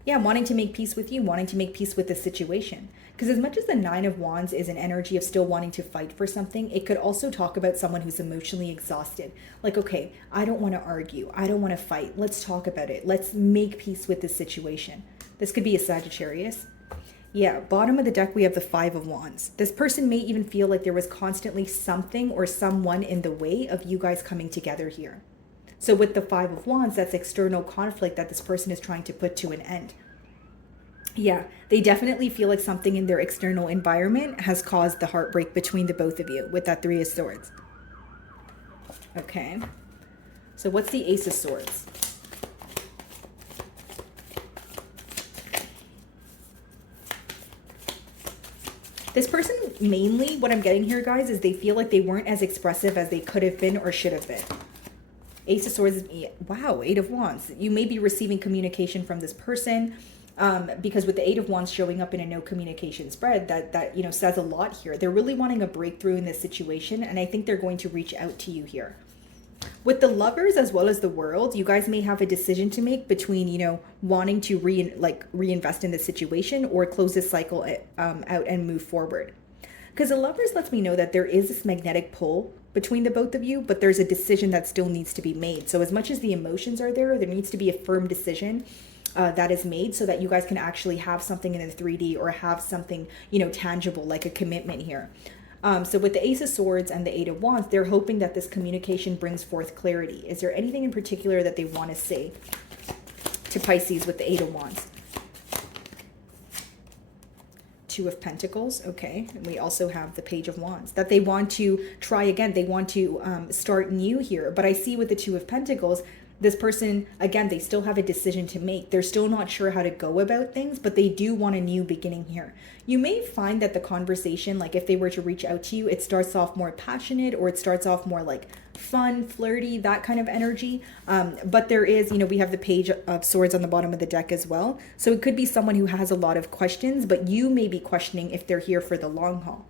Yeah, wanting to make peace with you, wanting to make peace with the situation. Because as much as the Nine of Wands is an energy of still wanting to fight for something, it could also talk about someone who's emotionally exhausted. Like, okay, I don't want to argue. I don't want to fight. Let's talk about it. Let's make peace with this situation. This could be a Sagittarius. Yeah, bottom of the deck, we have the Five of Wands. This person may even feel like there was constantly something or someone in the way of you guys coming together here. So with the Five of Wands, that's external conflict that this person is trying to put to an end. Yeah, they definitely feel like something in their external environment has caused the heartbreak between the both of you with that Three of Swords. Okay, so what's the Ace of Swords? This person, mainly what I'm getting here, guys, is they feel like they weren't as expressive as they could have been or should have been. Ace of Swords, wow, Eight of Wands. You may be receiving communication from this person. Because with the Eight of Wands showing up in a no communication spread, that says a lot here. They're really wanting a breakthrough in this situation, and I think they're going to reach out to you here. With the Lovers as well as the World, you guys may have a decision to make between, wanting to reinvest in the situation or close this cycle out and move forward. Because the Lovers lets me know that there is this magnetic pull between the both of you, but there's a decision that still needs to be made. So as much as the emotions are there needs to be a firm decision that is made so that you guys can actually have something in the 3D or have something, tangible, like a commitment here. So with the Ace of Swords and the Eight of Wands, they're hoping that this communication brings forth clarity. Is there anything in particular that they want to say to Pisces with the Eight of Wands? Two of Pentacles, okay. And we also have the Page of Wands, that they want to try again. They want to start new here. But I see with the Two of Pentacles, this person, again, they still have a decision to make. They're still not sure how to go about things, but they do want a new beginning here. You may find that the conversation, like if they were to reach out to you, it starts off more passionate or it starts off more like fun, flirty, that kind of energy. But there is, we have the Page of Swords on the bottom of the deck as well. So it could be someone who has a lot of questions, but you may be questioning if they're here for the long haul.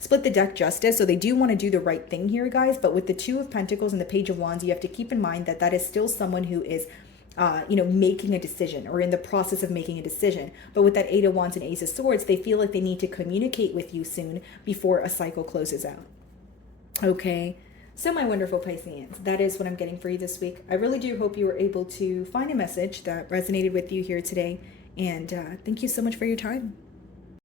Split the deck justice, so they do want to do the right thing here, guys. But with the Two of Pentacles and the Page of Wands, you have to keep in mind that is still someone who is, making a decision or in the process of making a decision. But with that Eight of Wands and Ace of Swords, they feel like they need to communicate with you soon before a cycle closes out. Okay, so my wonderful Pisceans, that is what I'm getting for you this week. I really do hope you were able to find a message that resonated with you here today. And thank you so much for your time.